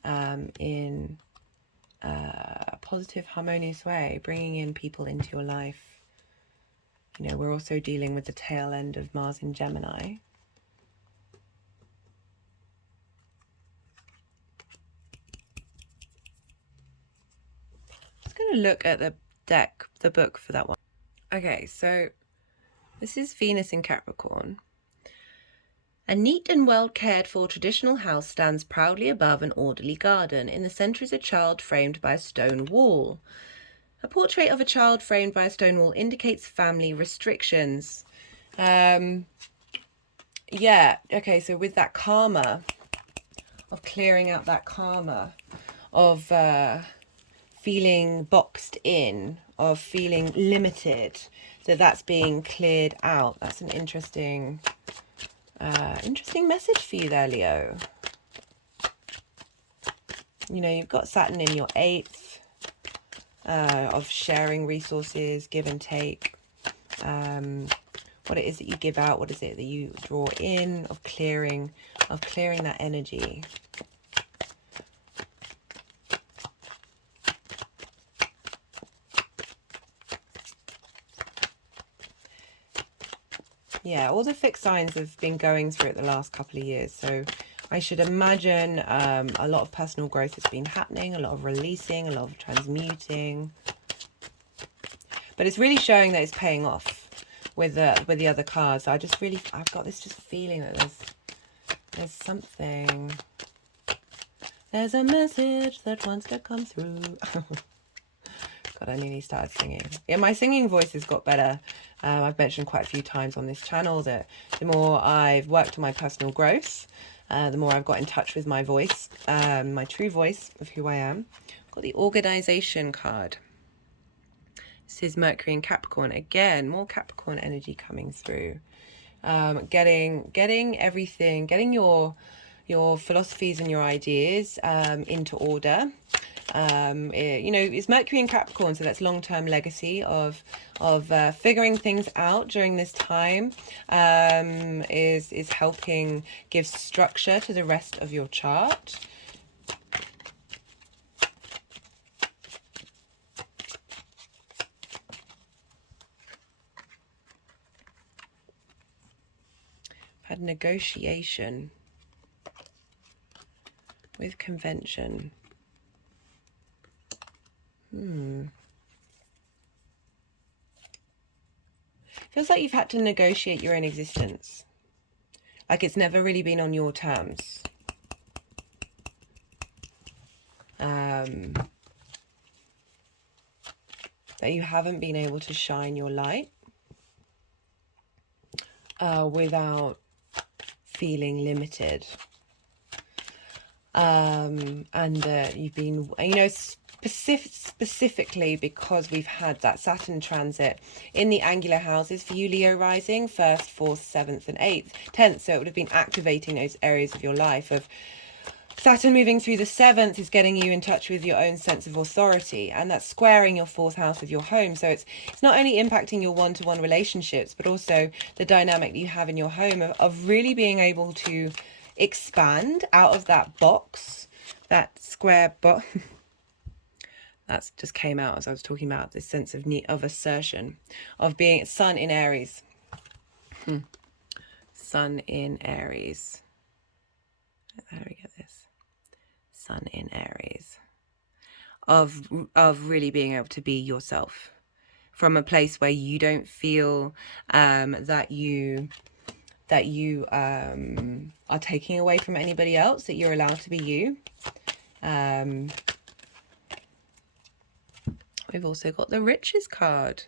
in a positive, harmonious way, bringing in people into your life. You know, we're also dealing with the tail end of Mars in Gemini. Just going to look at the deck, the book for that one. Okay, so this is Venus in Capricorn. A neat and well cared for traditional house stands proudly above an orderly garden. In the centre is a child framed by a stone wall. A portrait of a child framed by a stone wall indicates family restrictions. Yeah, okay, so with that karma, of clearing out that karma, of feeling boxed in, of feeling limited, so that's being cleared out. That's an interesting message for you there, Leo. You know, you've got Saturn in your 8th, of sharing resources, give and take, what it is that you give out, what is it that you draw in, of clearing that energy. Yeah, all the fixed signs have been going through it the last couple of years. So I should imagine a lot of personal growth has been happening, a lot of releasing, a lot of transmuting. But it's really showing that it's paying off with the other cards. I've got this just feeling that there's something. There's a message that wants to come through. God, I nearly started singing. Yeah, my singing voice has got better. I've mentioned quite a few times on this channel that the more I've worked on my personal growth, the more I've got in touch with my voice, my true voice of who I am. I've got the organization card. This is Mercury in Capricorn. Again, more Capricorn energy coming through. Getting everything, getting your philosophies and your ideas into order. You know, it's Mercury in Capricorn, so that's long-term legacy of figuring things out during this time, is helping give structure to the rest of your chart. I've had negotiation with convention. Feels like you've had to negotiate your own existence. Like it's never really been on your terms. That you haven't been able to shine your light without feeling limited. And you've been, you know, specifically because we've had that Saturn transit in the angular houses for you, Leo rising, 1st, 4th, 7th and 8th, 10th. So it would have been activating those areas of your life. Of Saturn moving through the 7th is getting you in touch with your own sense of authority, and that's squaring your 4th house of your home. So it's not only impacting your one-to-one relationships, but also the dynamic that you have in your home of really being able to expand out of that box, that square box. That just came out as I was talking about this sense of need, of assertion, of being Sun in Aries. Sun in Aries. How do we get this? Sun in Aries. Of really being able to be yourself from a place where you don't feel that you are taking away from anybody else, that you're allowed to be you. We've also got the Riches card.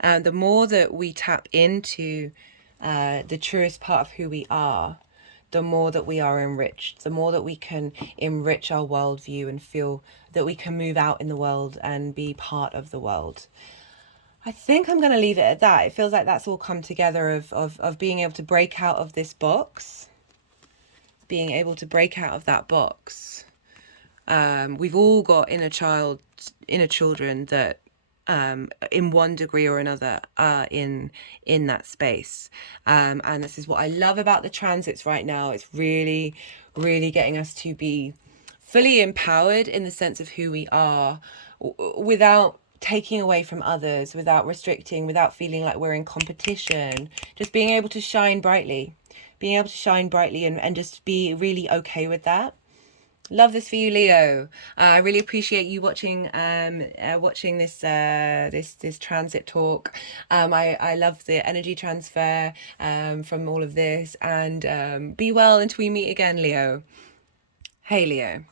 The more that we tap into the truest part of who we are, the more that we are enriched, the more that we can enrich our worldview and feel that we can move out in the world and be part of the world. I think I'm going to leave it at that. It feels like that's all come together of being able to break out of this box, being able to break out of that box. We've all got inner children that in one degree or another are in that space. And this is what I love about the transits right now. It's really, really getting us to be fully empowered in the sense of who we are without taking away from others, without restricting, without feeling like we're in competition, just being able to shine brightly, and just be really okay with that. Love this for you, Leo. I really appreciate you watching this this transit talk. I love the energy transfer from all of this, and be well until we meet again, Leo. Hey, Leo.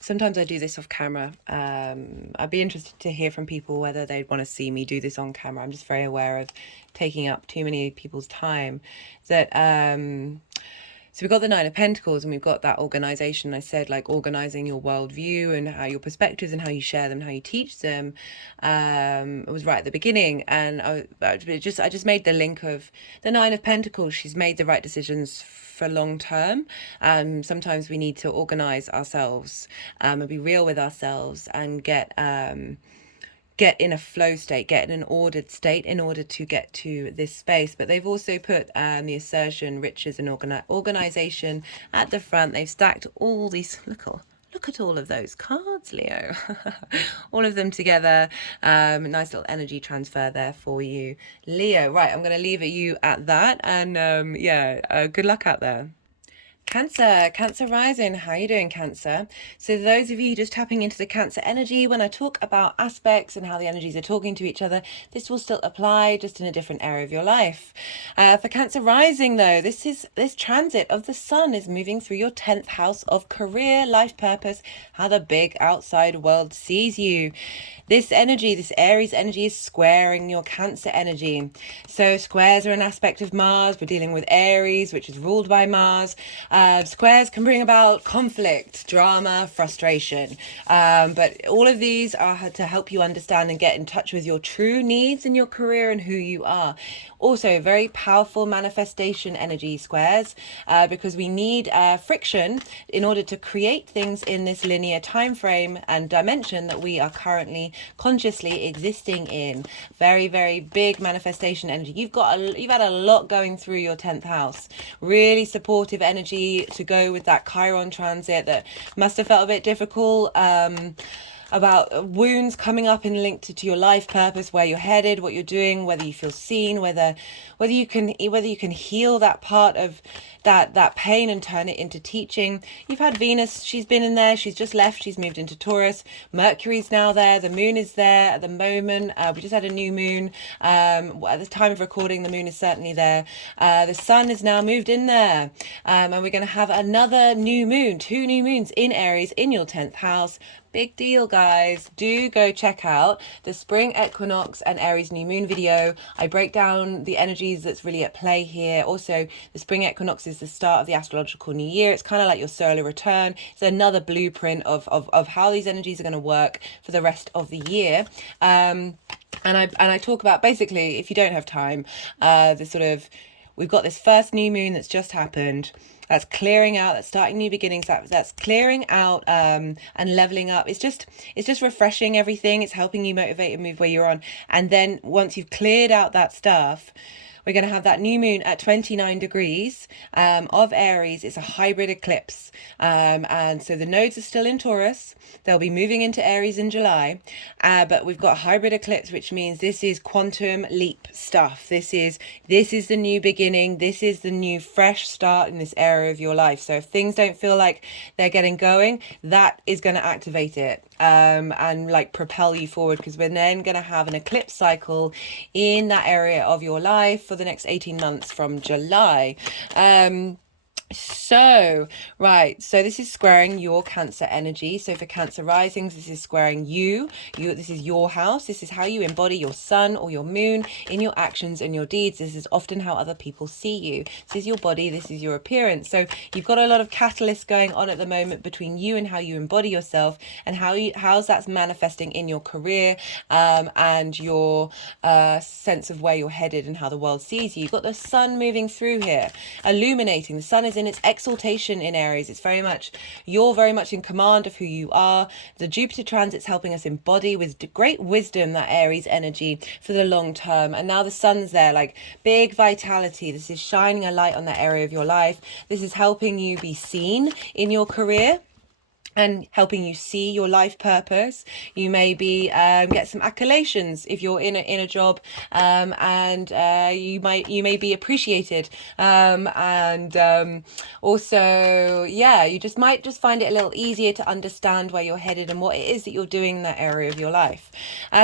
Sometimes I do this off camera. I'd be interested to hear from people whether they'd want to see me do this on camera. I'm just very aware of taking up too many people's time. So we've got the Nine of Pentacles, and we've got that organization. I said, like, organizing your worldview and how your perspectives and how you share them, how you teach them. It was right at the beginning, and I just made the link of the Nine of Pentacles. She's made the right decisions for long term. Sometimes we need to organize ourselves and be real with ourselves and get in a flow state, get in an ordered state in order to get to this space. But they've also put the assertion, riches and organization at the front. They've stacked all these, look at all of those cards, Leo. All of them together. Nice little energy transfer there for you, Leo. Right, I'm going to leave you at that, and good luck out there. Cancer rising. How you doing, Cancer? So those of you just tapping into the Cancer energy, when I talk about aspects and how the energies are talking to each other, this will still apply, just in a different area of your life. For Cancer rising, though, this transit of the Sun is moving through your 10th house of career, life purpose, how the big outside world sees you. This energy, this Aries energy, is squaring your Cancer energy. So squares are an aspect of Mars. We're dealing with Aries, which is ruled by Mars. Squares can bring about conflict, drama, frustration. But all of these are to help you understand and get in touch with your true needs in your career and who you are. Also, very powerful manifestation energy, squares, because we need friction in order to create things in this linear time frame and dimension that we are currently consciously existing in. Very, very big manifestation energy. You've had a lot going through your 10th house. Really supportive energy to go with that Chiron transit that must have felt a bit difficult. About wounds coming up and linked to your life purpose, where you're headed, what you're doing, whether you feel seen, whether you can heal that part of that pain and turn it into teaching. You've had Venus, she's been in there, she's just left, she's moved into Taurus. Mercury's now there, the moon is there at the moment. We just had a new moon. At the time of recording, the moon is certainly there. The sun is now moved in there. And we're going to have another new moon, 2 new moons in Aries in your 10th house. Big deal, guys. Do go check out the spring equinox and Aries new moon video. I break down the energies that's really at play here. Also, the spring equinox is the start of the astrological new year. It's kind of like your solar return. It's another blueprint of how these energies are going to work for the rest of the year. And I talk about, basically, if you don't have time, we've got this first new moon that's just happened. That's clearing out, that's starting new beginnings, that's clearing out and leveling up. It's just refreshing everything. It's helping you motivate and move where you're on. And then once you've cleared out that stuff, we're going to have that new moon at 29 degrees of Aries. It's a hybrid eclipse. And so the nodes are still in Taurus. They'll be moving into Aries in July. But we've got a hybrid eclipse, which means this is quantum leap stuff. This is the new beginning. This is the new fresh start in this area of your life. So if things don't feel like they're getting going, that is going to activate it. And like propel you forward, because we're then going to have an eclipse cycle in that area of your life for the next 18 months from July. So this is squaring your Cancer energy. So for Cancer risings, this is squaring you. This is your house. This is how you embody your sun or your moon in your actions and your deeds. This is often how other people see you. This is your body. This is your appearance. So you've got a lot of catalysts going on at the moment between you and how you embody yourself, and how's that's manifesting in your career and your sense of where you're headed and how the world sees you. You've got the sun moving through here, illuminating. The sun is in its exaltation in Aries. It's you're very much in command of who you are. The Jupiter transit's helping us embody with great wisdom that Aries energy for the long term. And now the sun's there, like big vitality. This is shining a light on that area of your life. This is helping you be seen in your career and helping you see your life purpose. You may be get some accolations if you're in a job, and you may be appreciated, also you might find it a little easier to understand where you're headed and what it is that you're doing in that area of your life.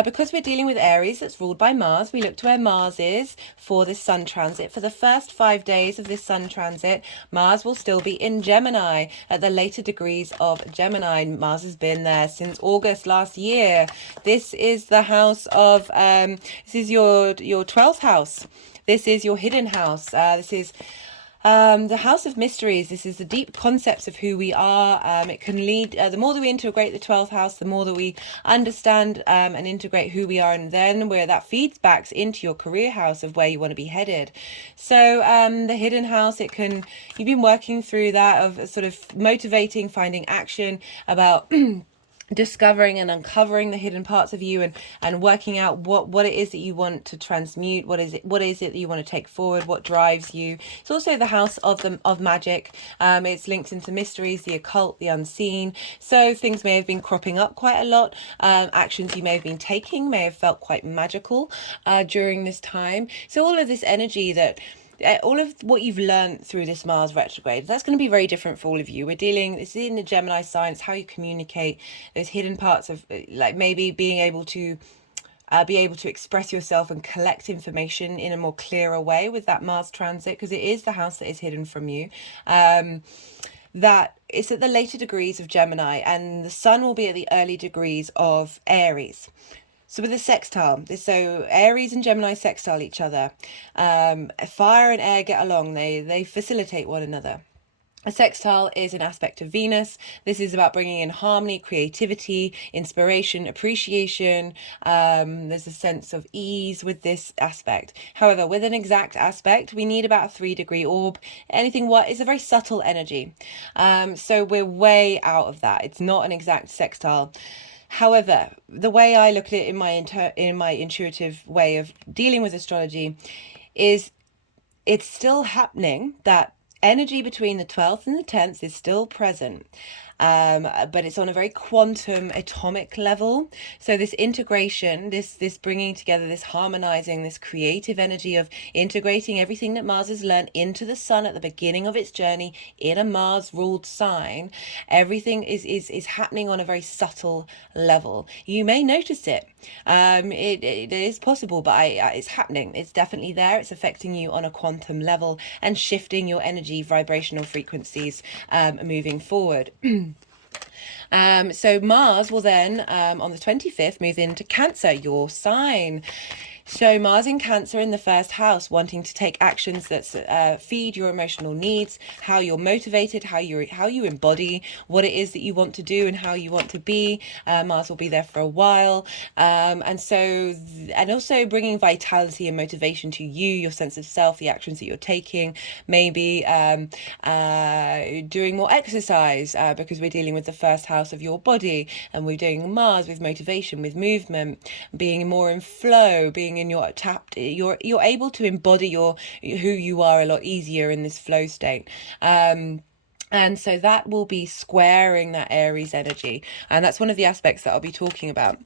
Because we're dealing with Aries that's ruled by Mars, we look to where Mars is for this sun transit. For the first 5 days of this sun transit, Mars will still be in Gemini. At the later degrees of Gemini, Mars has been there since August last year. This is the house of this is your 12th house. This is your hidden house. This is the house of mysteries. This is the deep concepts of who we are. It can lead, the more that we integrate the 12th house, the more that we understand and integrate who we are, and then where that feeds back into your career house of where you want to be headed. So the hidden house, you've been working through that of sort of motivating, finding action about discovering and uncovering the hidden parts of you, and working out what it is that you want to transmute, what is it that you want to take forward, what drives you. It's also the house of magic. It's linked into mysteries, the occult, the unseen. So things may have been cropping up quite a lot. Actions you may have been taking may have felt quite magical during this time. So all of this energy all of what you've learned through this Mars retrograde, that's going to be very different for all of you. This is in the Gemini sign. It's how you communicate, those hidden parts of like maybe being able to express yourself and collect information in a more clearer way with that Mars transit, because it is the house that is hidden from you. That it's at the later degrees of Gemini, and the sun will be at the early degrees of Aries. So with the sextile, so Aries and Gemini sextile each other. Fire and air get along. They facilitate one another. A sextile is an aspect of Venus. This is about bringing in harmony, creativity, inspiration, appreciation. There's a sense of ease with this aspect. However, with an exact aspect, we need about a 3-degree orb. Anything what is a very subtle energy. So we're way out of that. It's not an exact sextile. However, the way I look at it in my intuitive way of dealing with astrology is it's still happening. That energy between the 12th and the 10th is still present. but it's on a very quantum atomic level. So this integration, this bringing together, this harmonizing, this creative energy of integrating everything that Mars has learned into the sun at the beginning of its journey in a Mars ruled sign, everything is happening on a very subtle level. You may notice it. It is possible, but it's happening. It's definitely there. It's affecting you on a quantum level and shifting your energy vibrational frequencies moving forward. So Mars will then, on the 25th, move into Cancer, your sign. So Mars in Cancer in the first house, wanting to take actions that feed your emotional needs, how you're motivated, how you embody what it is that you want to do and how you want to be. Mars will be there for a while, and also bringing vitality and motivation to you, your sense of self, the actions that you're taking. Maybe doing more exercise because we're dealing with the first house of your body, and we're doing Mars with motivation, with movement, being more in flow, being in your tapped, you're able to embody who you are a lot easier in this flow state. And so that will be squaring that Aries energy. And that's one of the aspects that I'll be talking about.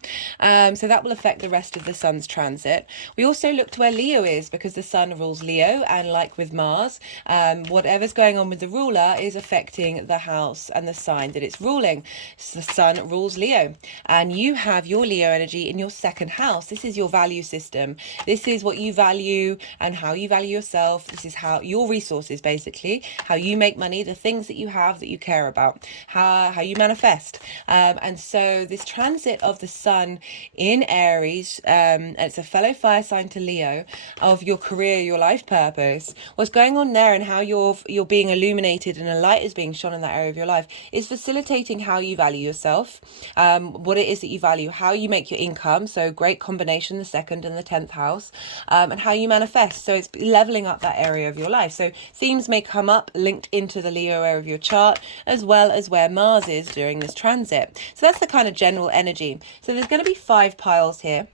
So that will affect the rest of the sun's transit. We also looked where Leo is, because the sun rules Leo. And like with Mars, whatever's going on with the ruler is affecting the house and the sign that it's ruling. So the sun rules Leo. And you have your Leo energy in your second house. This is your value system. This is what you value and how you value yourself. This is how your resources, basically, how you make money, the things that you have that you care about, how you manifest. And so this transit of the sun in Aries, it's a fellow fire sign to Leo, of your career, your life purpose, what's going on there and how you're being illuminated and a light is being shone in that area of your life, is facilitating how you value yourself, what it is that you value, how you make your income. So great combination, the second and the 10th house, and how you manifest. So it's leveling up that area of your life. So themes may come up linked into the Leo area of your chart, as well as where Mars is during this transit. So that's the kind of general energy. So there's going to be 5 piles here.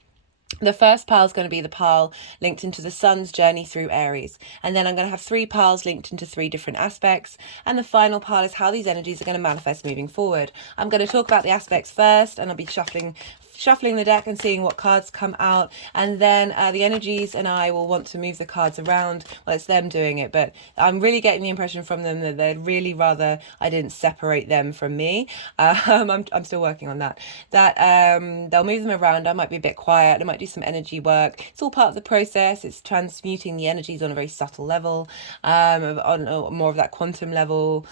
The first pile is going to be the pile linked into the sun's journey through Aries. And then I'm going to have 3 piles linked into 3 different aspects. And the final pile is how these energies are going to manifest moving forward. I'm going to talk about the aspects first, and I'll be shuffling the deck and seeing what cards come out, and then the energies and I will want to move the cards around. Well, it's them doing it, but I'm really getting the impression from them that they'd really rather I didn't separate them from me. I'm still working on that. They'll move them around. I might be a bit quiet. I might do some energy work. It's all part of the process. It's transmuting the energies on a very subtle level, on more of that quantum level.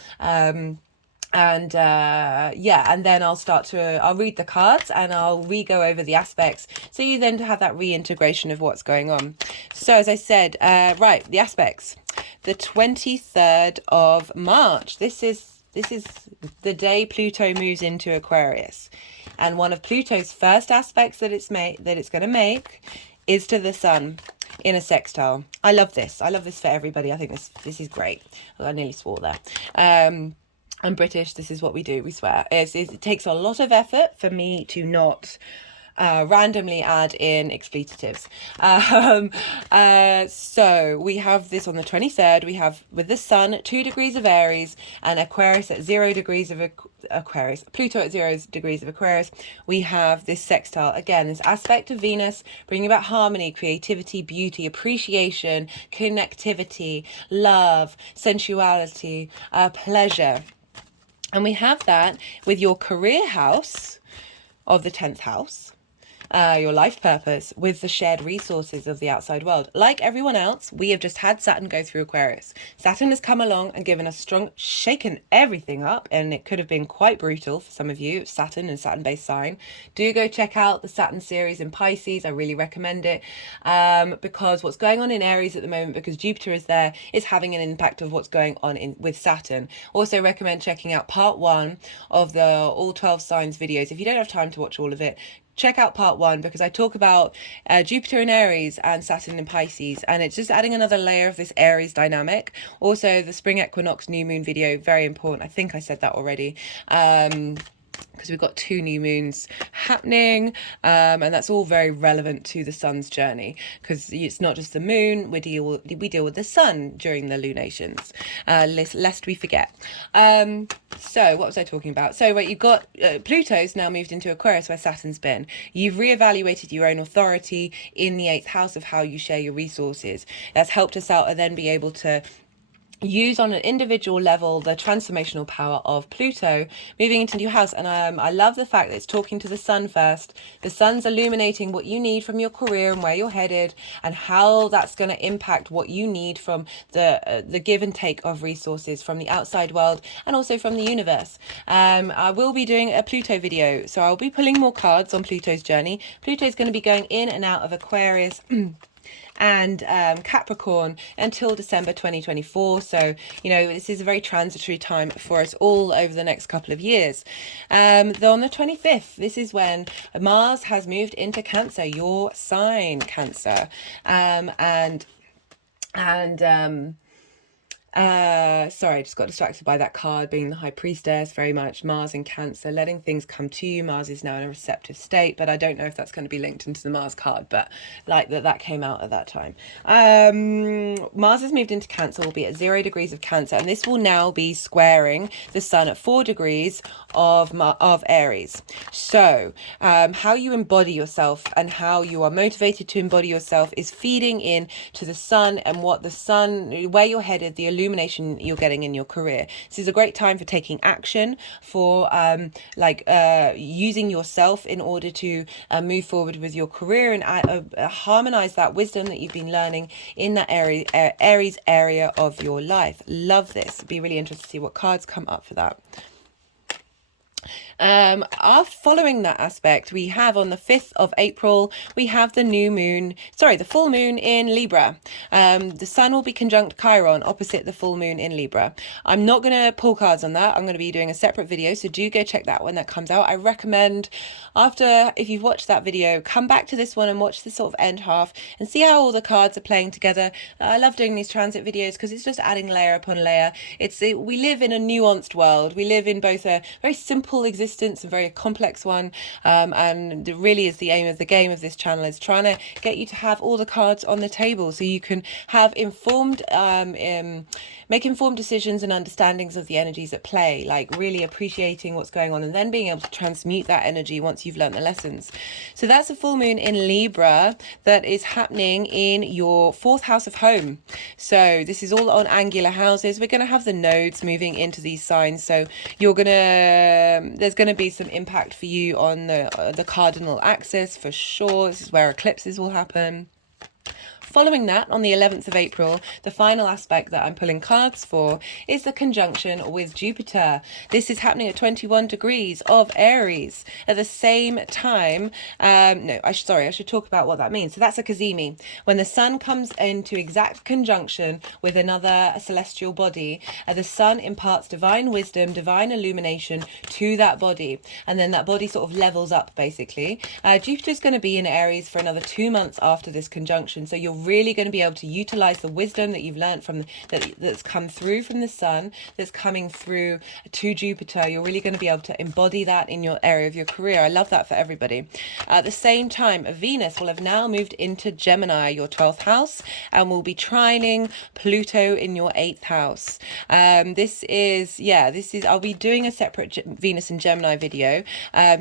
And then I'll read the cards and I'll re-go over the aspects, so you then have that reintegration of what's going on. So as I said, right, the aspects, the 23rd of March, this is the day Pluto moves into Aquarius, and one of Pluto's first aspects that it's going to make is to the sun in a sextile. I love this for everybody. I think this is great. Oh, I nearly swore there. I'm British. This is what we do. We swear. It takes a lot of effort for me to not randomly add in expletives. So we have this on the 23rd. We have, with the sun, 2 degrees of Aries and Aquarius at 0 degrees of Aquarius, Pluto at 0 degrees of Aquarius. We have this sextile, again, this aspect of Venus, bringing about harmony, creativity, beauty, appreciation, connectivity, love, sensuality, pleasure. And we have that with your career house of the 10th house, your life purpose, with the shared resources of the outside world. Like everyone else, we have just had Saturn go through Aquarius. Saturn has come along and given us shaken everything up, and it could have been quite brutal for some of you, Saturn and Saturn-based sign. Do go check out the Saturn series in Pisces. I really recommend it, because what's going on in Aries at the moment, because Jupiter is there, is having an impact of what's going on with Saturn. Also recommend checking out part 1 of the all 12 signs videos. If you don't have time to watch all of it, check out part 1, because I talk about Jupiter in Aries and Saturn in Pisces, and it's just adding another layer of this Aries dynamic. Also, the spring equinox new moon video, very important. I think I said that already. because we've got 2 new moons happening, and that's all very relevant to the sun's journey, because it's not just the moon, we deal with the sun during the lunations, lest we forget. So what was I talking about? So right, you've got Pluto's now moved into Aquarius, where Saturn's been. You've reevaluated your own authority in the 8th house of how you share your resources. That's helped us out and then be able to use on an individual level the transformational power of Pluto moving into new house. And I love the fact that it's talking to the sun first. The sun's illuminating what you need from your career and where you're headed, and how that's going to impact what you need from the give and take of resources from the outside world and also from the universe. I will be doing a Pluto video, so I'll be pulling more cards on Pluto's journey. Pluto's going to be going in and out of Aquarius and Capricorn until December 2024. So, you know, this is a very transitory time for us all over the next couple of years. Though on the 25th, this is when Mars has moved into Cancer, your sign, Cancer. Sorry, I just got distracted by that card being the High Priestess, very much Mars in Cancer, letting things come to you. Mars is now in a receptive state, but I don't know if that's going to be linked into the Mars card, but like that came out at that time. Mars has moved into Cancer, will be at 0 degrees of Cancer, and this will now be squaring the Sun at 4 degrees of Aries. So how you embody yourself and how you are motivated to embody yourself is feeding in to the Sun, and what the Sun, where you're headed, the illumination you're getting in your career. This is a great time for taking action, for using yourself in order to move forward with your career and harmonize that wisdom that you've been learning in that Aries area of your life. Love this. It'd be really interesting to see what cards come up for that. Following that aspect, we have on the 5th of April, we have the full moon in Libra. The sun will be conjunct Chiron opposite the full moon in Libra. I'm not going to pull cards on that. I'm going to be doing a separate video, so do go check that when that comes out. I recommend if you've watched that video, come back to this one and watch the sort of end half and see how all the cards are playing together. I love doing these transit videos because it's just adding layer upon layer. We live in a nuanced world. We live in both a very simple existence and very complex one, and it really is the aim of the game of this channel, is trying to get you to have all the cards on the table so you can have make informed decisions and understandings of the energies at play, like really appreciating what's going on and then being able to transmute that energy once you've learned the lessons. So that's a full moon in Libra that is happening in your 4th house of home. So this is all on angular houses. We're going to have the nodes moving into these signs, so there's going to be some impact for you on the cardinal axis for sure. This is where eclipses will happen. Following that, on the 11th of April, the final aspect that I'm pulling cards for is the conjunction with Jupiter. This is happening at 21 degrees of Aries. At the same time, I should talk about what that means. So that's a cazimi. When the sun comes into exact conjunction with another celestial body, the sun imparts divine wisdom, divine illumination to that body. And then that body sort of levels up, basically. Jupiter's going to be in Aries for another 2 months after this conjunction. So you're really going to be able to utilize the wisdom that you've learned that's come through from the sun, that's coming through to Jupiter. You're really going to be able to embody that in your area of your career. I love that for everybody. At the same time, Venus will have now moved into Gemini, your 12th house, and will be trining Pluto in your 8th house. I'll be doing a separate Venus and Gemini video.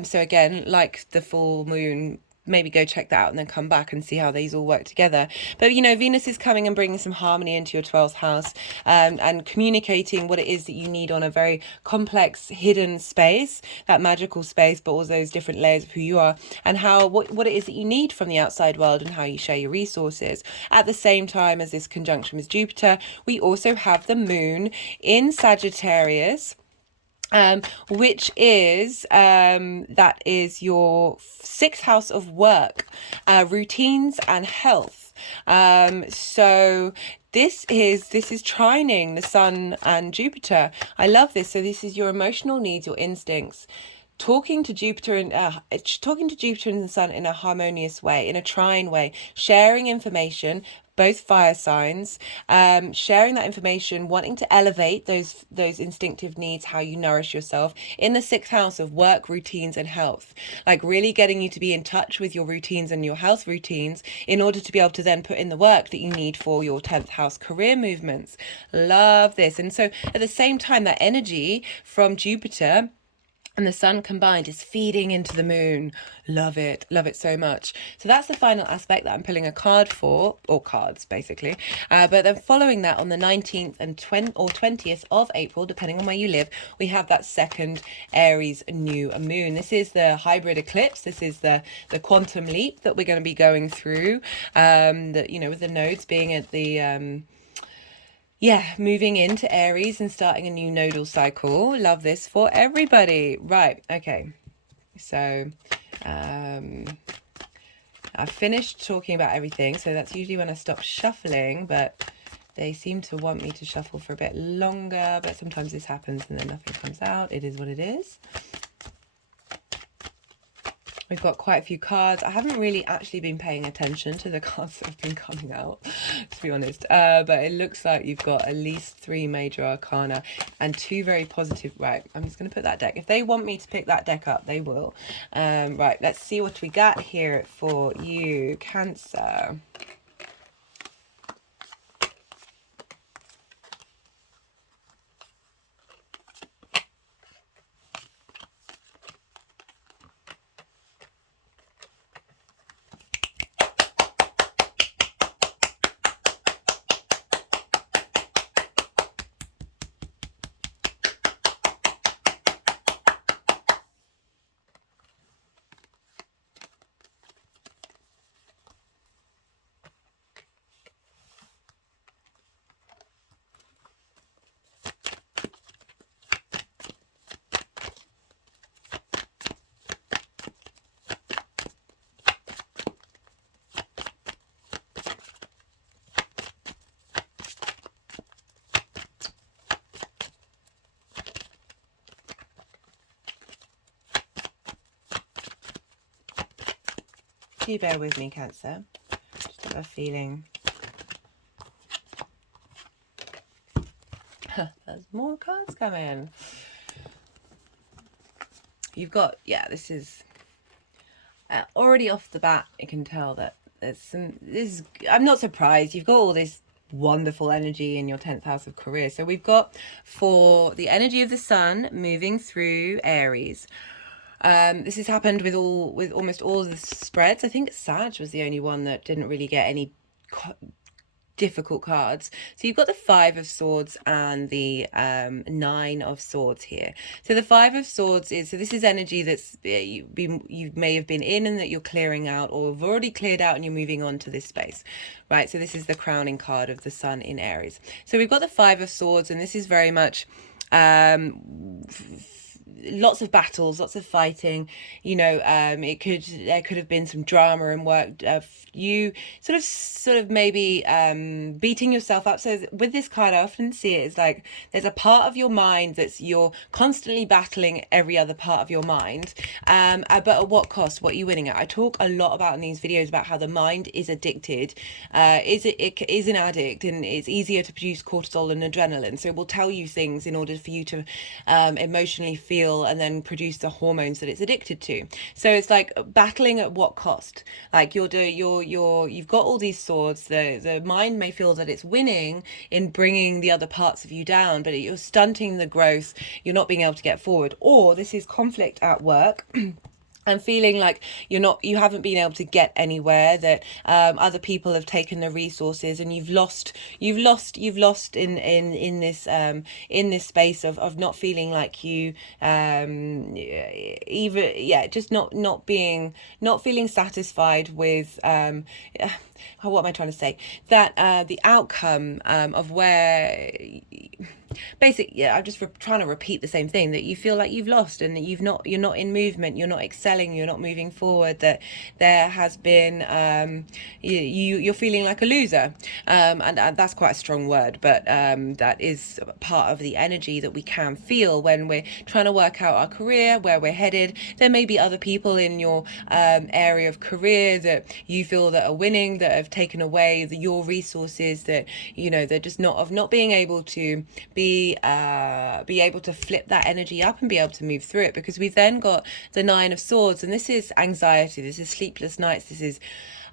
So again, like the full moon, maybe go check that out and then come back and see how these all work together. But, you know, Venus is coming and bringing some harmony into your 12th house, and communicating what it is that you need on a very complex, hidden space, that magical space, but all those different layers of who you are, and what it is that you need from the outside world and how you share your resources. At the same time as this conjunction with Jupiter, we also have the moon in Sagittarius, which is that is your 6th house of work, routines and health. So this is trining the sun and Jupiter. I love this. So this is your emotional needs, your instincts. Talking to Jupiter and the sun in a harmonious way, in a trine way, sharing information, both fire signs, sharing that information, wanting to elevate those instinctive needs, how you nourish yourself in the sixth house of work, routines, and health. Like really getting you to be in touch with your routines and your health routines in order to be able to then put in the work that you need for your 10th house career movements. Love this. And so at the same time, that energy from Jupiter and the sun combined is feeding into the moon. Love it so much. So that's the final aspect that I'm pulling a card for, or cards basically. But then following that, on the 19th and 20th of April, depending on where you live, we have that second Aries new moon. This is the hybrid eclipse. This is the quantum leap that we're going to be going through. That, you know, with the nodes being at the moving into Aries and starting a new nodal cycle. Love this for everybody. Right, okay. So I've finished talking about everything. So that's usually when I stop shuffling, but they seem to want me to shuffle for a bit longer, but sometimes this happens and then nothing comes out. It is what it is. We've got quite a few cards. I haven't really actually been paying attention to the cards that have been coming out, to be honest. But it looks like you've got at least 3 major arcana and 2 very positive. Right, I'm just going to put that deck. If they want me to pick that deck up, they will. Right, let's see what we got here for you, Cancer. Do bear with me, Cancer. Just have a feeling. There's more cards coming. You've got, this is already off the bat. You can tell that there's some. I'm not surprised. You've got all this wonderful energy in your 10th house of career. So we've got, for the energy of the sun moving through Aries. This has happened with almost all of the spreads. I think Sag was the only one that didn't really get any difficult cards. So you've got the 5 of Swords and the 9 of Swords here. So the 5 of Swords is, so this is energy that's you may have been in and that you're clearing out, or have already cleared out and you're moving on to this space, right? So this is the crowning card of the sun in Aries. So we've got the 5 of Swords, and this is very much lots of battles, lots of fighting, you know. There could have been some drama and work, you sort of maybe beating yourself up. So with this card, I often see it as like there's a part of your mind that's you're constantly battling every other part of your mind, but at what cost? What are you winning at? I talk a lot about in these videos about how the mind is addicted, it is an addict, and it's easier to produce cortisol and adrenaline. So it will tell you things in order for you to emotionally feel and then produce the hormones that it's addicted to. So it's like battling at what cost? Like you've got all these swords. The mind may feel that it's winning in bringing the other parts of you down, but you're stunting the growth. You're not being able to get forward. Or this is conflict at work. I'm feeling like you haven't been able to get anywhere, that other people have taken the resources, and you've lost in this space of not feeling like you just not feeling satisfied with what am I trying to say? That the outcome of where I'm just trying to repeat the same thing, that you feel like you've lost and that you're not in movement, you're not excelling, you're not moving forward, that there has been you're feeling like a loser, and that's quite a strong word, but that is part of the energy that we can feel when we're trying to work out our career, where we're headed. There may be other people in your area of career that you feel that are winning, that have taken away your resources, that they're just not being able to be able to flip that energy up and be able to move through it, because we've then got the Nine of Swords, and this is anxiety, this is sleepless nights, this is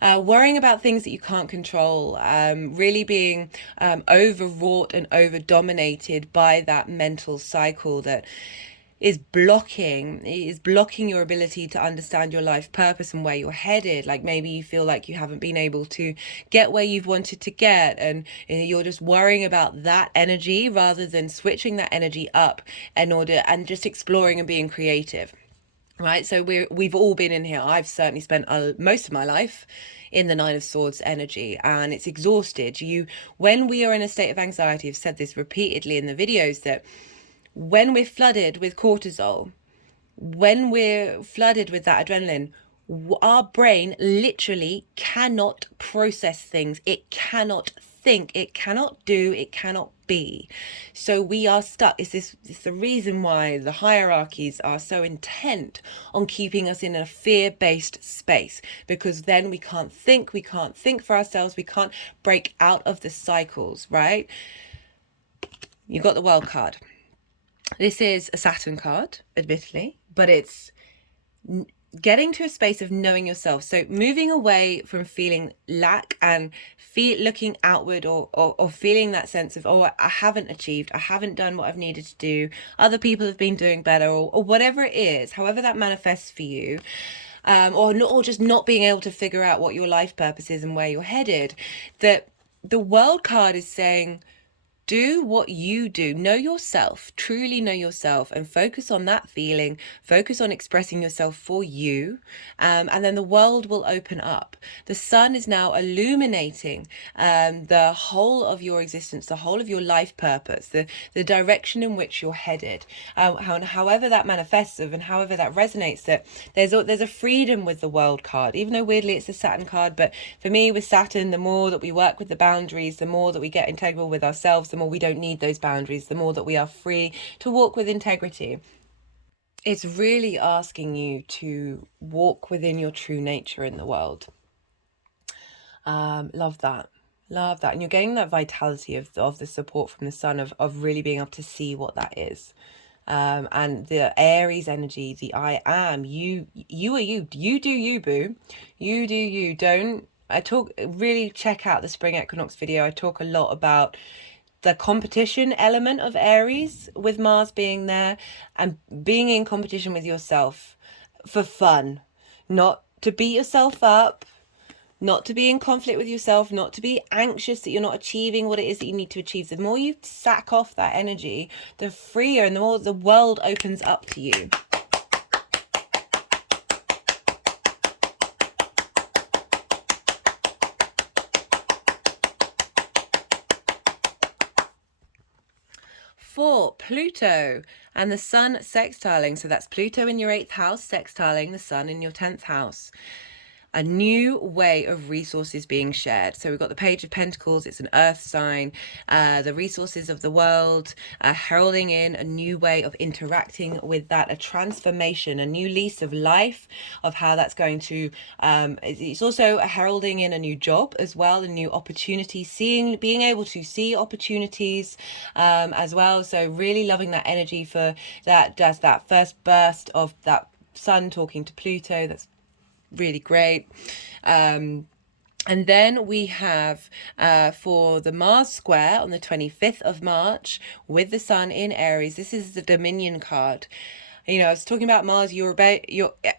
worrying about things that you can't control, really being overwrought and over dominated by that mental cycle that is blocking your ability to understand your life purpose and where you're headed. Like maybe you feel like you haven't been able to get where you've wanted to get, and you're just worrying about that energy rather than switching that energy up and just exploring and being creative. Right, so we've all been in here. I've certainly spent most of my life in the Nine of Swords energy, and it's exhausted. When we are in a state of anxiety, I've said this repeatedly in the videos, that when we're flooded with cortisol, when we're flooded with that adrenaline, our brain literally cannot process things. It cannot think, it cannot do, it cannot be. So we are stuck. It's the reason why the hierarchies are so intent on keeping us in a fear-based space, because then we can't think for ourselves, we can't break out of the cycles, right? You've got the World card. This is a Saturn card, admittedly, but it's getting to a space of knowing yourself. So moving away from feeling lack and looking outward, or feeling that sense of, oh, I haven't achieved, I haven't done what I've needed to do, other people have been doing better, or whatever it is, however that manifests for you. Or just not being able to figure out what your life purpose is and where you're headed. That the World card is saying, do what you do. Know yourself, truly know yourself, and focus on that feeling, focus on expressing yourself for you, and then the world will open up. The sun is now illuminating the whole of your existence, the whole of your life purpose, the direction in which you're headed, however that manifests and however that resonates. That there's a freedom with the World card, even though weirdly it's a Saturn card. But for me, with Saturn, the more that we work with the boundaries, the more that we get integral with ourselves, the more we don't need those boundaries, the more that we are free to walk with integrity. It's really asking you to walk within your true nature in the world. Love that. And you're getting that vitality of the support from the sun, of really being able to see what that is. And the Aries energy, the I am, you are you do you, boo, you do you. Really check out the spring equinox video. I talk a lot about the competition element of Aries, with Mars being there, and being in competition with yourself for fun, not to beat yourself up, not to be in conflict with yourself, not to be anxious that you're not achieving what it is that you need to achieve. The more you sack off that energy, the freer and the more the world opens up to you. For Pluto and the sun sextiling, so that's Pluto in your 8th house sextiling the sun in your 10th house. A new way of resources being shared. So we've got the Page of Pentacles, it's an earth sign, the resources of the world, heralding in a new way of interacting with that, a transformation, a new lease of life, of how that's going to, it's also heralding in a new job as well, a new opportunity, being able to see opportunities as well. So really loving that energy for that first burst of that sun talking to Pluto. That's really great. And then we have for the Mars square on the 25th of March with the sun in Aries. This is the Dominion card. I was talking about Mars. You're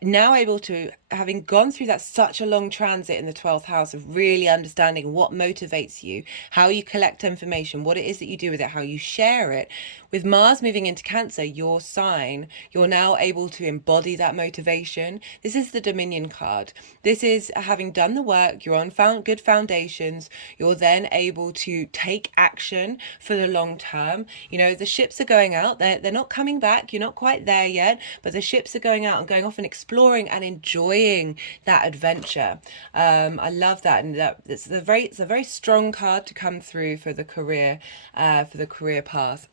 now able to having gone through that such a long transit in the 12th house of really understanding what motivates you, how you collect information, what it is that you do with it, how you share it. With Mars moving into Cancer, your sign, you're now able to embody that motivation. This is the Dominion card. This is having done the work, you're on good foundations, you're then able to take action for the long term. You know, the ships are going out, they're not coming back, you're not quite there yet, but the ships are going out and going off and exploring and enjoying that adventure. I love that, and it's a very strong card to come through for the career path.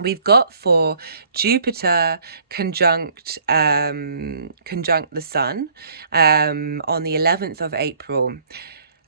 We've got for Jupiter conjunct the Sun on the 11th of April.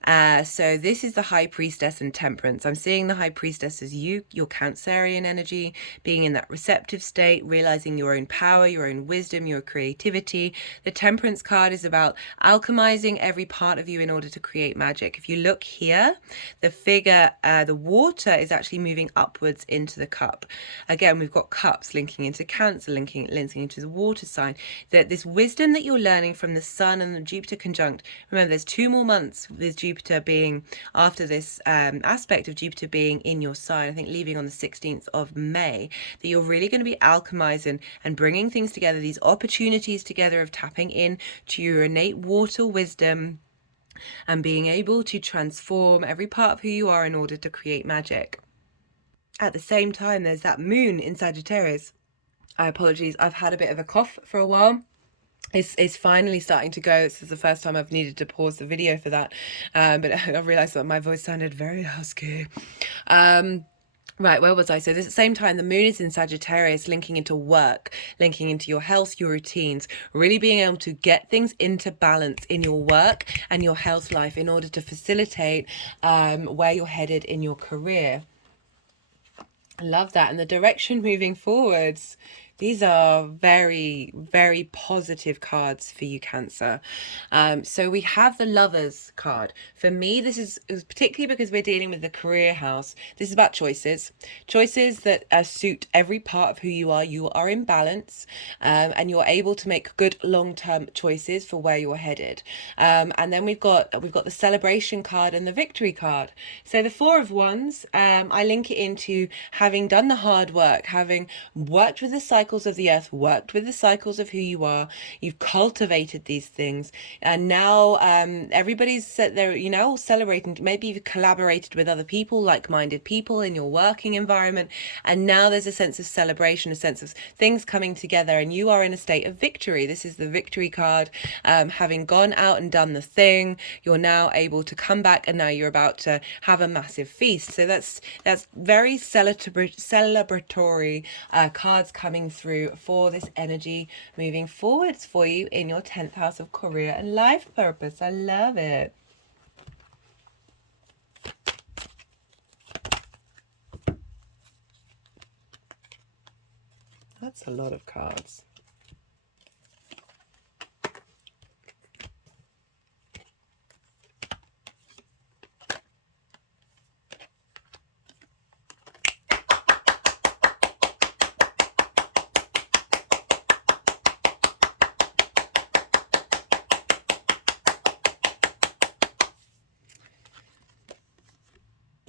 So this is the High Priestess and Temperance. I'm seeing the High Priestess as your Cancerian energy, being in that receptive state, realizing your own power, your own wisdom, your creativity. The Temperance card is about alchemizing every part of you in order to create magic. If you look here, the figure, the water is actually moving upwards into the cup. Again, we've got cups linking into Cancer, linking into the water sign. That this wisdom that you're learning from the Sun and the Jupiter conjunct. Remember, there's 2 more months with Jupiter being after this aspect of Jupiter being in your sign, I think leaving on the 16th of May, that you're really going to be alchemizing and bringing things together, these opportunities together of tapping in to your innate water wisdom and being able to transform every part of who you are in order to create magic. At the same time, there's that moon in Sagittarius. Apologies, I've had a bit of a cough for a while. It's finally starting to go. This is the first time I've needed to pause the video for that, but I realized that my voice sounded very husky. Right, where was I? So this at the same time, the moon is in Sagittarius, linking into work, linking into your health, your routines, really being able to get things into balance in your work and your health life in order to facilitate where you're headed in your career. I love that. And the direction moving forwards, these are very, very positive cards for you, Cancer. So we have the Lovers card. For me, this is particularly because we're dealing with the career house. This is about choices. Choices that suit every part of who you are. You are in balance, and you're able to make good long-term choices for where you're headed. And then we've got the Celebration card and the Victory card. So the Four of Wands, I link it into having done the hard work, having worked with the cycles of the earth, worked with the cycles of who you are, you've cultivated these things, and now everybody's there, you know, celebrating. Maybe you've collaborated with other people, like-minded people in your working environment, and now there's a sense of celebration, a sense of things coming together, and you are in a state of victory. This is the Victory card. Having gone out and done the thing, you're now able to come back, and now you're about to have a massive feast. So that's very celebratory cards coming through for this energy moving forwards for you in your 10th house of career and life purpose. I love it. That's a lot of cards.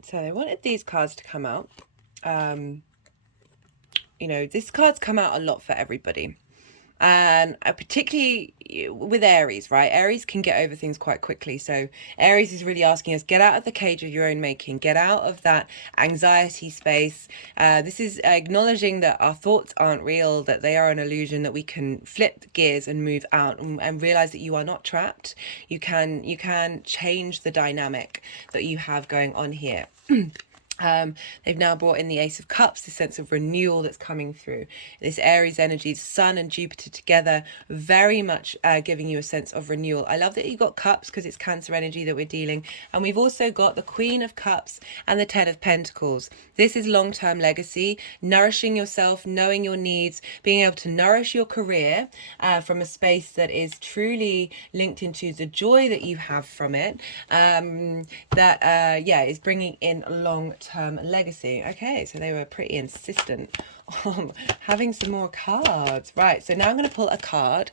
So I wanted these cards to come out. You know, this card's come out a lot for everybody. And particularly with Aries, right? Aries can get over things quite quickly. So Aries is really asking us, get out of the cage of your own making, get out of that anxiety space. This is acknowledging that our thoughts aren't real, that they are an illusion, that we can flip gears and move out and realize that you are not trapped. You can change the dynamic that you have going on here. They've now brought in the Ace of Cups, this sense of renewal that's coming through. This Aries energy, Sun and Jupiter together, very much giving you a sense of renewal. I love that you've got Cups because it's Cancer energy that we're dealing. And we've also got the Queen of Cups and the Ten of Pentacles. This is long-term legacy, nourishing yourself, knowing your needs, being able to nourish your career from a space that is truly linked into the joy that you have from it. Is bringing in long-term long-term legacy. Okay, so they were pretty insistent on having some more cards. Right, so now I'm going to pull a card,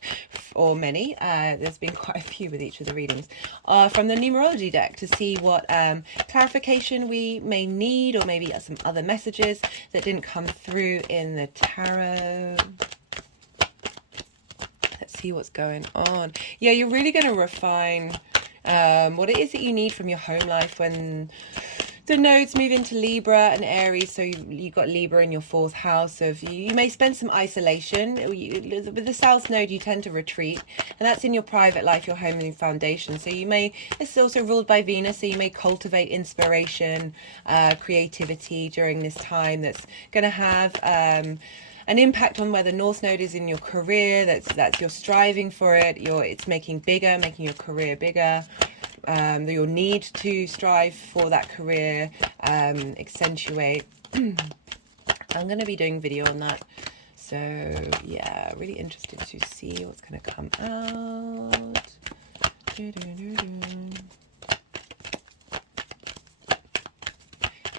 or many, there's been quite a few with each of the readings, from the numerology deck to see what clarification we may need, or maybe some other messages that didn't come through in the tarot. Let's see what's going on. Yeah, you're really going to refine what it is that you need from your home life when the nodes move into Libra and Aries. So you got Libra in your 4th house. So you may spend some isolation. With the South node, you tend to retreat. And that's in your private life, your home and foundation. So you may, it's also ruled by Venus. So you may cultivate inspiration, creativity during this time that's going to have an impact on where the North Node is in your career. That's you're striving for it. It's making your career bigger. Your need to strive for that career, accentuate. I'm going to be doing video on that. So yeah, really interested to see what's going to come out.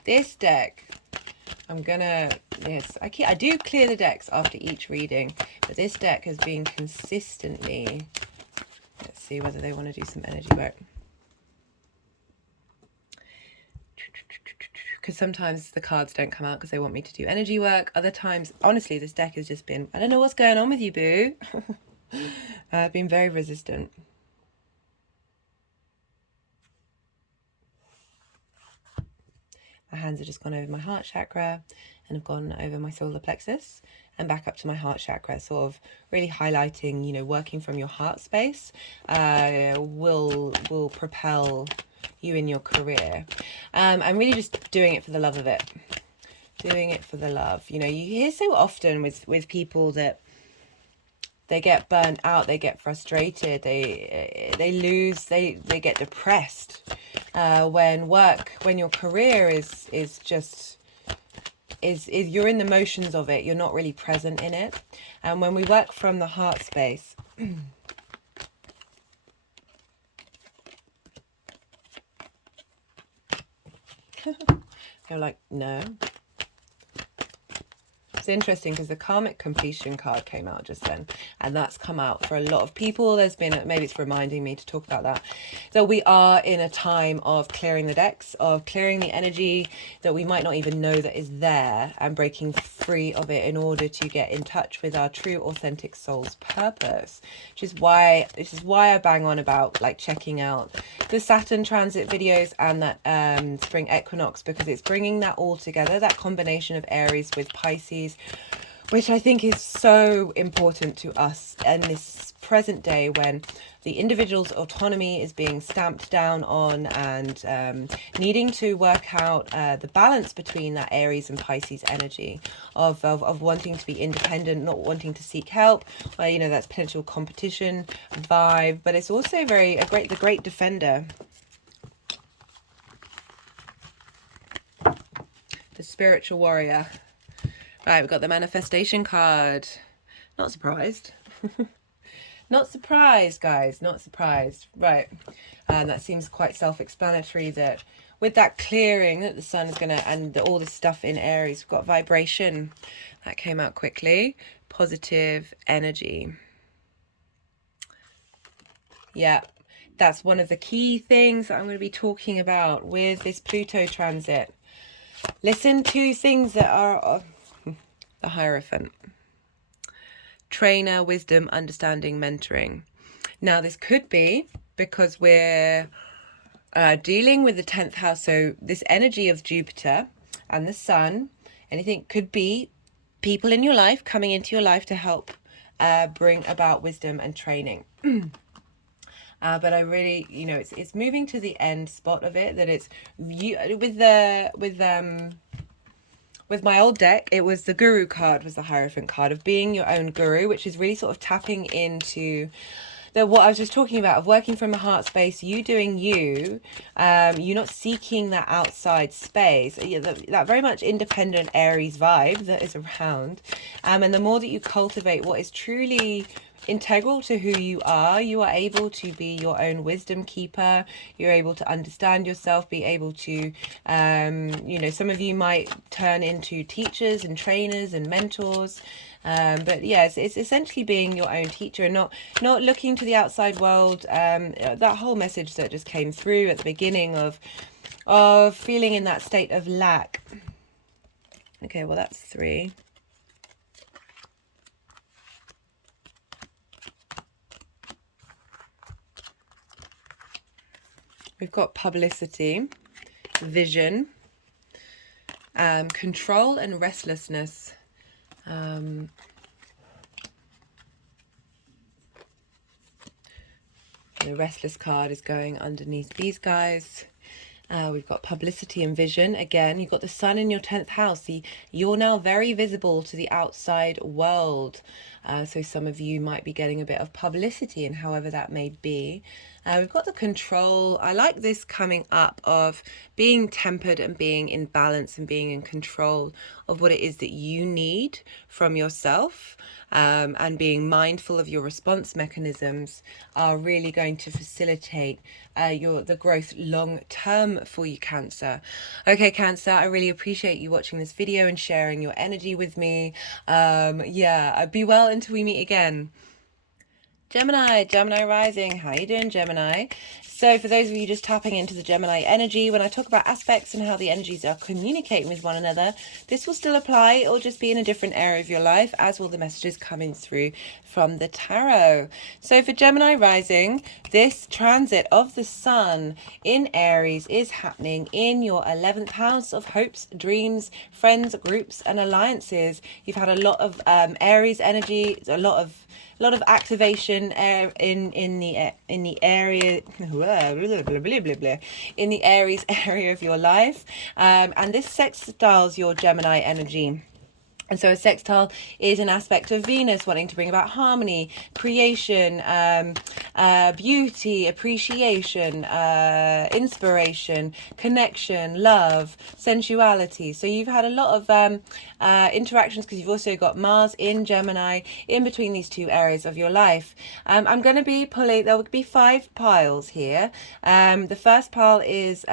This deck, I'm gonna, yes, I do clear the decks after each reading, but this deck has been consistently, let's see whether they want to do some energy work. Because sometimes the cards don't come out because they want me to do energy work. Other times, honestly, this deck has just been, I don't know what's going on with you, boo. Been very resistant. My hands have just gone over my heart chakra and have gone over my solar plexus and back up to my heart chakra, sort of really highlighting, you know, working from your heart space will propel you in your career. I'm really just doing it for the love of it. Doing it for the love. You know, you hear so often with people that they get burnt out, they get frustrated, they lose, they get depressed when your career is you're in the motions of it, you're not really present in it. And when we work from the heart space, you're like, no. It's interesting because the karmic completion card came out just then, and that's come out for a lot of people. There's been, maybe it's reminding me to talk about that, that we are in a time of clearing the decks, of clearing the energy that we might not even know that is there, and breaking free of it in order to get in touch with our true authentic soul's purpose. This is why I bang on about like checking out the Saturn transit videos and that spring equinox, because it's bringing that all together, that combination of Aries with Pisces, which I think is so important to us in this present day when the individual's autonomy is being stamped down on, and needing to work out the balance between that Aries and Pisces energy of wanting to be independent, not wanting to seek help, where, you know, that's potential competition vibe, but it's also the great defender, the spiritual warrior. Right, we've got the manifestation card. Not surprised. Not surprised, guys. Not surprised. Right. And that seems quite self-explanatory that with that clearing that the sun is going to, and all this stuff in Aries, we've got vibration. That came out quickly. Positive energy. Yeah. That's one of the key things that I'm going to be talking about with this Pluto transit. Listen to things that are... the Hierophant, trainer, wisdom, understanding, mentoring. Now this could be because we're dealing with the 10th house, so this energy of Jupiter and the sun, anything could be people in your life coming into your life to help bring about wisdom and training. But I really, you know, it's moving to the end spot of it, that it's you with my old deck, it was the Guru card, was the Hierophant card of being your own guru, which is really sort of tapping into what I was just talking about of working from a heart space, you doing you, you're not seeking that outside space, that very much independent Aries vibe that is around. And the more that you cultivate what is truly integral to who you are able to be your own wisdom keeper. You're able to understand yourself, be able to, you know, some of you might turn into teachers and trainers and mentors. But yeah, it's essentially being your own teacher and not looking to the outside world. That whole message that just came through at the beginning of feeling in that state of lack. Okay, well, that's 3. We've got publicity, vision, control and restlessness. The restless card is going underneath these guys. We've got publicity and vision. Again, you've got the sun in your 10th house. You're now very visible to the outside world. So some of you might be getting a bit of publicity, and however that may be. We've got the control. I like this coming up of being tempered and being in balance and being in control of what it is that you need from yourself, and being mindful of your response mechanisms are really going to facilitate the growth long term for you, Cancer. Okay, Cancer, I really appreciate you watching this video and sharing your energy with me. Yeah, be well until we meet again. Gemini rising. How you doing, Gemini? So for those of you just tapping into the Gemini energy, when I talk about aspects and how the energies are communicating with one another, this will still apply. It will just be in a different area of your life, as will the messages coming through from the tarot. So for Gemini rising, this transit of the sun in Aries is happening in your 11th house of hopes, dreams, friends, groups, and alliances. You've had a lot of Aries energy, a lot of activation in the area in the Aries area of your life, and this sextiles your Gemini energy. And so a sextile is an aspect of Venus wanting to bring about harmony, creation, beauty, appreciation, inspiration, connection, love, sensuality. So you've had a lot of interactions because you've also got Mars in Gemini in between these two areas of your life. I'm going to be pulling, there will be 5 piles here. The first pile is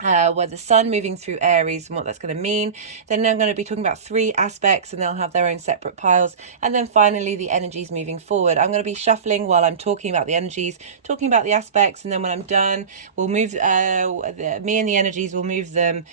where the sun moving through Aries and what that's going to mean. Then I'm going to be talking about 3 aspects and they'll have their own separate piles. And then finally the energies moving forward. I'm going to be shuffling while I'm talking about the energies, talking about the aspects, and then when I'm done, we'll move, me and the energies will move the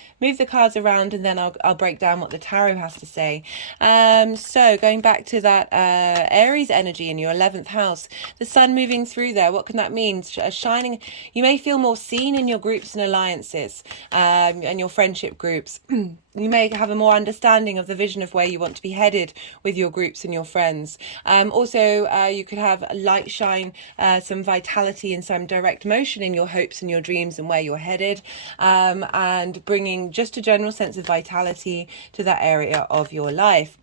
cards around, and then I'll break down what the tarot has to say. So going back to that Aries energy in your 11th house, the sun moving through there, what can that mean? Shining, you may feel more seen in your groups and alliances. And your friendship groups. You may have a more understanding of the vision of where you want to be headed with your groups and your friends. Also, you could have light shine, some vitality and some direct motion in your hopes and your dreams and where you're headed, and bringing just a general sense of vitality to that area of your life.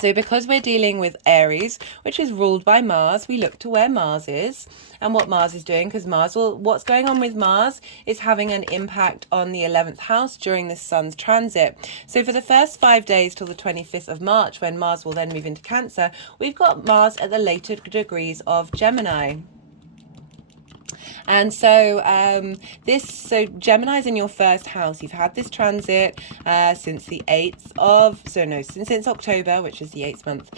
So because we're dealing with Aries, which is ruled by Mars, we look to where Mars is and what Mars is doing, because what's going on with Mars is having an impact on the 11th house during this sun's transit. So for the first 5 days till the 25th of March, when Mars will then move into Cancer, we've got Mars at the later degrees of Gemini. And so Gemini's in your first house. You've had this transit since the 8th of, since October, which is the 8th month.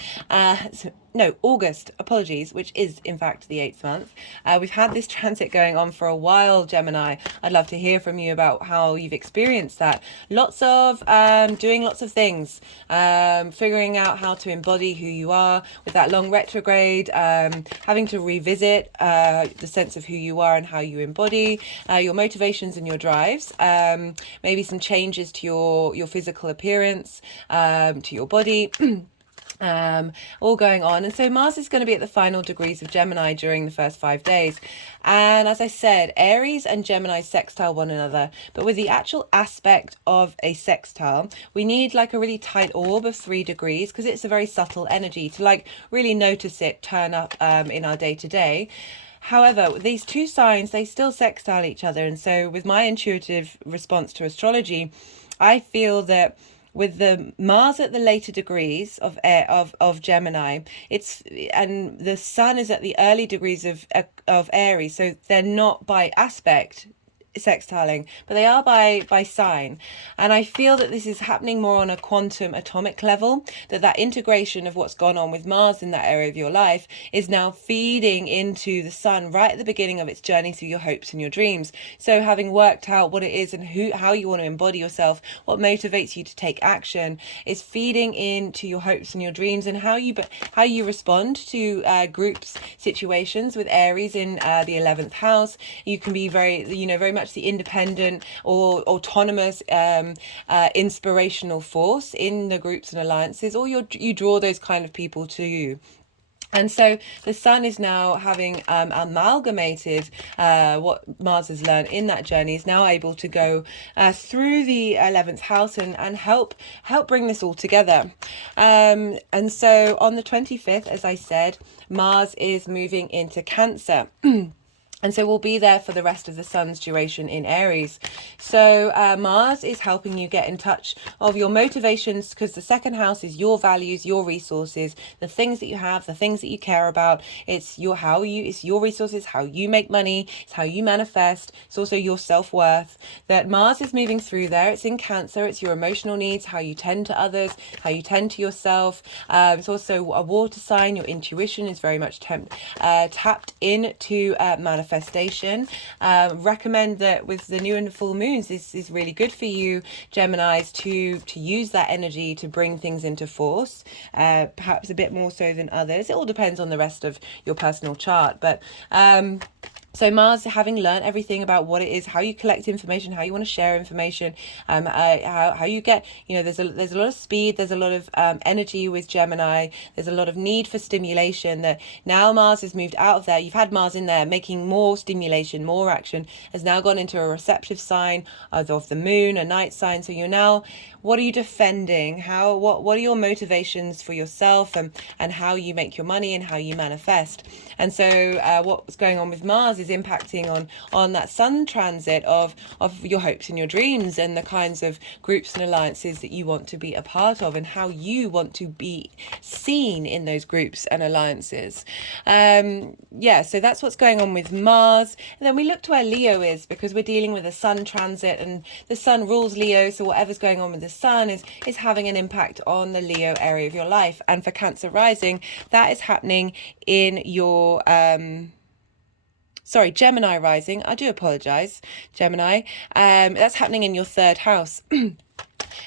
August, apologies, which is in fact the 8th month. We've had this transit going on for a while, Gemini. I'd love to hear from you about how you've experienced that. Lots of doing lots of things, figuring out how to embody who you are with that long retrograde, having to revisit the sense of who you are and how you embody your motivations and your drives, maybe some changes to your physical appearance, to your body. all going on. And so Mars is going to be at the final degrees of Gemini during the first 5 days. And as I said, Aries and Gemini sextile one another. But with the actual aspect of a sextile, we need like a really tight orb of 3 degrees, because it's a very subtle energy to like really notice it turn up in our day to day. However, these two signs, they still sextile each other. And so with my intuitive response to astrology, I feel that with the Mars at the later degrees of Gemini, and the Sun is at the early degrees of Aries, so they're not by aspect sextiling, but they are by sign. And I feel that this is happening more on a quantum atomic level, that integration of what's gone on with Mars in that area of your life is now feeding into the Sun right at the beginning of its journey through your hopes and your dreams. So having worked out what it is and how you want to embody yourself, what motivates you to take action, is feeding into your hopes and your dreams, and how you respond to groups, situations. With Aries in the 11th house, you can be very much the independent or autonomous inspirational force in the groups and alliances, or you draw those kind of people to you. And so the Sun is now having amalgamated what Mars has learned in that journey, is now able to go through the 11th house and help bring this all together. And so on the 25th, as I said, Mars is moving into Cancer. And so we'll be there for the rest of the Sun's duration in Aries. So Mars is helping you get in touch of your motivations, because the second house is your values, your resources, the things that you have, the things that you care about. It's your resources, how you make money, it's how you manifest. It's also your self-worth. That Mars is moving through there. It's in Cancer. It's your emotional needs, how you tend to others, how you tend to yourself. It's also a water sign. Your intuition is very much tapped into manifestation. Recommend that with the new and full moons, this is really good for you, Geminis, to use that energy to bring things into force, perhaps a bit more so than others. It all depends on the rest of your personal chart, but so Mars, having learned everything about what it is, how you collect information, how you want to share information, how you get, there's a lot of speed, there's a lot of energy with Gemini, there's a lot of need for stimulation. That now Mars has moved out of there. You've had Mars in there making more stimulation, more action, has now gone into a receptive sign of the moon, a night sign. So you're now, what are you defending? What are your motivations for yourself, and how you make your money and how you manifest? And so what's going on with Mars is impacting on that Sun transit of your hopes and your dreams, and the kinds of groups and alliances that you want to be a part of, and how you want to be seen in those groups and alliances. So that's what's going on with Mars. And then we look to where Leo is, because we're dealing with a Sun transit, and the Sun rules Leo, so whatever's going on with the Sun is having an impact on the Leo area of your life. And for Cancer rising, that is happening in your Gemini rising. I do apologize, Gemini. That's happening in your 3rd house.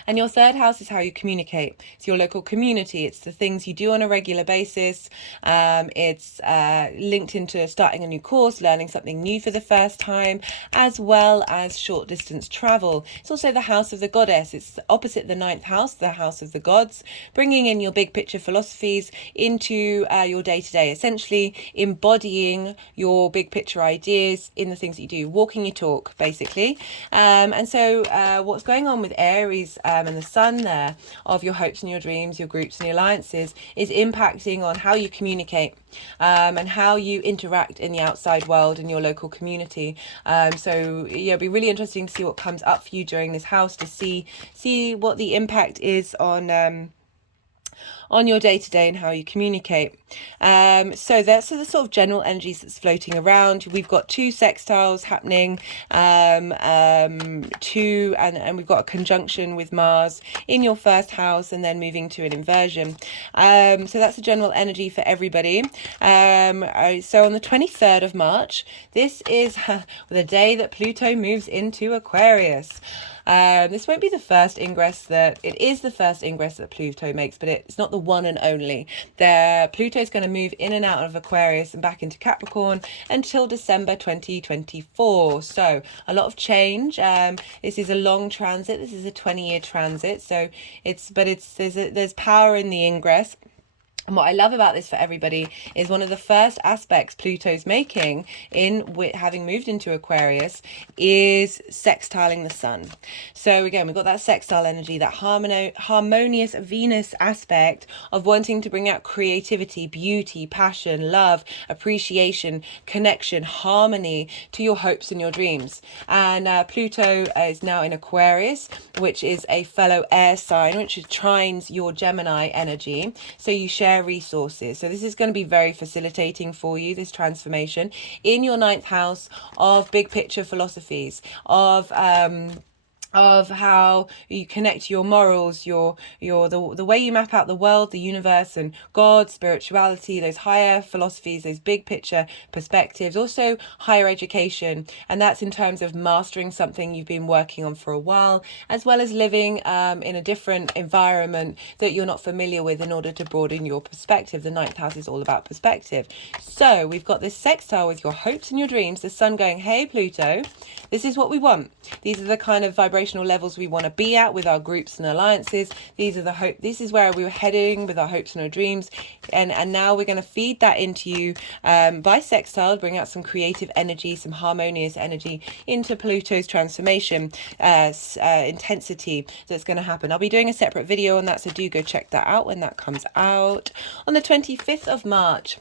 And your 3rd house is how you communicate. It's your local community. It's the things you do on a regular basis. It's linked into starting a new course, learning something new for the first time, as well as short distance travel. It's also the house of the goddess. It's opposite the 9th house, the house of the gods, bringing in your big picture philosophies into your day-to-day, essentially embodying your big picture ideas in the things that you do, walking your talk, basically. And so what's going on with Aries and the Sun there, of your hopes and your dreams, your groups and your alliances, is impacting on how you communicate and how you interact in the outside world and your local community. So it'll be really interesting to see what comes up for you during this house, to see what the impact is on your day-to-day and how you communicate. So that's the sort of general energies that's floating around. We've got 2 sextiles happening, and we've got a conjunction with Mars in your 1st house, and then moving to an inversion. So that's the general energy for everybody. So on the 23rd of March, this is the day that Pluto moves into Aquarius. This won't be the first ingress that Pluto makes, but it's not the one and only. Pluto is going to move in and out of Aquarius and back into Capricorn until December 2024. So a lot of change. This is a long transit. This is a 20-year transit. So there's power in the ingress. And what I love about this for everybody is one of the first aspects Pluto's making having moved into Aquarius is sextiling the sun. So again, we've got that sextile energy, that harmonious Venus aspect of wanting to bring out creativity, beauty, passion, love, appreciation, connection, harmony to your hopes and your dreams. And Pluto is now in Aquarius, which is a fellow air sign, which trines your Gemini energy. So you share resources. So this is going to be very facilitating for you, this transformation in your ninth house of big picture philosophies, of how you connect your morals, the way you map out the world, the universe, and God, spirituality, those higher philosophies, those big picture perspectives, also higher education. And that's in terms of mastering something you've been working on for a while, as well as living in a different environment that you're not familiar with in order to broaden your perspective. The ninth house is all about perspective. So we've got this sextile with your hopes and your dreams, the sun going, hey, Pluto, this is what we want. These are the kind of vibrational levels we want to be at with our groups and alliances. This is where we were heading with our hopes and our dreams. And now we're going to feed that into you by sextile, bring out some creative energy, some harmonious energy into Pluto's transformation intensity that's going to happen. I'll be doing a separate video on that, so do go check that out when that comes out. On the 25th of March,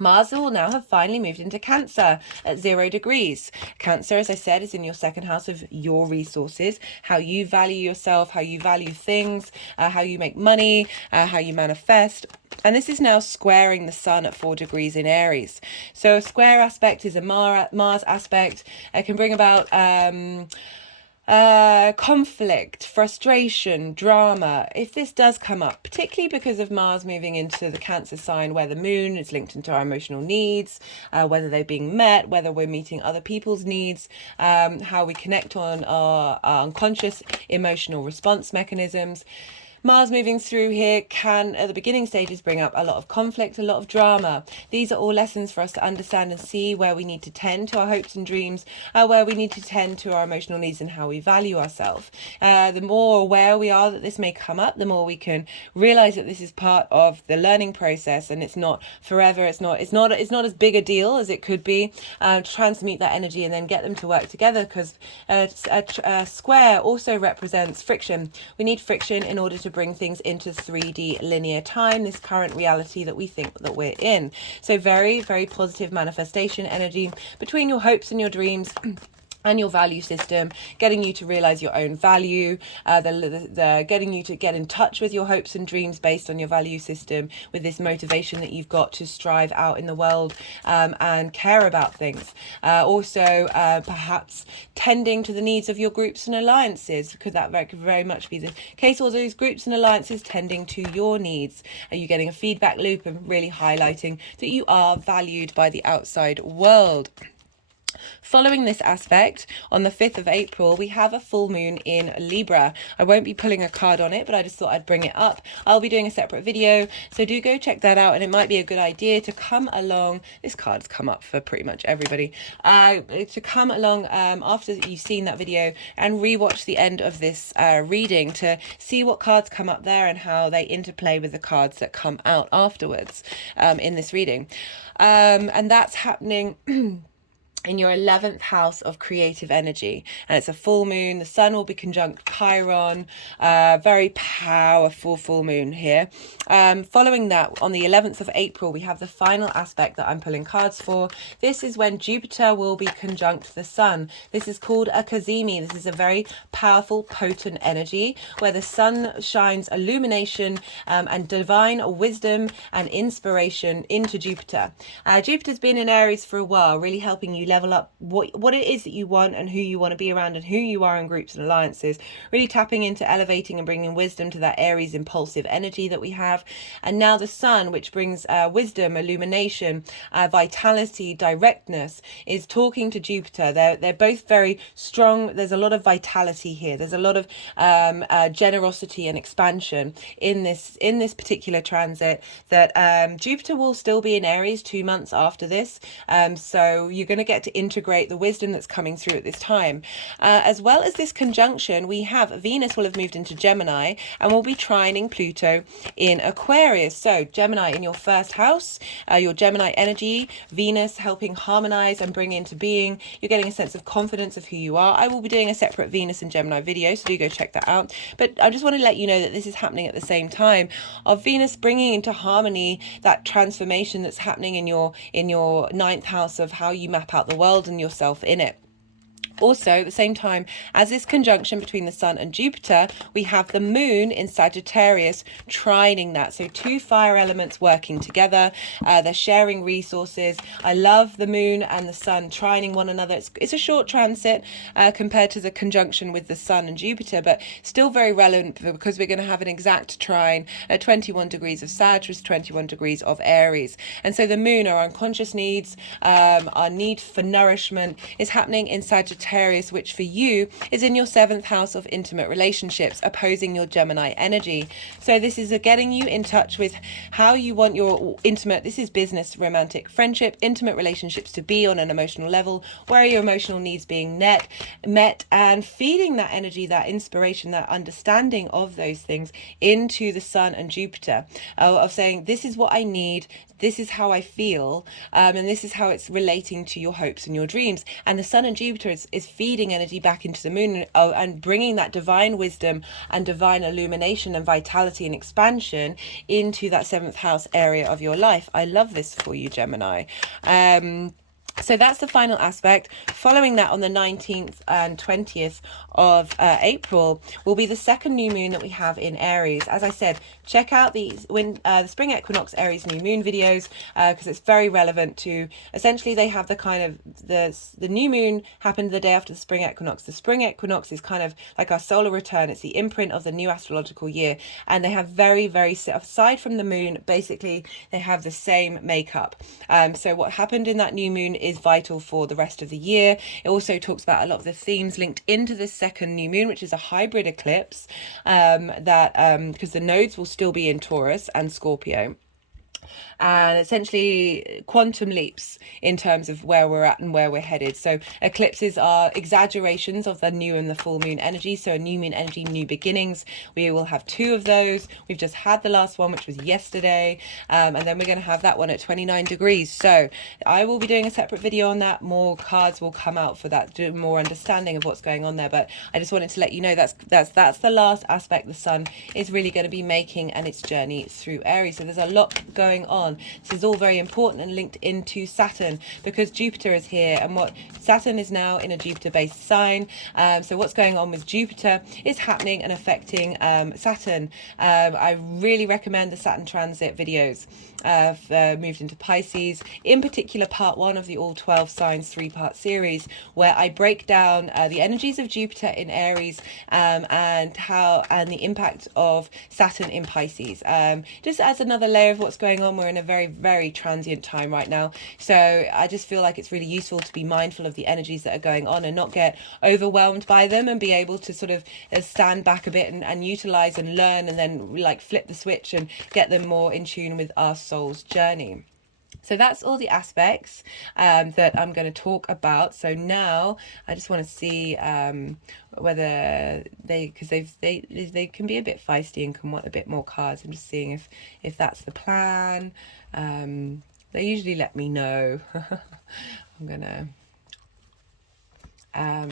Mars will now have finally moved into Cancer at 0 degrees. Cancer, as I said, is in your second house of your resources, how you value yourself, how you value things, how you make money, how you manifest. And this is now squaring the sun at 4 degrees in Aries. So a square aspect is a Mars aspect. It can bring about conflict, frustration, drama. If this does come up, particularly because of Mars moving into the Cancer sign where the moon is linked into our emotional needs, whether they're being met, whether we're meeting other people's needs, how we connect on our unconscious emotional response mechanisms. Mars moving through here can, at the beginning stages, bring up a lot of conflict, a lot of drama. These are all lessons for us to understand and see where we need to tend to our hopes and dreams, where we need to tend to our emotional needs and how we value ourselves. The more aware we are that this may come up, the more we can realize that this is part of the learning process and it's not forever. It's not as big a deal as it could be. Transmute that energy and then get them to work together, because a square also represents friction. We need friction in order to bring things into 3D linear time, this current reality that we think that we're in. So very, very positive manifestation energy between your hopes and your dreams and your value system, getting you to realize your own value, getting you to get in touch with your hopes and dreams based on your value system, with this motivation that you've got to strive out in the world and care about things. Also, perhaps tending to the needs of your groups and alliances, because that could very much be the case. All those groups and alliances tending to your needs. Are you getting a feedback loop and really highlighting that you are valued by the outside world? Following this aspect, on the 5th of April, we have a full moon in Libra. I won't be pulling a card on it, but I just thought I'd bring it up. I'll be doing a separate video, so do go check that out, and it might be a good idea to come along. This card's come up for pretty much everybody. To come along after you've seen that video and rewatch the end of this reading to see what cards come up there and how they interplay with the cards that come out afterwards in this reading. And that's happening in your 11th house of creative energy, and it's a full moon. The sun will be conjunct Chiron, very powerful full moon here. Following that, on the 11th of April, we have the final aspect that I'm pulling cards for. This is when Jupiter will be conjunct the sun. This is called a cazimi. This is a very powerful, potent energy where the sun shines illumination and divine wisdom and inspiration into Jupiter. Jupiter's been in Aries for a while, really helping you level up what it is that you want and who you want to be around and who you are in groups and alliances, really tapping into elevating and bringing wisdom to that Aries impulsive energy that we have. And now the sun, which brings wisdom, illumination, vitality, directness, is talking to Jupiter. They're both very strong. There's a lot of vitality here. There's a lot of generosity and expansion in this particular transit. That Jupiter will still be in Aries 2 months after this, so you're going to get get to integrate the wisdom that's coming through at this time. As well as this conjunction, we have Venus will have moved into Gemini and will be trining Pluto in Aquarius. So Gemini in your first house, your Gemini energy, Venus helping harmonize and bring into being. You're getting a sense of confidence of who you are. I will be doing a separate Venus and Gemini video, so do go check that out. But I just want to let you know that this is happening at the same time of Venus bringing into harmony that transformation that's happening in your ninth house of how you map out the world and yourself in it. Also, at the same time as this conjunction between the Sun and Jupiter, we have the Moon in Sagittarius trining that. So two fire elements working together. They're sharing resources. I love the Moon and the Sun trining one another. It's a short transit compared to the conjunction with the Sun and Jupiter, but still very relevant because we're going to have an exact trine at 21 degrees of Sagittarius, 21 degrees of Aries. And so the Moon, our unconscious needs, our need for nourishment is happening in Sagittarius, which for you is in your 7th house of intimate relationships, opposing your Gemini energy. So this is getting you in touch with how you want your intimate, this is business, romantic, friendship, intimate relationships to be on an emotional level. Where are your emotional needs being met, and feeding that energy, that inspiration, that understanding of those things into the Sun and Jupiter, of saying, this is what I need, this is how I feel, and this is how it's relating to your hopes and your dreams. And the Sun and Jupiter is feeding energy back into the Moon and bringing that divine wisdom and divine illumination and vitality and expansion into that 7th house area of your life. I love this for you, Gemini. So that's the final aspect. Following that, on the 19th and 20th of April, will be the second new moon that we have in Aries. As I said, check out the spring equinox Aries new moon videos because it's very relevant to, essentially they have the kind of, the new moon happened the day after the spring equinox. The spring equinox is kind of like our solar return. It's the imprint of the new astrological year. And they have very, aside from the moon, basically they have the same makeup. So what happened in that new moon is vital for the rest of the year. It also talks about a lot of the themes linked into this second new moon, which is a hybrid eclipse, because the nodes will still be in Taurus and Scorpio. And essentially quantum leaps in terms of where we're at and where we're headed. So eclipses are exaggerations of the new and the full moon energy. So a new moon energy, new beginnings. We will have 2 of those. We've just had the last one, which was yesterday. And then we're going to have that one at 29 degrees. So I will be doing a separate video on that. More cards will come out for that, do more understanding of what's going on there. But I just wanted to let you know that's the last aspect the Sun is really going to be making and its journey through Aries. So there's a lot going on. This is all very important and linked into Saturn because Jupiter is here, and what Saturn is now in a Jupiter based sign. So what's going on with Jupiter is happening and affecting Saturn. I really recommend the Saturn transit videos. Moved into Pisces, in particular part 1 of the all 12 signs 3-part series, where I break down the energies of Jupiter in Aries and the impact of Saturn in Pisces, just as another layer of what's going on. We're in a very, very transient time right now, so I just feel like it's really useful to be mindful of the energies that are going on and not get overwhelmed by them, and be able to sort of stand back a bit and utilize and learn, and then like flip the switch and get them more in tune with our soul's journey. So that's all the aspects that I'm going to talk about. So now I just want to see whether because they can be a bit feisty and can want a bit more cards. I'm just seeing if that's the plan. They usually let me know. I'm gonna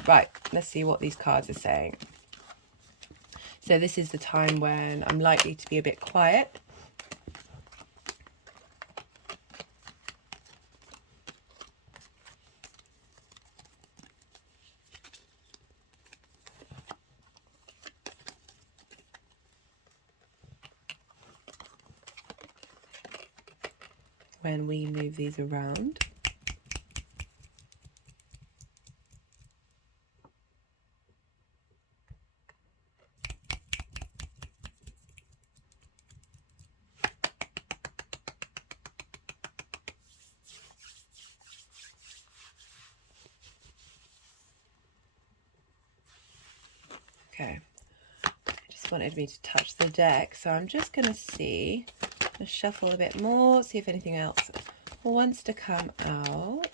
right, let's see what these cards are saying. So this is the time when I'm likely to be a bit quiet. When we move these around. Okay, just wanted me to touch the deck, so I'm just going to see, shuffle a bit more, see if anything else wants to come out.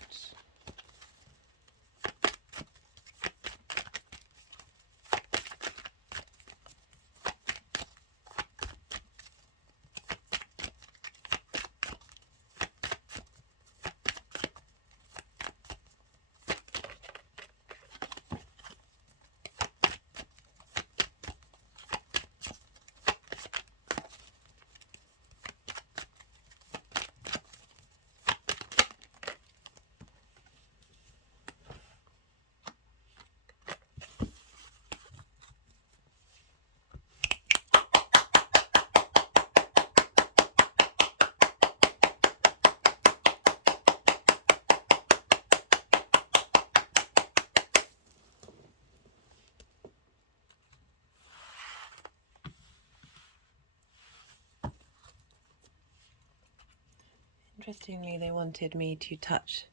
interestingly, they wanted me to touch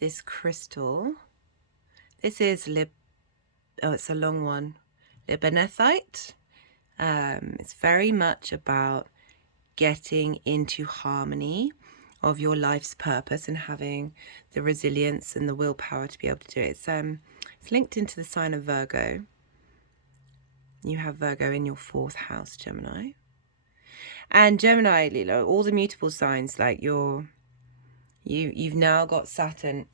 this crystal. This is it's a long one. Libanethite. It's very much about getting into harmony of your life's purpose and having the resilience and the willpower to be able to do it. It's linked into the sign of Virgo. You have Virgo in your 4th house, Gemini. And Gemini, all the mutable signs, like you've now got Saturn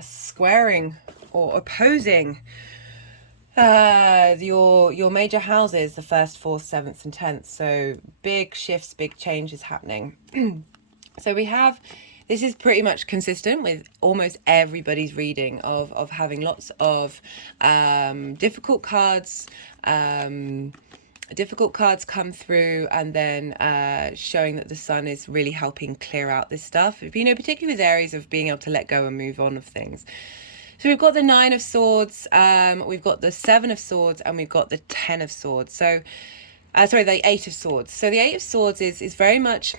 squaring or opposing your major houses, the 1st, 4th, 7th and 10th. So big shifts, big changes happening. So we have, this is pretty much consistent with almost everybody's reading of having lots of difficult cards come through, and then showing that the sun is really helping clear out this stuff, particularly with Aries, of being able to let go and move on of things. So we've got the 9 of Swords, we've got the 7 of Swords, and we've got the 10 of Swords. So, the 8 of Swords. So the 8 of Swords is very much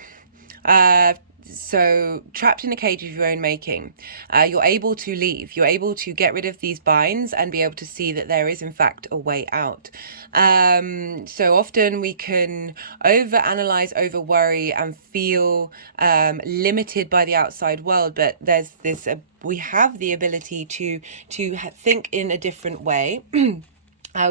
so trapped in a cage of your own making. You're able to leave. You're able to get rid of these binds and be able to see that there is in fact a way out. So often we can overanalyze, over worry, and feel limited by the outside world, but there's this we have the ability to think in a different way.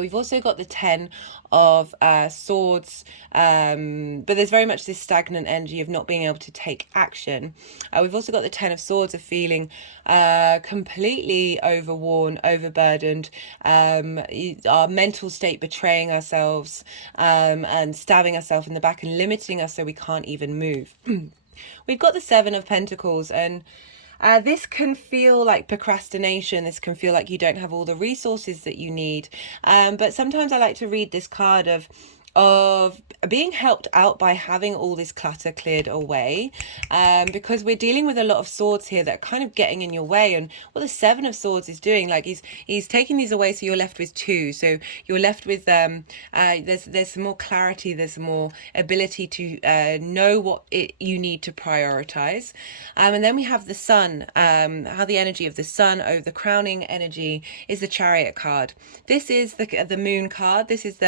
We've also got the 10 of Swords, but there's very much this stagnant energy of not being able to take action. We've also got the 10 of Swords of feeling completely overworn, overburdened, our mental state betraying ourselves, and stabbing ourselves in the back and limiting us so we can't even move. We've got the 7 of Pentacles, and this can feel like procrastination. This can feel like you don't have all the resources that you need. But sometimes I like to read this card of being helped out by having all this clutter cleared away, because we're dealing with a lot of swords here that are kind of getting in your way. And what the 7 of Swords is doing, like he's taking these away, so you're left with 2. So you're left with there's some more clarity, there's some more ability to know what you need to prioritize. And then we have the Sun, how the energy of the Sun over the crowning energy is the Chariot card. This is the Moon card. This is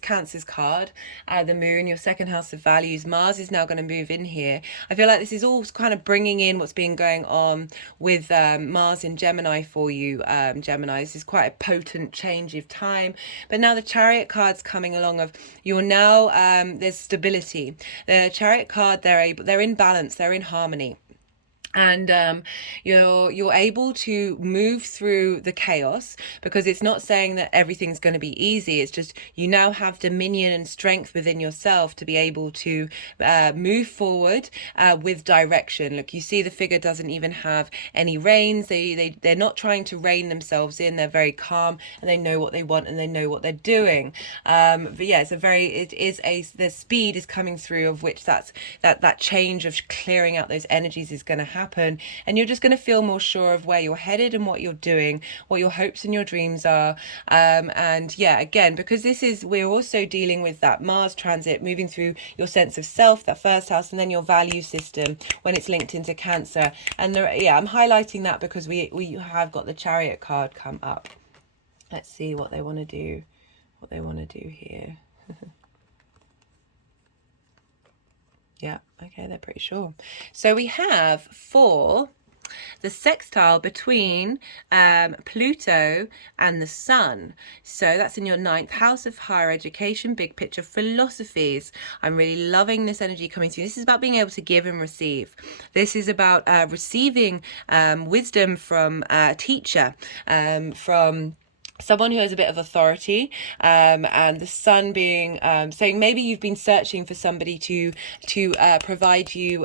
Cancer's card, the Moon, your 2nd house of values. Mars is now going to move in here. I feel like this is all kind of bringing in what's been going on with Mars in Gemini for you, Gemini. This is quite a potent change of time. But now the Chariot card's coming along of you're now, there's stability. The Chariot card, they're in balance, they're in harmony. And you're able to move through the chaos, because it's not saying that everything's going to be easy. It's just you now have dominion and strength within yourself to be able to move forward with direction. Look, you see the figure doesn't even have any reins. They're not trying to rein themselves in. They're very calm, and they know what they want, and they know what they're doing. But yeah, the speed is coming through, of which that change of clearing out those energies is going to happen, and you're just going to feel more sure of where you're headed and what you're doing, what your hopes and your dreams are. And yeah, again, because we're also dealing with that Mars transit moving through your sense of self, that 1st house, and then your value system when it's linked into Cancer. And I'm highlighting that because we have got the Chariot card come up. Let's see what they want to do here. Yeah, okay, they're pretty sure. So we have for the sextile between Pluto and the Sun. So that's in your 9th house of higher education, big picture philosophies. I'm really loving this energy coming through. This is about being able to give and receive. This is about receiving wisdom from a teacher, from someone who has a bit of authority, and the Sun being saying maybe you've been searching for somebody to provide you.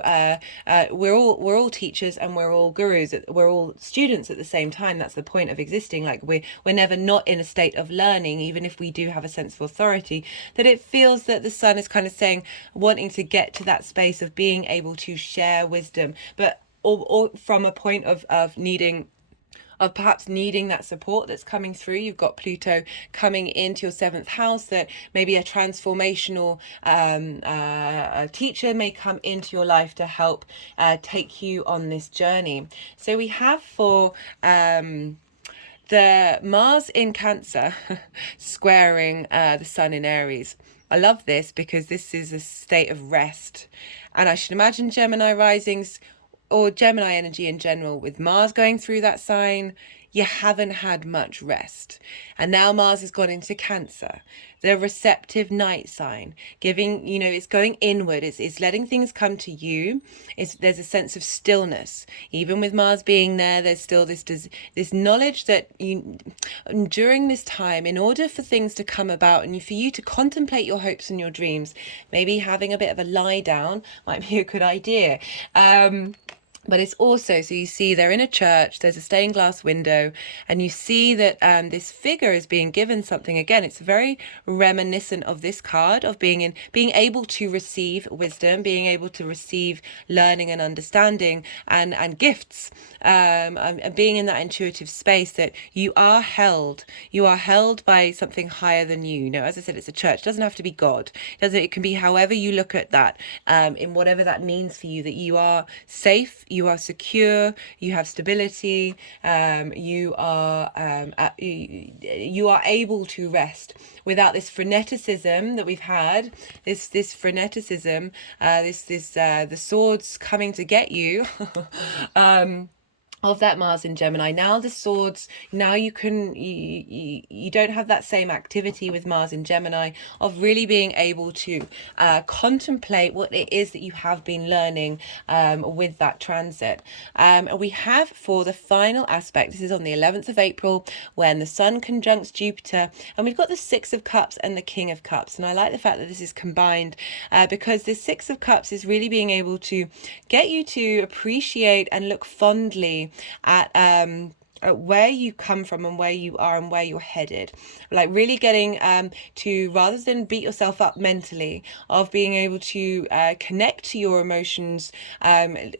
We're all teachers, and we're all gurus. We're all students at the same time. That's the point of existing. Like we're never not in a state of learning, even if we do have a sense of authority. That it feels that the Sun is kind of saying, wanting to get to that space of being able to share wisdom, but or from a point of needing of perhaps needing that support that's coming through. You've got Pluto coming into your 7th house, that maybe a transformational a teacher may come into your life to help take you on this journey. So we have for the Mars in Cancer squaring the Sun in Aries. I love this because this is a state of rest. And I should imagine Gemini risings or Gemini energy in general, with Mars going through that sign, you haven't had much rest. And now Mars has gone into Cancer, the receptive night sign, giving, you know, it's going inward, it's letting things come to you. There's a sense of stillness. Even with Mars being there, there's still this knowledge that you, during this time, in order for things to come about and for you to contemplate your hopes and your dreams, maybe having a bit of a lie down might be a good idea. But it's also, so you see they're in a church, there's a stained glass window, and you see that this figure is being given something. Again, it's very reminiscent of this card, of being able to receive wisdom, being able to receive learning and understanding and gifts, and being in that intuitive space that you are held by something higher than you. You know, as I said, it's a church. It doesn't have to be God. It can be however you look at that, in whatever that means for you, that you are safe, you are secure, you have stability, you are able to rest without this freneticism that we've had, this freneticism, the swords coming to get you. Of that Mars in Gemini. Now the swords, now you don't have that same activity with Mars in Gemini of really being able to contemplate what it is that you have been learning with that transit. We have for the final aspect, this is on the 11th of April, when the Sun conjuncts Jupiter, and we've got the 6 of Cups and the King of Cups. And I like the fact that this is combined because this 6 of Cups is really being able to get you to appreciate and look fondly at where you come from and where you are and where you're headed, like really getting to, rather than beat yourself up mentally, of being able to connect to your emotions,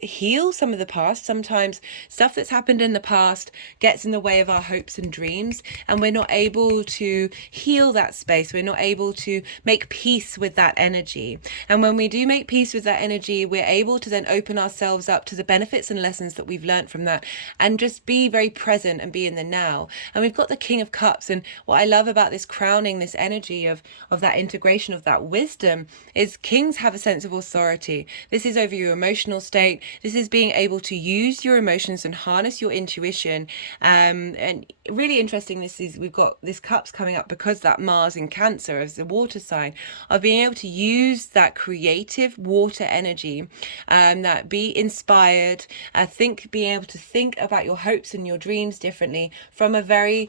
heal some of the past. Sometimes stuff that's happened in the past gets in the way of our hopes and dreams, and we're not able to heal that space. We're not able to make peace with that energy, and when we do make peace with that energy, we're able to then open ourselves up to the benefits and lessons that we've learned from that, and just be very present and be in the now. And we've got the King of Cups, and what I love about this crowning, this energy of that integration of that wisdom, is kings have a sense of authority. This is over your emotional state. This is being able to use your emotions and harness your intuition. And really interesting, we've got this Cups coming up because that Mars in Cancer as the water sign, of being able to use that creative water energy, that be inspired, being able to think about your hopes and your dreams differently from a very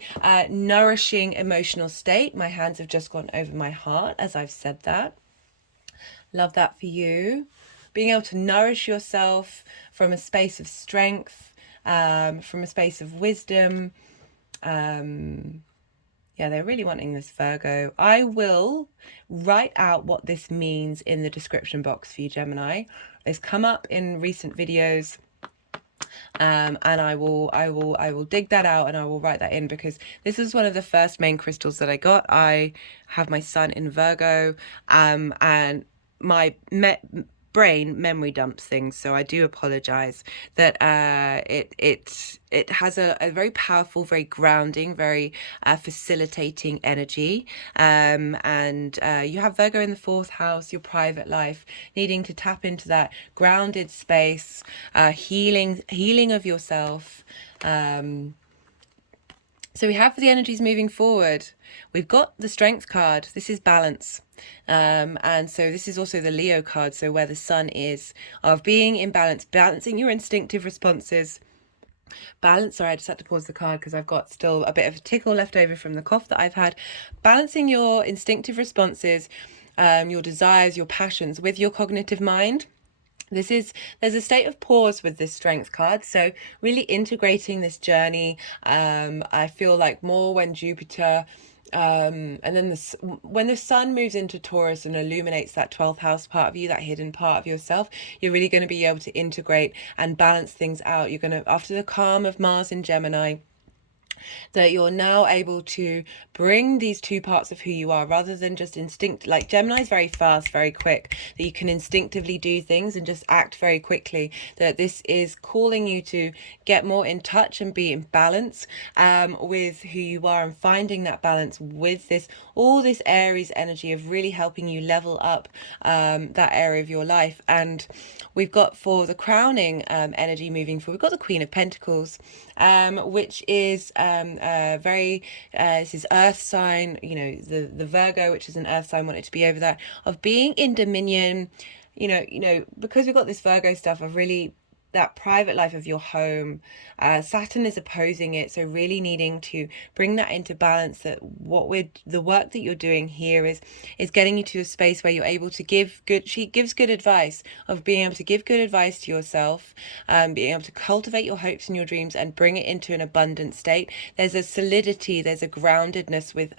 nourishing emotional state. My hands have just gone over my heart as I've said that. Love that for you. Being able to nourish yourself from a space of strength, from a space of wisdom. Yeah, they're really wanting this, Virgo. I will write out what this means in the description box for you, Gemini. It's come up in recent videos. And I will dig that out and I will write that in, because this is one of the first main crystals that I got. I have my Sun in Virgo, and my brain memory dumps things, so I do apologize that it has a very powerful, very grounding, very facilitating energy, and you have Virgo in the 4th house, your private life, needing to tap into that grounded space, healing of yourself. So we have the energies moving forward. We've got the Strength card. This is balance. And so this is also the Leo card. So where the Sun is, of being in balance, balancing your instinctive responses. Sorry, I just had to pause the card because I've got still a bit of a tickle left over from the cough that I've had. Balancing your instinctive responses, your desires, your passions with your cognitive mind. There's a state of pause with this Strength card, so really integrating this journey. I feel like more when Jupiter, and then when the Sun moves into Taurus and illuminates that 12th house part of you, that hidden part of yourself, you're really going to be able to integrate and balance things out. You're going to, after the calm of Mars in Gemini, that you're now able to bring these two parts of who you are rather than just instinct. Like Gemini is very fast, very quick, that you can instinctively do things and just act very quickly. That this is calling you to get more in touch and be in balance with who you are, and finding that balance with this, all this Aries energy of really helping you level up that area of your life. And we've got, for the crowning energy moving forward, we've got the Queen of Pentacles, which is this is earth sign, you know, the Virgo, which is an earth sign, wanted to be over that, of being in dominion, because we've got this Virgo stuff of really that private life of your home. Saturn is opposing it, so really needing to bring that into balance. That the work that you're doing here is getting you to a space where you're able to give good. She gives good advice of being able to give good advice to yourself, being able to cultivate your hopes and your dreams and bring it into an abundant state. There's a solidity, there's a groundedness with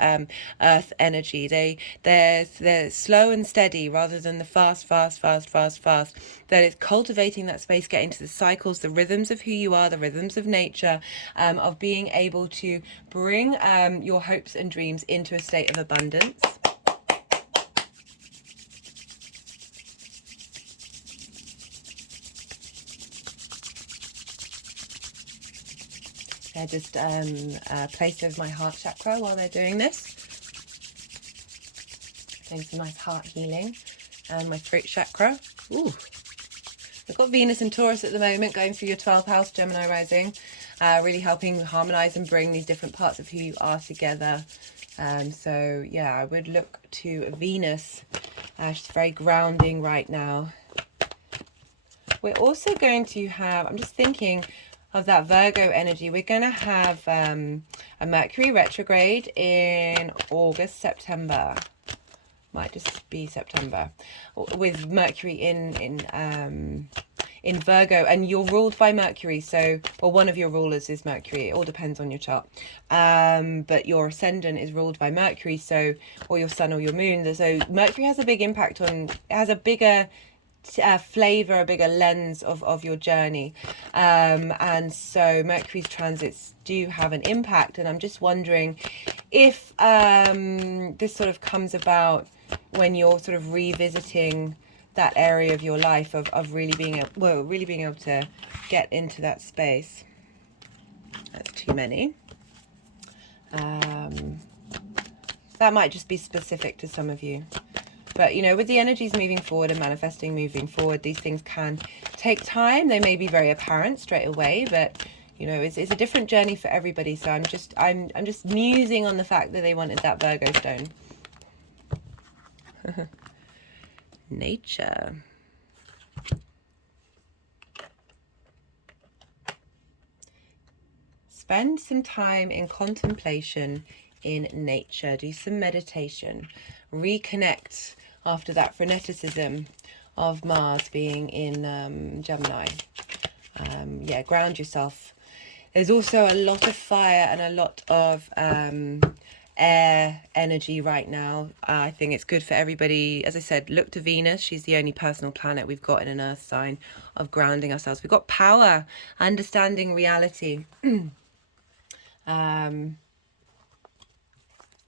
earth energy. They're slow and steady rather than the fast. That it's cultivating that space, getting to the cycles, the rhythms of who you are, the rhythms of nature, of being able to bring your hopes and dreams into a state of abundance. They're just placed over my heart chakra while they're doing this. Doing some nice heart healing. And my throat chakra. Ooh. We've got Venus and Taurus at the moment going through your 12th house, Gemini rising, really helping harmonize and bring these different parts of who you are together. So yeah, I would look to Venus. She's very grounding right now. We're also going to have, I'm just thinking of that Virgo energy. We're going to have a Mercury retrograde in August, September. Might just be September, with Mercury in Virgo, and you're ruled by Mercury, so, or one of your rulers is Mercury. It all depends on your chart, but your ascendant is ruled by Mercury, so, or your sun or your moon. So Mercury has a big impact on, has a bigger flavor, a bigger lens of your journey, and so Mercury's transits do have an impact. And I'm just wondering if this sort of comes about when you're sort of revisiting that area of your life of really being able to get into that space. That's too many. That might just be specific to some of you. But, you know, with the energies moving forward and manifesting moving forward, these things can take time. They may be very apparent straight away, but, you know, it's a different journey for everybody. So I'm just musing on the fact that they wanted that Virgo stone. Nature. Spend some time in contemplation in nature. Do some meditation. Reconnect after that freneticism of Mars being in Gemini. Yeah, ground yourself. There's also a lot of fire and a lot of air energy right now. I think it's good for everybody. As I said, look to Venus. She's the only personal planet we've got in an earth sign of grounding ourselves. We've got power, understanding reality.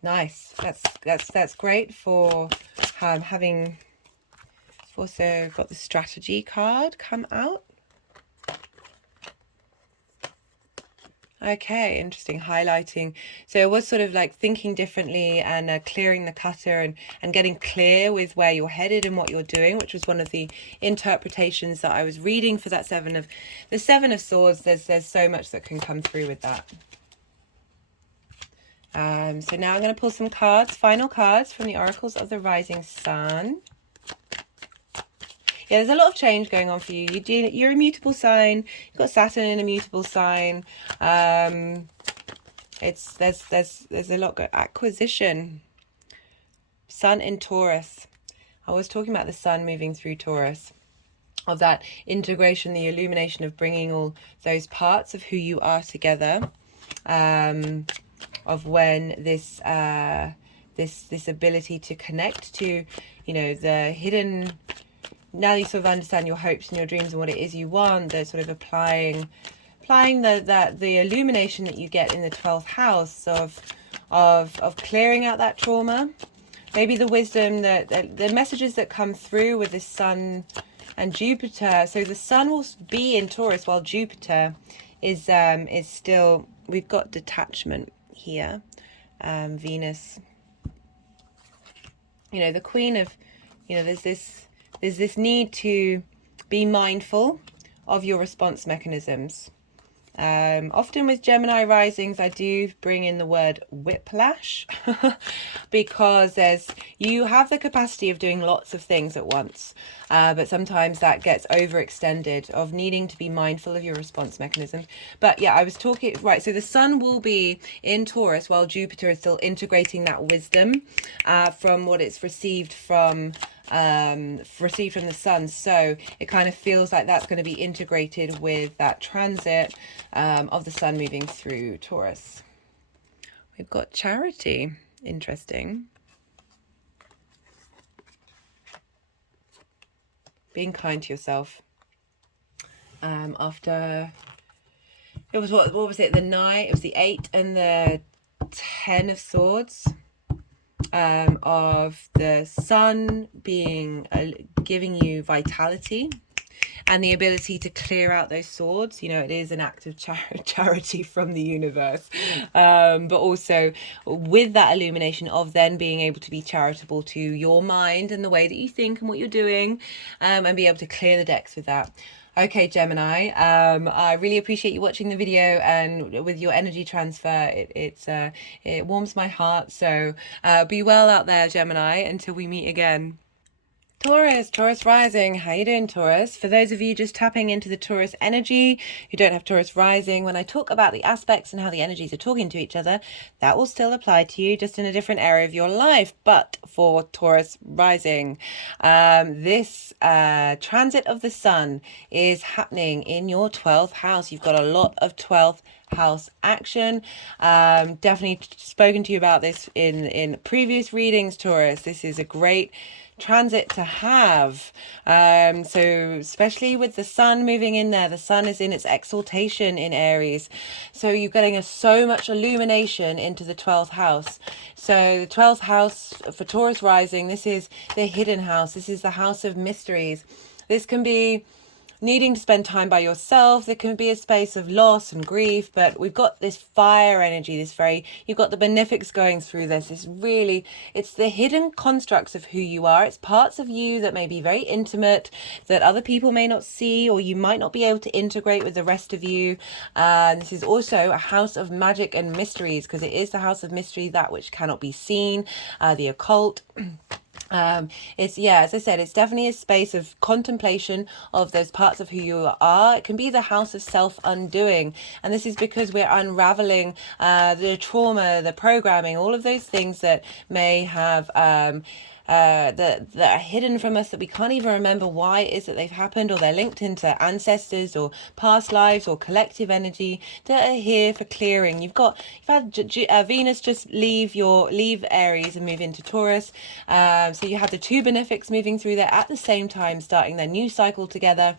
Nice. That's great for having also got the strategy card come out. Okay, interesting. Highlighting. So it was sort of like thinking differently and clearing the clutter and getting clear with where you're headed and what you're doing, which was one of the interpretations that I was reading for that Seven of Swords. There's so much that can come through with that. So now I'm going to pull some cards, final cards from the Oracles of the Rising Sun. Yeah, there's a lot of change going on for you. You're a mutable sign. You've got Saturn in a mutable sign. There's a lot going. Acquisition. Sun in Taurus. I was talking about the sun moving through Taurus. Of that integration, the illumination of bringing all those parts of who you are together. Of when this ability to connect to, you know, the hidden. Now you sort of understand your hopes and your dreams and what it is you want. They're sort of applying applying the illumination that you get in the 12th house of clearing out that trauma. Maybe the wisdom, the messages that come through with the Sun and Jupiter. So the Sun will be in Taurus while Jupiter is still, we've got detachment here. Venus, you know, the Queen of, you know, there's this need to be mindful of your response mechanisms. Often with Gemini risings, I do bring in the word whiplash because you have the capacity of doing lots of things at once, but sometimes that gets overextended, of needing to be mindful of your response mechanisms. But yeah, I was talking, right, so the Sun will be in Taurus while Jupiter is still integrating that wisdom from what it's received from the Sun. So it kind of feels like that's going to be integrated with that transit of the Sun moving through Taurus. We've got Charity. Interesting. Being kind to yourself. After it was what was it? The 9. It was the 8 and the 10 of Swords. Of the Sun being giving you vitality and the ability to clear out those swords. You know, it is an act of charity from the universe, but also with that illumination of then being able to be charitable to your mind and the way that you think and what you're doing, and be able to clear the decks with that. Okay, Gemini, I really appreciate you watching the video, and with your energy transfer, it warms my heart. So be well out there, Gemini, until we meet again. Taurus rising. How you doing, Taurus? For those of you just tapping into the Taurus energy who don't have Taurus rising, when I talk about the aspects and how the energies are talking to each other, that will still apply to you, just in a different area of your life. But for Taurus rising, this transit of the Sun is happening in your 12th house. You've got a lot of 12th house action. Definitely spoken to you about this in previous readings, Taurus. This is a great transit to have, so especially with the Sun moving in there. The Sun is in its exaltation in Aries, so you're getting so much illumination into the 12th house. So the 12th house for Taurus rising, this is the hidden house. This is the house of mysteries. This can be needing to spend time by yourself. There can be a space of loss and grief, but we've got this fire energy, you've got the benefics going through this. It's the hidden constructs of who you are. It's parts of you that may be very intimate, that other people may not see, or you might not be able to integrate with the rest of you. This is also a house of magic and mysteries, because it is the house of mystery, that which cannot be seen, the occult. It's, yeah, as I said, it's definitely a space of contemplation of those parts of who you are. It can be the house of self-undoing, and this is because we're unraveling the trauma, the programming, all of those things that may have that are hidden from us, that we can't even remember why it is that they've happened, or they're linked into ancestors or past lives or collective energy that are here for clearing. You've had Venus just leave Aries and move into Taurus, so you have the two benefics moving through there at the same time, starting their new cycle together.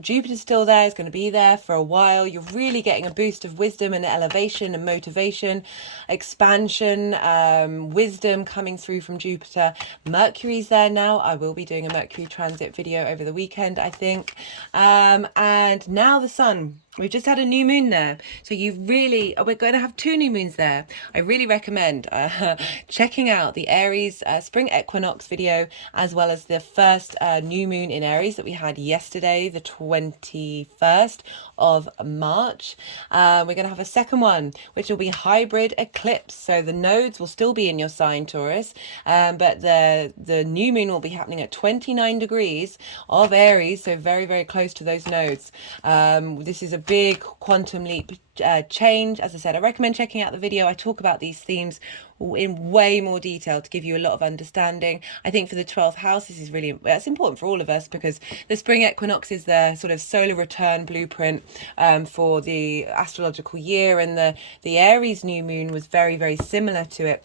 Jupiter's still there, is going to be there for a while. You're really getting a boost of wisdom and elevation and motivation, expansion, wisdom coming through from Jupiter. Mercury's there now. I will be doing a Mercury transit video over the weekend, I think. And now the Sun. We've just had a new moon there, so we're going to have 2 new moons there. I really recommend checking out the Aries spring equinox video, as well as the first new moon in Aries that we had yesterday, the 21st of March. We're going to have a second one, which will be hybrid eclipse. So the nodes will still be in your sign, Taurus, but the new moon will be happening at 29 degrees of Aries, so very, very close to those nodes. This is a big quantum leap change. As I said, I recommend checking out the video. I talk about these themes in way more detail to give you a lot of understanding. I think for the 12th house, this is it's important for all of us, because the spring equinox is the sort of solar return blueprint for the astrological year, and the Aries new moon was very, very similar to it.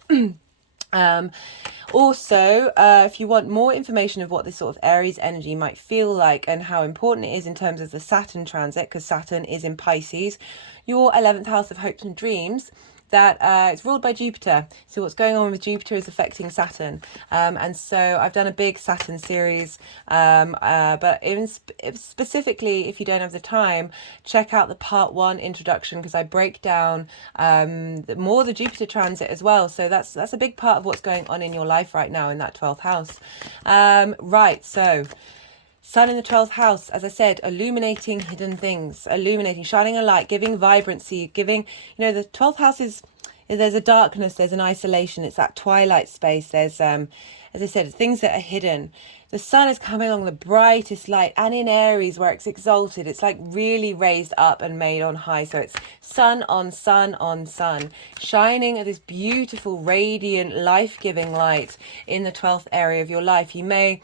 Also, if you want more information of what this sort of Aries energy might feel like and how important it is in terms of the Saturn transit, because Saturn is in Pisces, your 11th house of hopes and dreams, that it's ruled by Jupiter. So what's going on with Jupiter is affecting Saturn. And so I've done a big Saturn series, but even specifically, if you don't have the time, check out the part 1 introduction, because I break down more the Jupiter transit as well. So that's a big part of what's going on in your life right now in that 12th house. Right, so Sun in the 12th house, as I said, illuminating hidden things, illuminating, shining a light, giving vibrancy, giving, the 12th house is, there's a darkness, there's an isolation, it's that twilight space, there's, as I said, things that are hidden. The sun is coming along the brightest light, and in Aries where it's exalted, it's like really raised up and made on high. So it's sun on sun on sun, shining at this beautiful, radiant, life-giving light in the 12th area of your life. You may...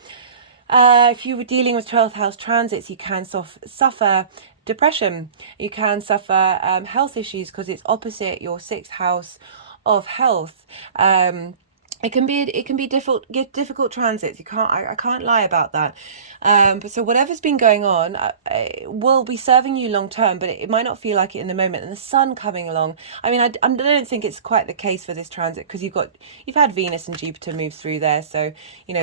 if you were dealing with 12th house transits, you can suffer depression. You can suffer health issues because it's opposite your 6th house of health. It can be difficult transits. I can't lie about that. But so whatever's been going on will be serving you long term, but it might not feel like it in the moment. And the sun coming along, I mean, I don't think it's quite the case for this transit, because you've had Venus and Jupiter move through there, so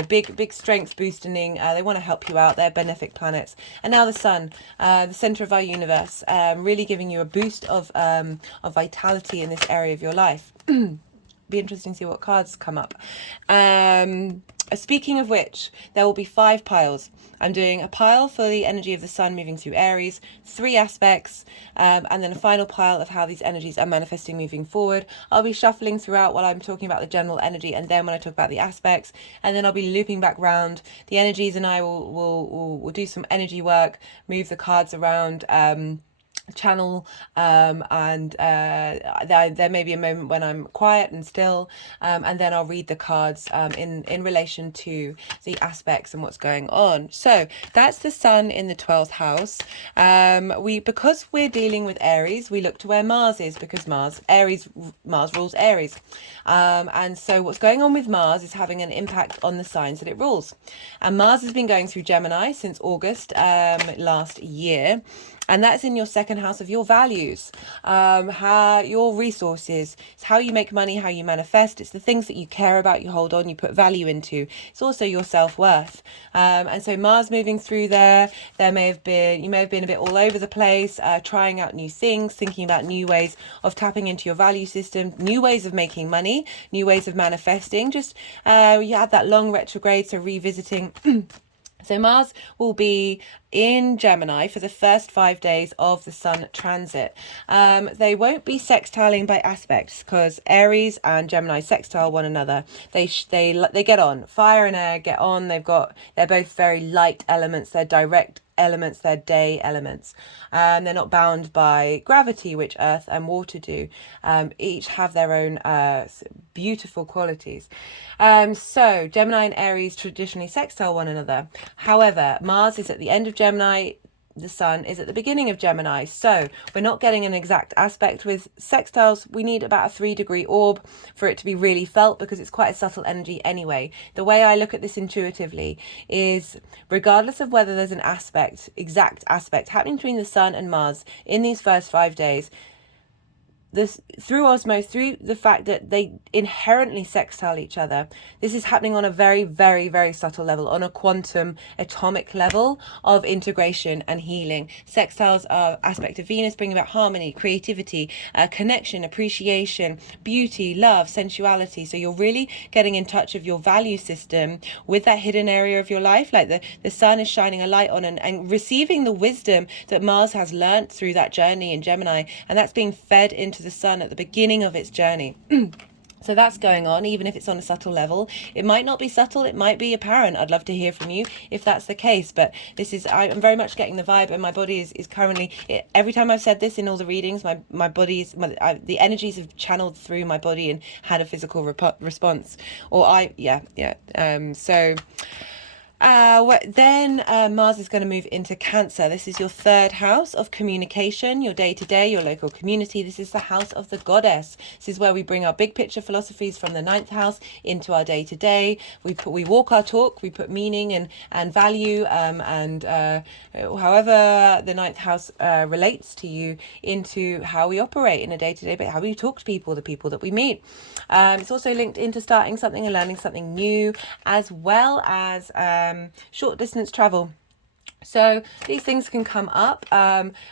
big strength boosting. They want to help you out. They're benefic planets, and now the sun, the center of our universe, really giving you a boost of vitality in this area of your life. Be interesting to see what cards come up. Speaking of which, there will be 5 piles. I'm doing a pile for the energy of the sun moving through Aries, 3 aspects, and then a final pile of how these energies are manifesting moving forward. I'll be shuffling throughout while I'm talking about the general energy, and then when I talk about the aspects, and then I'll be looping back round the energies, and I will do some energy work, move the cards around, channel, and there may be a moment when I'm quiet and still, and then I'll read the cards in relation to the aspects and what's going on. So that's the sun in the 12th house. Because we're dealing with Aries, we look to where Mars is, because Mars rules Aries, and so what's going on with Mars is having an impact on the signs that it rules. And Mars has been going through Gemini since August last year, and that's in your 2nd house of your values, how your resources, it's how you make money, how you manifest. It's the things that you care about, you hold on, you put value into. It's also your self-worth. And so Mars moving through there, you may have been a bit all over the place, trying out new things, thinking about new ways of tapping into your value system, new ways of making money, new ways of manifesting. Just you had that long retrograde, so revisiting. So Mars will be in Gemini for the first 5 days of the sun transit. They won't be sextiling by aspects, because Aries and Gemini sextile one another. They get on. Fire and air get on. They're both very light elements. They're direct elements, they're day elements, and they're not bound by gravity, which earth and water do. Each have their own beautiful qualities. So Gemini and Aries traditionally sextile one another. However, Mars is at the end of Gemini, the sun is at the beginning of Gemini, so we're not getting an exact aspect. With sextiles, we need about a 3-degree orb for it to be really felt, because it's quite a subtle energy anyway. The way I look at this intuitively is, regardless of whether there's an exact aspect happening between the sun and Mars in these first 5 days, through osmosis, through the fact that they inherently sextile each other, this is happening on a very, very, very subtle level, on a quantum atomic level of integration and healing. Sextiles are aspect of Venus, bringing about harmony, creativity, connection, appreciation, beauty, love, sensuality. So you're really getting in touch with your value system with that hidden area of your life, like the sun is shining a light on, and receiving the wisdom that Mars has learnt through that journey in Gemini, and that's being fed into the sun at the beginning of its journey. So that's going on, even if it's on a subtle level. It might not be subtle, it might be apparent. I'd love to hear from you if that's the case, but I'm very much getting the vibe, and my body is currently, every time I've said this in all the readings, my body is, the energies have channeled through my body and had a physical response. Then Mars is going to move into Cancer. This is your third house of communication, your day-to-day, your local community. This is the house of the goddess. This is where we bring our big picture philosophies from the ninth house into our day-to-day. We walk our talk, we put meaning and value and however the ninth house relates to you into how we operate in a day-to-day, but how we talk to people, the people that we meet. It's also linked into starting something and learning something new, as well as short distance travel. So these things can come up.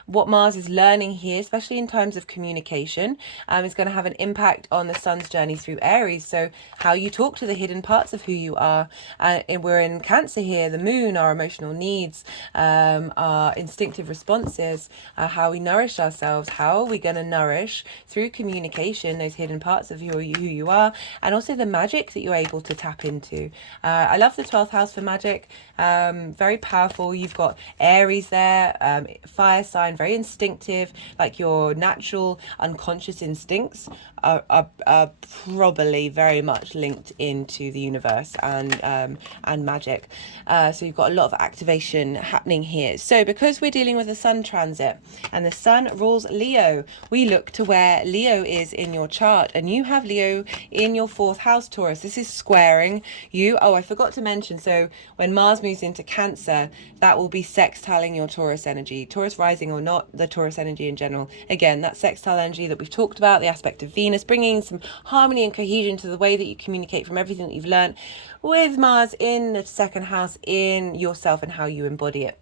What Mars is learning here, especially in times of communication, is going to have an impact on the sun's journey through Aries. So how you talk to the hidden parts of who you are. And we're in Cancer here, the moon, our emotional needs, our instinctive responses, how we nourish ourselves, how are we going to nourish through communication those hidden parts of who you are, and also the magic that you're able to tap into. I love the 12th house for magic. Very powerful. You've got Aries there, fire sign, very instinctive, like your natural unconscious instincts are probably very much linked into the universe and magic. So you've got a lot of activation happening here. So because we're dealing with a sun transit and the sun rules Leo, we look to where Leo is in your chart, and you have Leo in your 4th house, Taurus. This is squaring you. Oh, I forgot to mention, so when Mars moves into Cancer, that will be sextiling your Taurus energy, Taurus rising or not, the Taurus energy in general. Again, that sextile energy that we've talked about, the aspect of Venus, bringing some harmony and cohesion to the way that you communicate from everything that you've learned, with Mars in the 2nd house in yourself and how you embody it.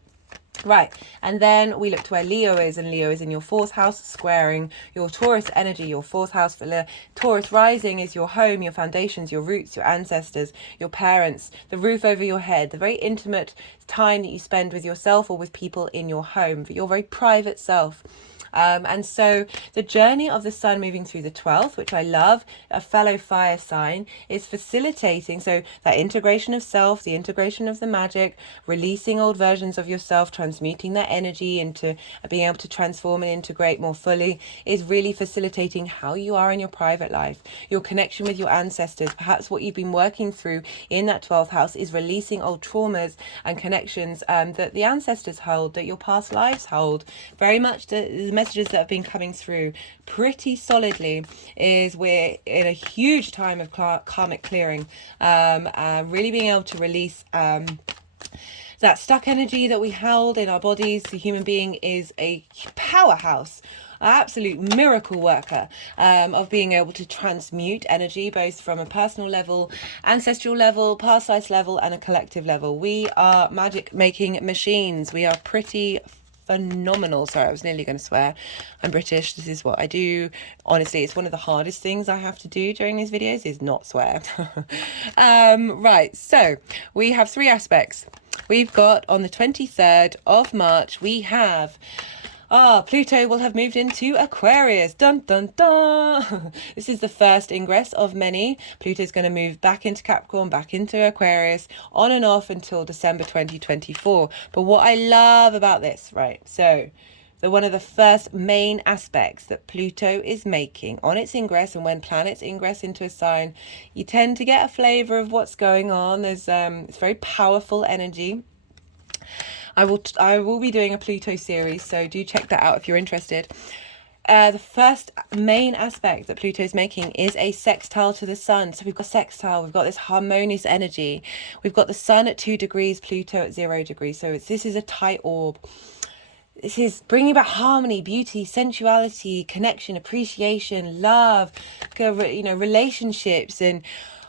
Right, and then we look to where Leo is, and Leo is in your 4th house, squaring your Taurus energy, your 4th house. For Taurus rising is your home, your foundations, your roots, your ancestors, your parents, the roof over your head, the very intimate time that you spend with yourself or with people in your home, for your very private self. And so the journey of the sun moving through the 12th, which I love, a fellow fire sign, is facilitating. So that integration of self, the integration of the magic, releasing old versions of yourself, transmuting that energy into being able to transform and integrate more fully, is really facilitating how you are in your private life, your connection with your ancestors. Perhaps what you've been working through in that 12th house is releasing old traumas and connections that the ancestors hold, that your past lives hold. Very much the messages that have been coming through pretty solidly is we're in a huge time of karmic clearing, really being able to release that stuck energy that we held in our bodies. The human being is a powerhouse, absolute miracle worker, of being able to transmute energy, both from a personal level, ancestral level, past life level, and a collective level. We are magic making machines. We are pretty phenomenal. Sorry, I was nearly going to swear. I'm British. This is what I do. Honestly, it's one of the hardest things I have to do during these videos is not swear. Right, so we have 3 aspects. We've got on the 23rd of March, we have Pluto will have moved into Aquarius. Dun, dun, dun. This is the first ingress of many. Pluto's going to move back into Capricorn, back into Aquarius, on and off until December 2024. But what I love about this, right, so one of the first main aspects that Pluto is making on its ingress, and when planets ingress into a sign, you tend to get a flavour of what's going on. There's it's very powerful energy. I will be doing a Pluto series, so do check that out if you're interested. The first main aspect that Pluto is making is a sextile to the sun. So we've got sextile, we've got this harmonious energy. We've got the sun at 2 degrees, Pluto at 0 degrees. So this is a tight orb. This is bringing about harmony, beauty, sensuality, connection, appreciation, love, relationships, and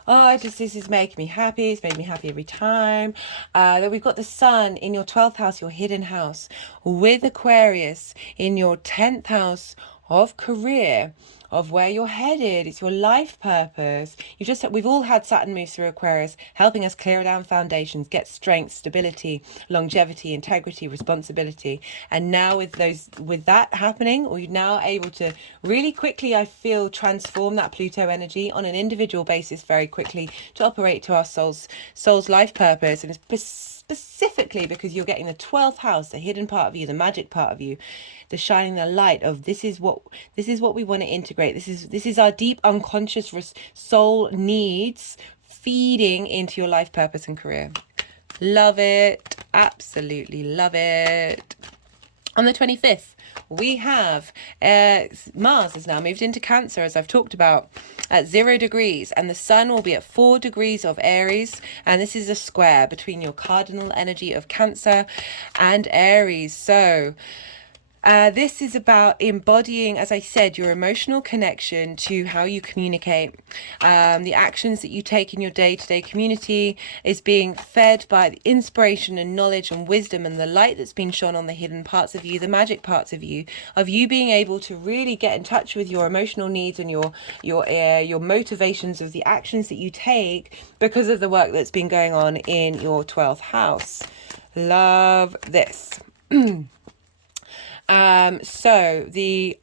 this is making me happy. It's made me happy every time. Then we've got the sun in your 12th house, your hidden house, with Aquarius in your 10th house of career, of where you're headed. It's your life purpose. We've all had Saturn move through Aquarius, helping us clear down foundations, get strength, stability, longevity, integrity, responsibility. And now with that happening, we're now able to really quickly, I feel, transform that Pluto energy on an individual basis very quickly to operate to our soul's life purpose. And it's specifically because you're getting the 12th house, the hidden part of you, the magic part of you, the shining the light of this is what we want to integrate. This is our deep unconscious soul needs feeding into your life purpose and career. Love it. Absolutely love it. On the 25th, we have Mars has now moved into Cancer, as I've talked about, at 0 degrees, and the Sun will be at 4 degrees of Aries, and this is a square between your cardinal energy of Cancer and Aries. So this is about embodying, as I said, your emotional connection to how you communicate. The actions that you take in your day-to-day community is being fed by the inspiration and knowledge and wisdom and the light that's been shone on the hidden parts of you, the magic parts of you being able to really get in touch with your emotional needs and your motivations of the actions that you take because of the work that's been going on in your 12th house. Love this. So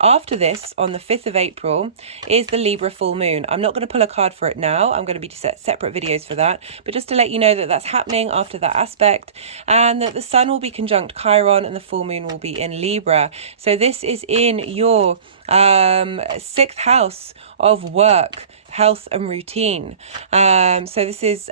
after this, on the 5th of April, is the Libra full moon. I'm not going to pull a card for it now. I'm going to be separate videos for that. But just to let you know that that's happening after that aspect, and that the Sun will be conjunct Chiron and the full moon will be in Libra. So this is in your 6th house of work, health and routine. So this is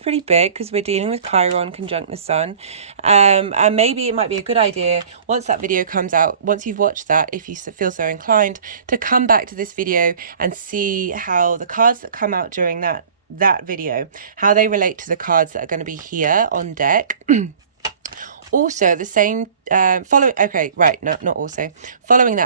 pretty big because we're dealing with Chiron conjunct the Sun, and maybe it might be a good idea once that video comes out, once you've watched that, if you feel so inclined, to come back to this video and see how the cards that come out during that video, how they relate to the cards that are going to be here on deck. Also, the same following that,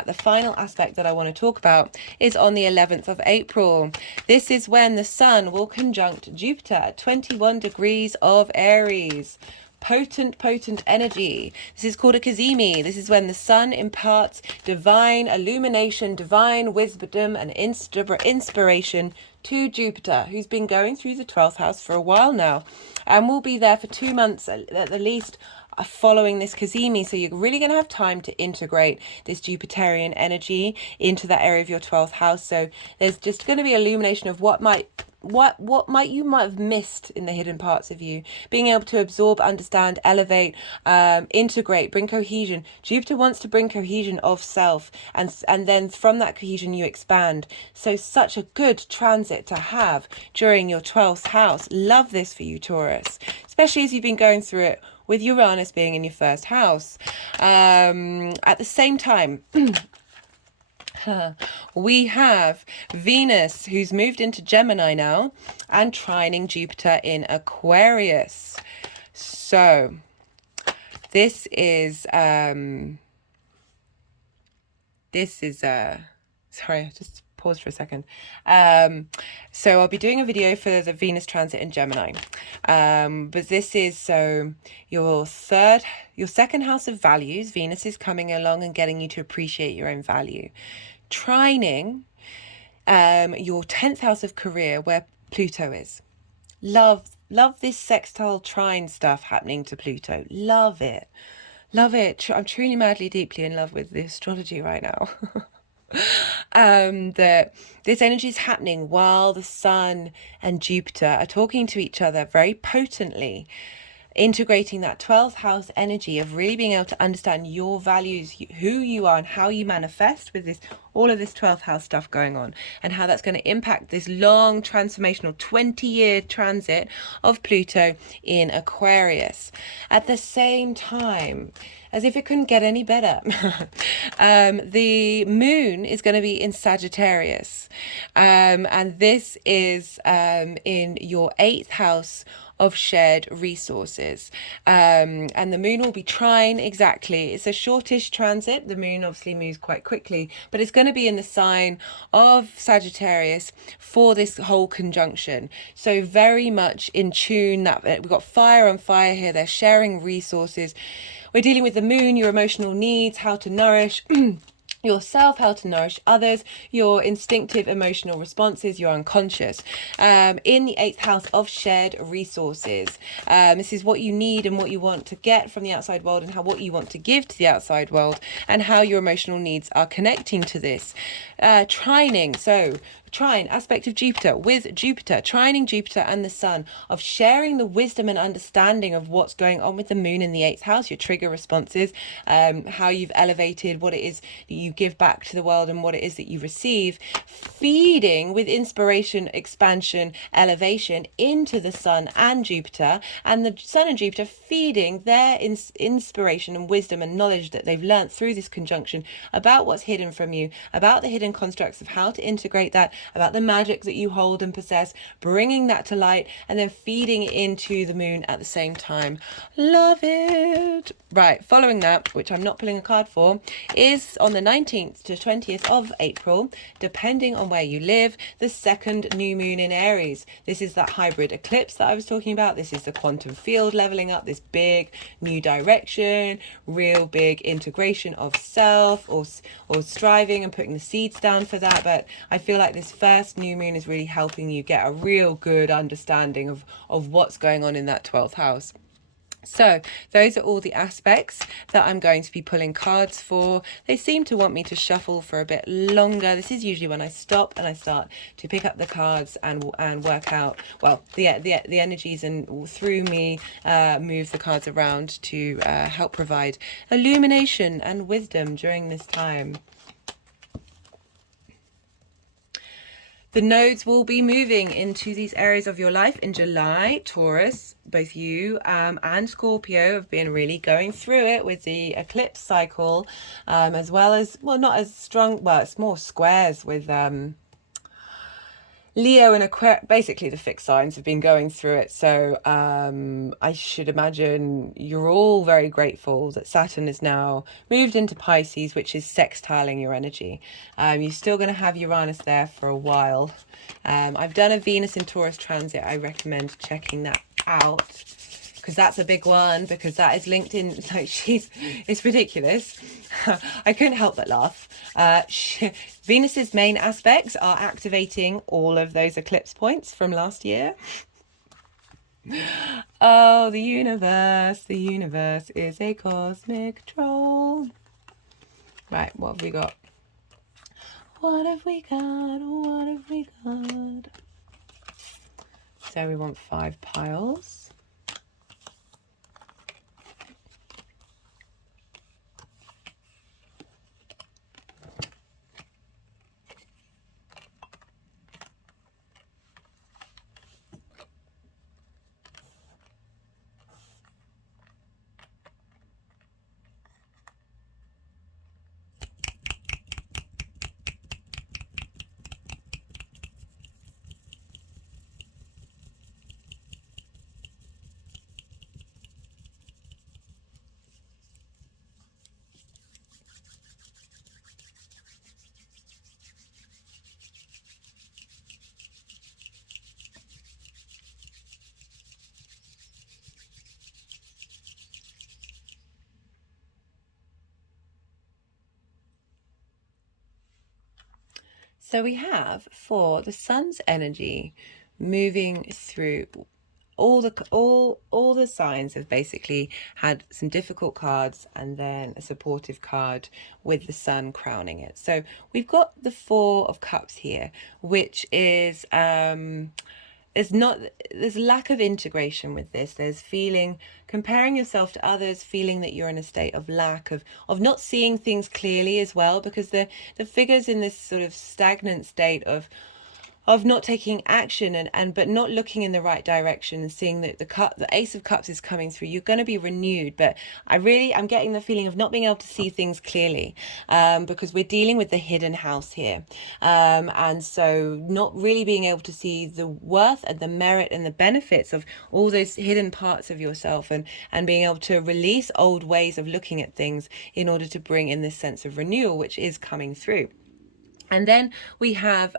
the final aspect that I want to talk about is on the 11th of April. This is when the Sun will conjunct Jupiter at 21 degrees of Aries. Potent energy. This is called a cazimi. This is when the Sun imparts divine illumination, divine wisdom and inspiration to Jupiter, who's been going through the 12th house for a while now and will be there for 2 months at the least following this cazimi. So you're really going to have time to integrate this Jupiterian energy into that area of your 12th house. So there's just going to be illumination of what you might have missed in the hidden parts of you, being able to absorb, understand, elevate, integrate, bring cohesion. Jupiter wants to bring cohesion of self, and then from that cohesion you expand. So such a good transit to have during your 12th house. Love this for you, Taurus, especially as you've been going through it with Uranus being in your 1st house. At the same time, we have Venus, who's moved into Gemini now and trining Jupiter in Aquarius. So this is sorry, I just paused for a second. So I'll be doing a video for the Venus transit in Gemini, but this is so your 2nd house of values. Venus is coming along and getting you to appreciate your own value. Trining your 10th house of career, where Pluto is. Love this sextile trine stuff happening to Pluto. Love it. I'm truly madly deeply in love with the astrology right now. That this energy is happening while the Sun and Jupiter are talking to each other very potently, integrating that 12th house energy of really being able to understand your values, who you are and how you manifest with all of this 12th house stuff going on, and how that's going to impact this long transformational 20-year transit of Pluto in Aquarius. At the same time, as if it couldn't get any better, the moon is going to be in Sagittarius, and this is in your 8th house of shared resources, and the moon will be trine exactly. It's a shortish transit. The moon obviously moves quite quickly, but it's going to be in the sign of Sagittarius for this whole conjunction. So very much in tune. That we've got fire on fire here. They're sharing resources. We're dealing with the moon, your emotional needs, how to nourish yourself, how to nourish others, your instinctive emotional responses, your unconscious, in the 8th house of shared resources. This is what you need and what you want to get from the outside world, and what you want to give to the outside world, and how your emotional needs are connecting to this. Trining, so trine aspect of Jupiter, with Jupiter trining Jupiter and the Sun, of sharing the wisdom and understanding of what's going on with the moon in the 8th house, your trigger responses, how you've elevated, what it is that you give back to the world and what it is that you receive, feeding with inspiration, expansion, elevation into the Sun and Jupiter, and the Sun and Jupiter feeding their inspiration and wisdom and knowledge that they've learnt through this conjunction about what's hidden from you, about the hidden constructs of how to integrate that, about the magic that you hold and possess, bringing that to light, and then feeding it into the moon at the same time. Love it. Right, following that, which I'm not pulling a card for, is on the 19th to 20th of April, depending on where you live, the second new moon in Aries. This is that hybrid eclipse that I was talking about. This is the quantum field leveling up, this big new direction, real big integration of self, or striving and putting the seeds down for that. But I feel like this first new moon is really helping you get a real good understanding of what's going on in that 12th house. So those are all the aspects that I'm going to be pulling cards for. They seem to want me to shuffle for a bit longer. This is usually when I stop and I start to pick up the cards and work out, well, the energies, and through me move the cards around to help provide illumination and wisdom during this time. The nodes will be moving into these areas of your life in July. Taurus, both you and Scorpio have been really going through it with the eclipse cycle, as well as, well, not as strong, well, it's more squares with Leo and Aquarius. Basically the fixed signs have been going through it, so I should imagine you're all very grateful that Saturn is now moved into Pisces, which is sextiling your energy. You're still going to have Uranus there for a while. I've done a Venus in Taurus transit. I recommend checking that out, because that's a big one, because that is linked in, like, it's ridiculous. I couldn't help but laugh. Venus's main aspects are activating all of those eclipse points from last year. Oh, the universe is a cosmic troll. Right, what have we got? What have we got? What have we got? So we want 5 piles. So we have, for the sun's energy moving through, all the signs have basically had some difficult cards and then a supportive card with the sun crowning it. So we've got the 4 of Cups here, which is there's lack of integration with this. There's feeling, comparing yourself to others, feeling that you're in a state of lack of not seeing things clearly as well, because the figure's in this sort of stagnant state of not taking action and but not looking in the right direction, and seeing that the Ace of Cups is coming through. You're going to be renewed, but I'm getting the feeling of not being able to see things clearly, because we're dealing with the hidden house here, and so not really being able to see the worth and the merit and the benefits of all those hidden parts of yourself, and being able to release old ways of looking at things in order to bring in this sense of renewal, which is coming through. And then we have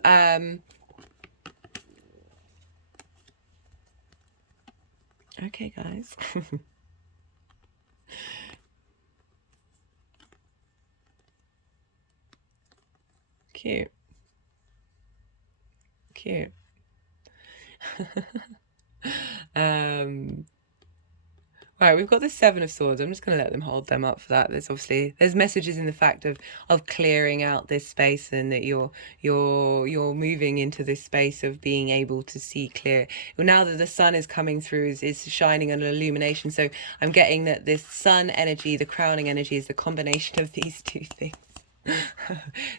okay, guys. Cute. Right, we've got the Seven of Swords. I'm just going to let them hold them up for that. There's messages in the fact of clearing out this space, and that you're moving into this space of being able to see clear. Well, now that the sun is coming through, is shining an illumination. So I'm getting that this sun energy, the crowning energy, is the combination of these two things.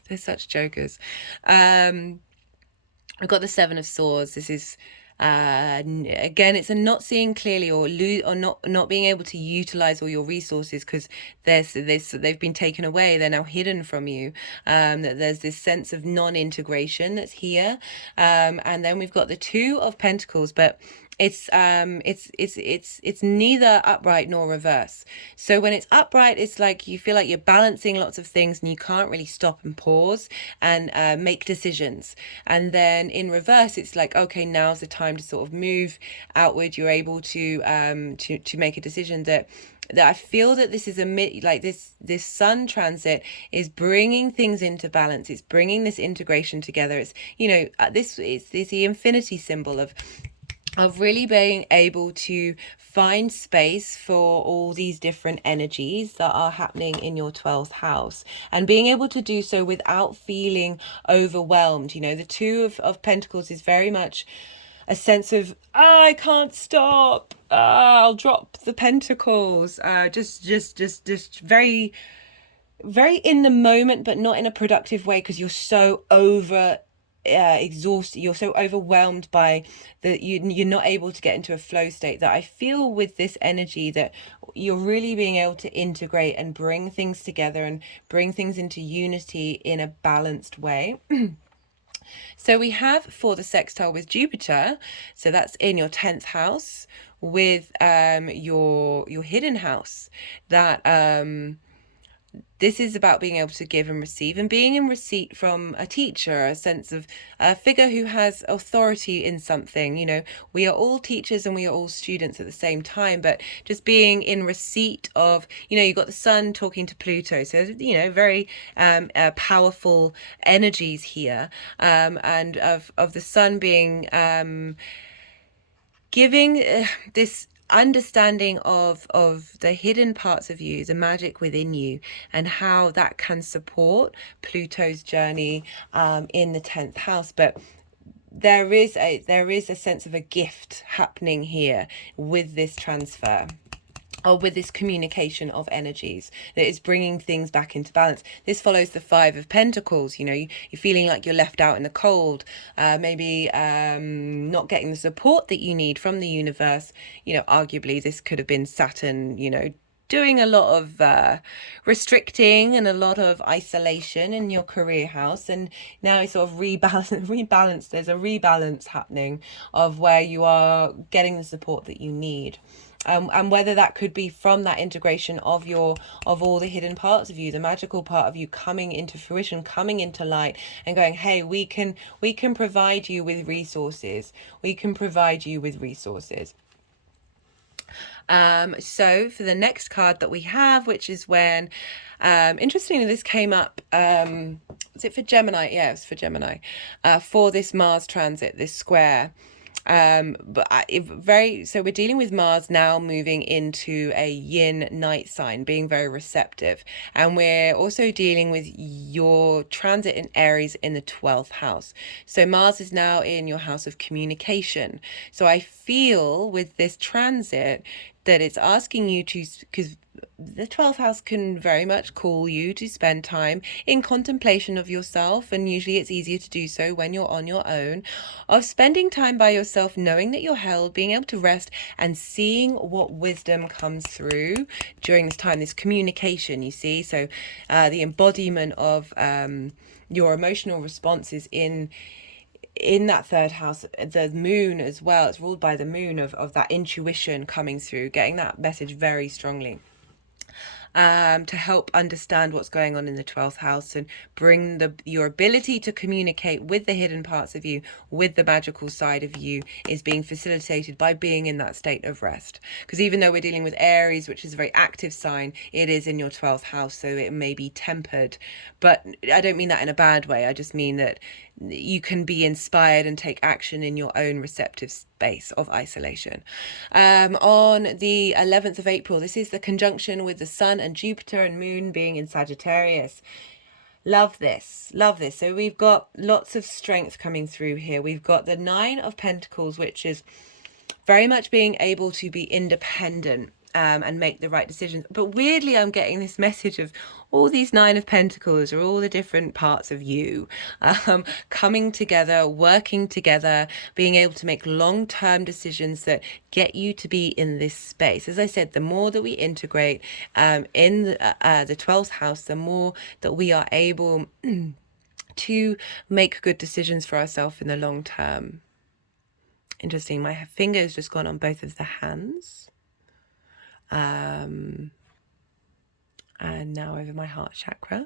They're such jokers. I've got the Seven of Swords. This is again, it's a not seeing clearly, or not being able to utilize all your resources because they've been taken away. They're now hidden from you. That there's this sense of non-integration that's here. And then we've got the Two of Pentacles, but it's neither upright nor reverse. So when it's upright, it's like you feel like you're balancing lots of things and you can't really stop and pause and make decisions. And then in reverse, it's like, okay, now's the time to sort of move outward. You're able to make a decision that I feel that this is this sun transit is bringing things into balance. It's bringing this integration together. It's, this is the infinity symbol of really being able to find space for all these different energies that are happening in your 12th house, and being able to do so without feeling overwhelmed. The Two of Pentacles is very much a sense of, I can't stop, I'll drop the pentacles, just very, very in the moment, but not in a productive way, because you're so exhausted, you're so overwhelmed by you're not able to get into a flow state. That I feel with this energy that you're really being able to integrate and bring things together and bring things into unity in a balanced way. So we have for the sextile with Jupiter, so that's in your 10th house with your hidden house, that this is about being able to give and receive, and being in receipt from a teacher, a sense of a figure who has authority in something. We are all teachers and we are all students at the same time, but just being in receipt of, you've got the sun talking to Pluto, so very powerful energies here, and of the sun being giving this understanding of the hidden parts of you, the magic within you, and how that can support Pluto's journey in the 10th house. But there is a sense of a gift happening here with this transfer, or with this communication of energies, that is bringing things back into balance. This follows the Five of Pentacles. You're feeling like you're left out in the cold, maybe not getting the support that you need from the universe. Arguably this could have been Saturn, doing a lot of restricting and a lot of isolation in your career house, and now it's sort of rebalance. There's a rebalance happening of where you are getting the support that you need. And whether that could be from that integration of all the hidden parts of you, the magical part of you coming into fruition, coming into light, and going, hey, we can provide you with resources. We can provide you with resources. So for the next card that we have, which is when, interestingly, this came up, was it for Gemini? Yeah, it was for Gemini, for this Mars transit, this square. So we're dealing with Mars now moving into a yin night sign, being very receptive, and we're also dealing with your transit in Aries in the 12th house. So Mars is now in your house of communication. So I feel with this transit that it's asking you to, because the 12th house can very much call you to spend time in contemplation of yourself, and usually it's easier to do so when you're on your own, of spending time by yourself, knowing that you're held, being able to rest and seeing what wisdom comes through during this time, this communication, you see. So the embodiment of your emotional responses in that third house, the moon as well, it's ruled by the moon, of that intuition coming through, getting that message very strongly. To help understand what's going on in the 12th house, and bring your ability to communicate with the hidden parts of you, with the magical side of you, is being facilitated by being in that state of rest. Because even though we're dealing with Aries, which is a very active sign, it is in your 12th house, so it may be tempered. But I don't mean that in a bad way. I just mean that you can be inspired and take action in your own receptive space of isolation. On the 11th of April, this is the conjunction with the Sun and Jupiter and Moon being in Sagittarius. Love this, love this. So we've got lots of strength coming through here. We've got the Nine of Pentacles, which is very much being able to be independent and make the right decisions. But weirdly, I'm getting this message of all these Nine of Pentacles or all the different parts of you coming together, working together, being able to make long-term decisions that get you to be in this space. As I said, the more that we integrate in the 12th house, the more that we are able to make good decisions for ourselves in the long term. Interesting. My finger has just gone on both of the hands. And now over my heart chakra.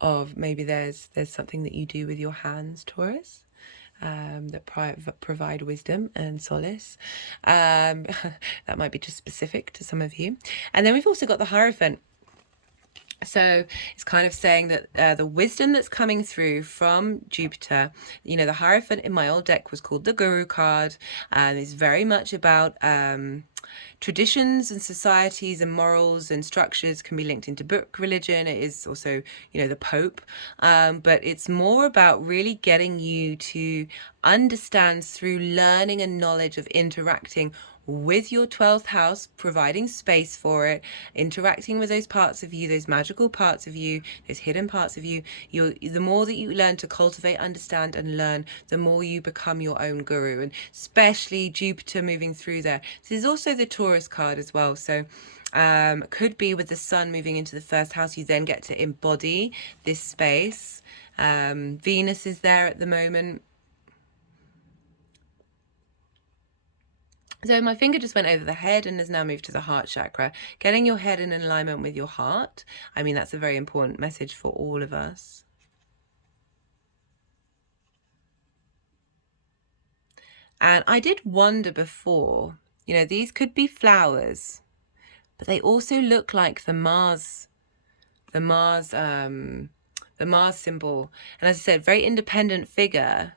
Of maybe there's something that you do with your hands, Taurus, that provide wisdom and solace. That might be just specific to some of you. And then we've also got the Hierophant. So it's kind of saying that the wisdom that's coming through from Jupiter, you know, the Hierophant in my old deck was called the Guru card, and it's very much about traditions and societies and morals and structures can be linked into book religion. It is also, you know, the Pope, but it's more about really getting you to understand through learning and knowledge of interacting with your 12th house, providing space for it, interacting with those parts of you, those magical parts of you, those hidden parts of you. The more that you learn to cultivate, understand and learn, the more you become your own guru. And especially Jupiter moving through there. So there's also the Taurus card as well. So could be with the Sun moving into the first house, you then get to embody this space. Venus is there at the moment. So my finger just went over the head and has now moved to the heart chakra. Getting your head in alignment with your heart. I mean, that's a very important message for all of us. And I did wonder before, you know, these could be flowers, but they also look like the Mars symbol. And as I said, very independent figure.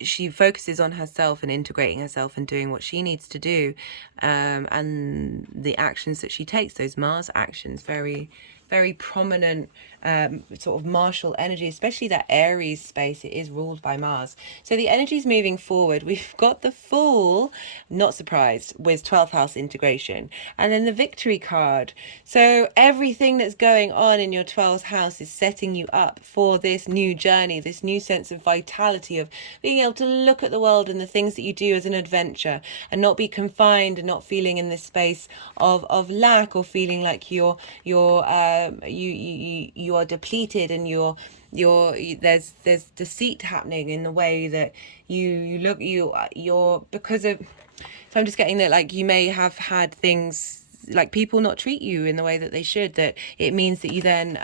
She focuses on herself and integrating herself and doing what she needs to do, and the actions that she takes, those Mars actions, very, very prominent sort of martial energy, especially that Aries space. It is ruled by Mars. So the energy's moving forward. We've got the Fool, not surprised, with 12th house integration, and then the Victory card. So everything that's going on in your 12th house is setting you up for this new journey, this new sense of vitality, of being able to look at the world and the things that you do as an adventure and not be confined and not feeling in this space of lack, or feeling like you are depleted and there's deceit happening in the way that you're because of. So I'm just getting that, like, you may have had things like people not treat you in the way that they should, that it means that you then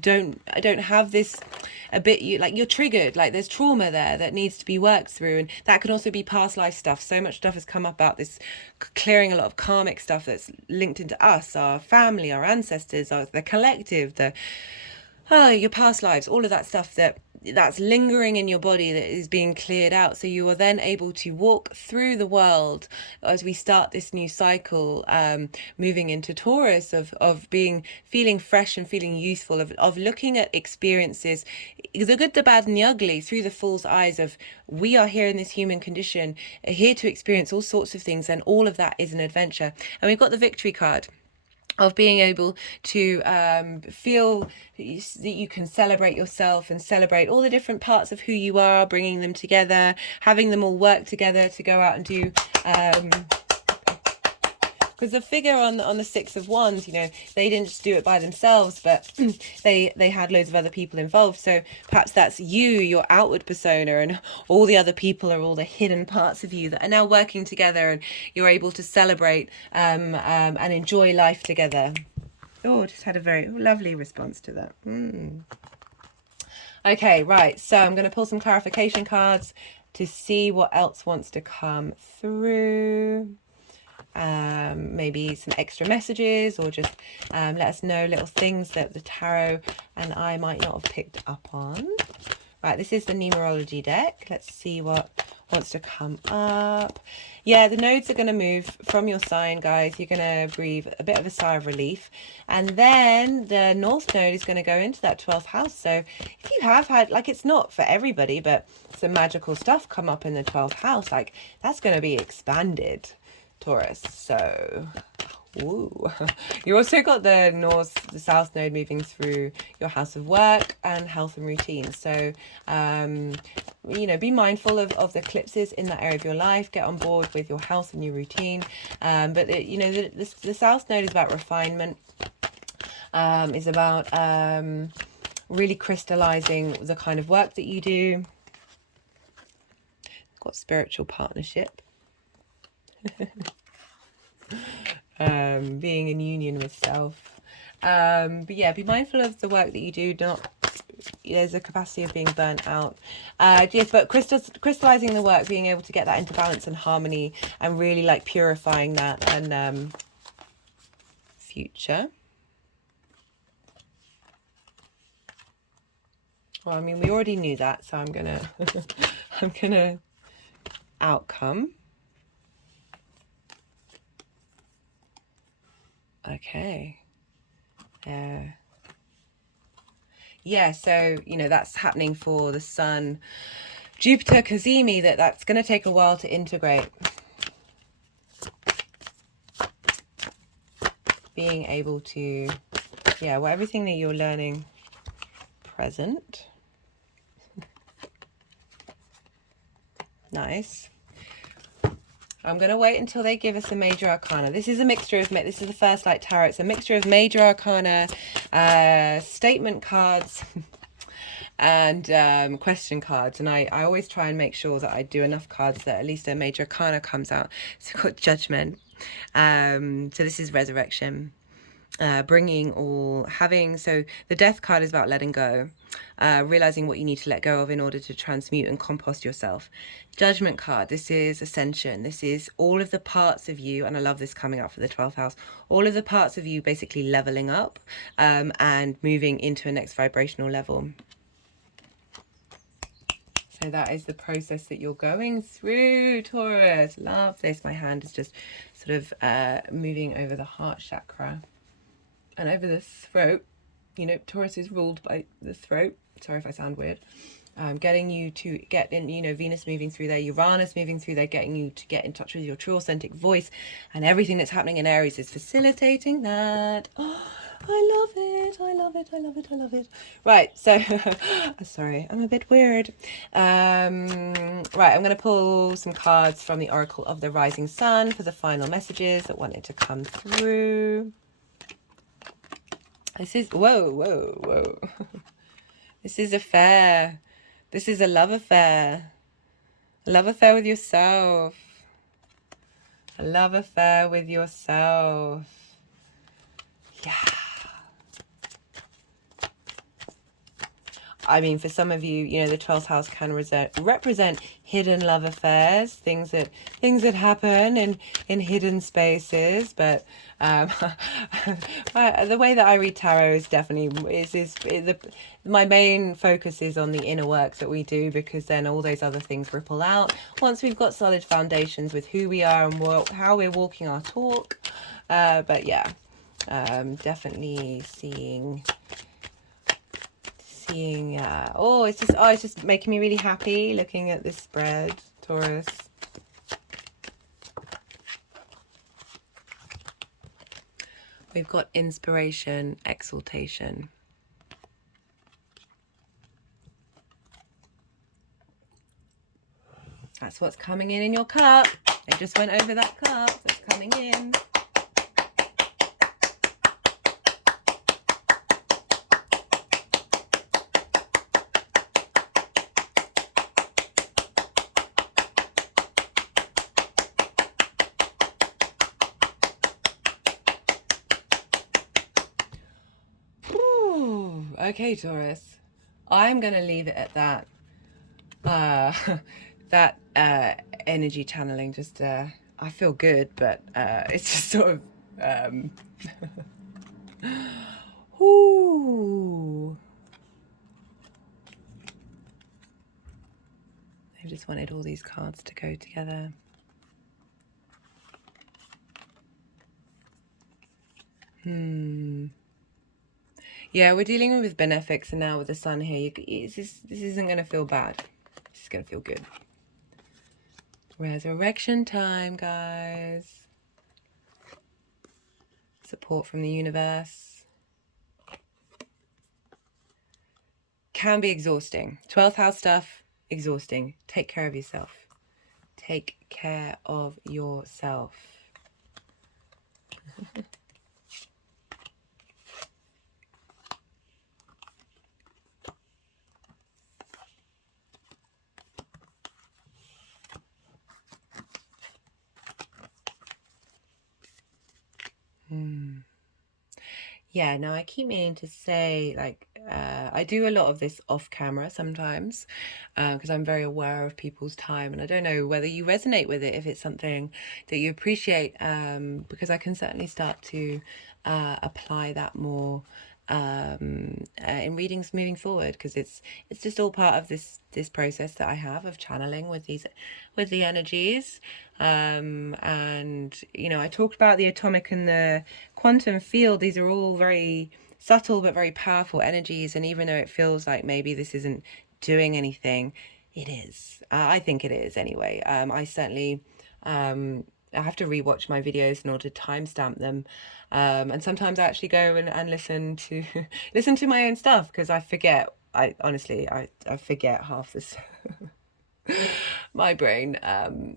don't have this you're triggered, like there's trauma there that needs to be worked through. And that can also be past life stuff. So much stuff has come up about this, clearing a lot of karmic stuff that's linked into us, our family, our ancestors, the collective, your past lives, all of that stuff that's lingering in your body, that is being cleared out. So you are then able to walk through the world as we start this new cycle, moving into Taurus, of feeling fresh and feeling youthful, of looking at experiences, the good, the bad and the ugly, through the Fool's eyes of, we are here in this human condition, here to experience all sorts of things, and all of that is an adventure. And we've got the Victory card, of being able to feel that you can celebrate yourself and celebrate all the different parts of who you are, bringing them together, having them all work together to go out and do. Because the figure on the Six of Wands, you know, they didn't just do it by themselves, but they had loads of other people involved. So perhaps that's you, your outward persona, and all the other people are all the hidden parts of you that are now working together, and you're able to celebrate and enjoy life together. Oh, just had a very lovely response to that. Okay, right. So I'm going to pull some clarification cards to see what else wants to come through. Maybe some extra messages, or just let us know little things that the tarot and I might not have picked up on. Right, this is the numerology deck. Let's see what wants to come up. Yeah, the nodes are going to move from your sign, guys. You're going to breathe a bit of a sigh of relief. And then the North Node is going to go into that 12th house. So if you have had, like, it's not for everybody, but some magical stuff come up in the 12th house, like, that's going to be expanded, Taurus. So... Ooh. You also got the south node moving through your house of work and health and routine. So, you know, be mindful of the eclipses in that area of your life. Get on board with your health and your routine. But, you know, the south node is about refinement, is about really crystallizing the kind of work that you do. Got spiritual partnership. Being in union with self. But yeah, be mindful of the work that you do. There's a capacity of being burnt out. Yes, but crystallizing the work, being able to get that into balance and harmony, and really like purifying that. And future. Well, I mean, we already knew that, so I'm gonna I'm gonna outcome. Okay. Yeah, so, you know, that's happening for the Sun, Jupiter, Cazimi, that's going to take a while to integrate. Being able to, yeah, well, everything that you're learning present. Nice. I'm going to wait until they give us a major arcana. This is a mixture of, this is the first light tarot. It's a mixture of major arcana, statement cards, and question cards. And I always try and make sure that I do enough cards that at least a major arcana comes out. So we've got Judgment. So this is Resurrection. Bringing all, having, so the Death card is about letting go, realizing what you need to let go of in order to transmute and compost yourself. Judgment card, this is Ascension. This is all of the parts of you, and I love this coming up for the 12th house, all of the parts of you basically leveling up and moving into a next vibrational level. So that is the process that you're going through, Taurus. Love this. My hand is just sort of moving over the heart chakra and over the throat. You know, Taurus is ruled by the throat. Sorry if I sound weird. Getting you to get in, you know, Venus moving through there, Uranus moving through there, getting you to get in touch with your true authentic voice, and everything that's happening in Aries is facilitating that. Oh, I love it. I love it. I love it. I love it. Right. So, sorry, I'm a bit weird. Right. I'm going to pull some cards from the Oracle of the Rising Sun for the final messages that wanted to come through. This is, whoa. This is affair. This is a love affair. A love affair with yourself. A love affair with yourself. Yeah. I mean, for some of you, you know, the 12th house can represent hidden love affairs, things that happen in hidden spaces. But the way that I read tarot is definitely my main focus is on the inner work that we do, because then all those other things ripple out once we've got solid foundations with who we are and how we're walking our talk. But yeah, definitely seeing it's just making me really happy looking at this spread, Taurus. We've got inspiration, exaltation. That's what's coming in your cup. They just went over that cup that's coming in. Okay, Taurus, I'm going to leave it at that. That energy channeling, just, I feel good, but it's just sort of, ooh. I just wanted all these cards to go together. Yeah, we're dealing with benefics, and now with the sun here, this isn't going to feel bad. This is going to feel good. Resurrection time, guys. Support from the universe. Can be exhausting. 12th house stuff, exhausting. Take care of yourself. Take care of yourself. Yeah, no, I keep meaning to say, like, I do a lot of this off camera sometimes, because I'm very aware of people's time, and I don't know whether you resonate with it, if it's something that you appreciate, because I can certainly start to apply that more in readings moving forward, because it's just all part of this process that I have of channeling with the energies. And you know, I talked about the atomic and the quantum field. These are all very subtle but very powerful energies, and even though it feels like maybe this isn't doing anything, it is. I think it is anyway. I certainly I have to rewatch my videos in order to timestamp them, and sometimes I actually go and listen to listen to my own stuff, because I forget. I honestly I forget half this. My brain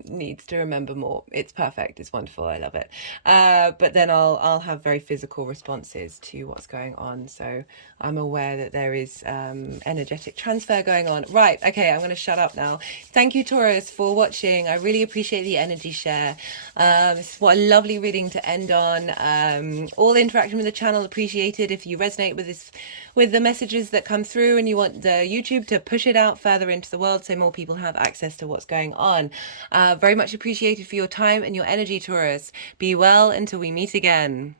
needs to remember more. It's perfect. It's wonderful. I love it. But then I'll have very physical responses to what's going on. So I'm aware that there is energetic transfer going on. Right. Okay. I'm going to shut up now. Thank you, Taurus, for watching. I really appreciate the energy share. What a lovely reading to end on. All the interaction with the channel appreciated. If you resonate with this, with the messages that come through, and you want the YouTube to push it out further into the world so more people have access to what's going on, very much appreciated for your time and your energy, Taurus. Be well until we meet again.